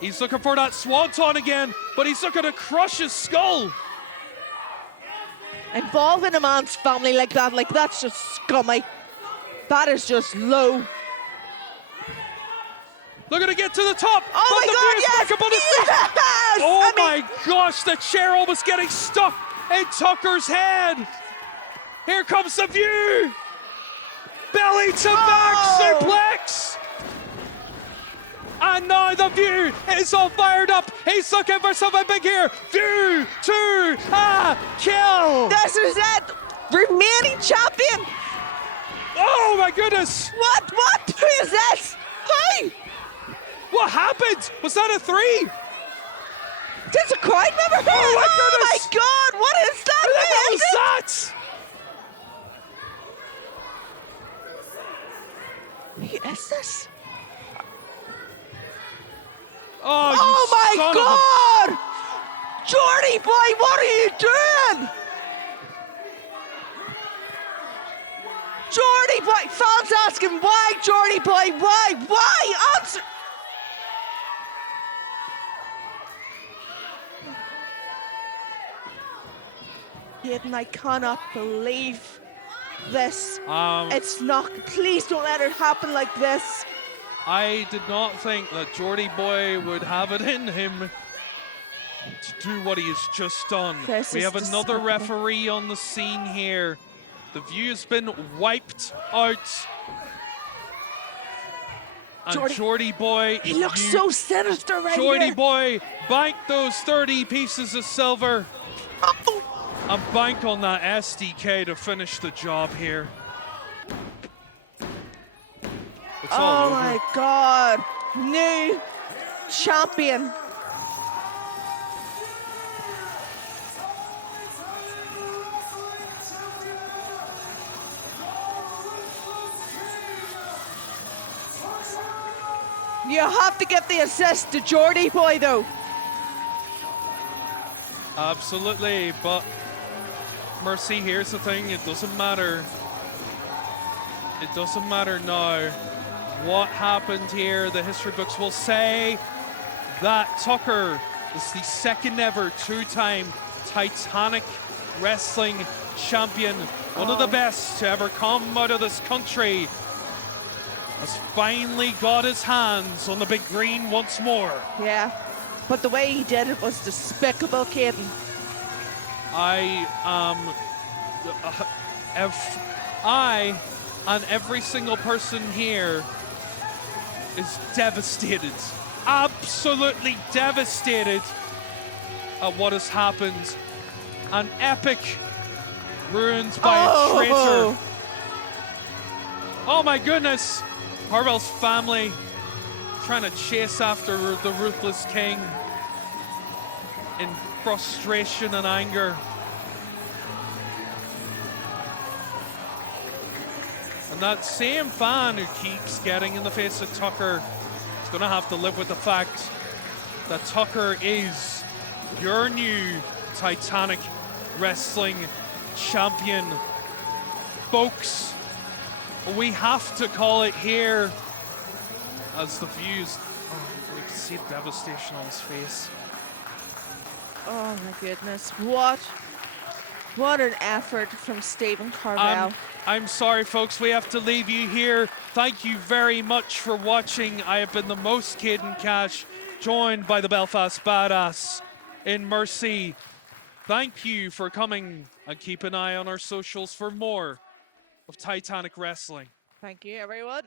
He's looking for that swanton again, but he's looking to crush his skull. Involving a man's family like that's just scummy. That is just low. Looking to get to the top. Oh but my the God, View is yes! back up on his feet. Yes! Oh I mean, my gosh, the chair almost getting stuck in Tucker's head. Here comes the View. Belly to back suplex. And now the View is all fired up. He's looking for something big here. View to a kill. this is it. Remaining champion. Oh my goodness. What? Who is this? Hi. What happened? Was that a 3? There's a crowd member here. Oh my Oh goodness. my God, what is that? What the hell Who was is it? that? Who is this? Oh, you Oh my son of a- God! Jordy boy, what are you doing? Jordy boy, fans asking why, Jordy boy, why? Answer. Hayden, I cannot believe this. It's not. Please don't let it happen like this. I did not think that Geordie Boy would have it in him to do what he has just done. This We is have another despicable. referee on the scene here. The View has been wiped out. And Geordie Boy, He looks so sinister right Geordie here. Boy, bank those 30 pieces of silver Oh. and bank on that SDK to finish the job here. It's all Oh over. my God. New champion. You have to give the assist to Geordie boy though. Absolutely, but Mercy, here's the thing, it doesn't matter. It doesn't matter now what happened here. The history books will say that Tucker is the second ever two-time Titanic Wrestling champion. One of the best to ever come out of this country. Has finally got his hands on the big green once more. Yeah, but the way he did it was despicable, Caden. I and every single person here is devastated, absolutely devastated at what has happened. An epic ruined by a traitor. Oh my goodness! Harwell's family trying to chase after the ruthless king in frustration and anger. And that same fan who keeps getting in the face of Tucker is going to have to live with the fact that Tucker is your new Titanic Wrestling champion. Folks, we have to call it here as the views. Oh, we can see the devastation on his face. Oh my goodness. What an effort from Stephen Carvel. I'm sorry, folks. We have to leave you here. Thank you very much for watching. I have been the most Caden Cash, joined by the Belfast Badass in Mercy. Thank you for coming, and keep an eye on our socials for more of Titanic Wrestling. Thank you, everyone.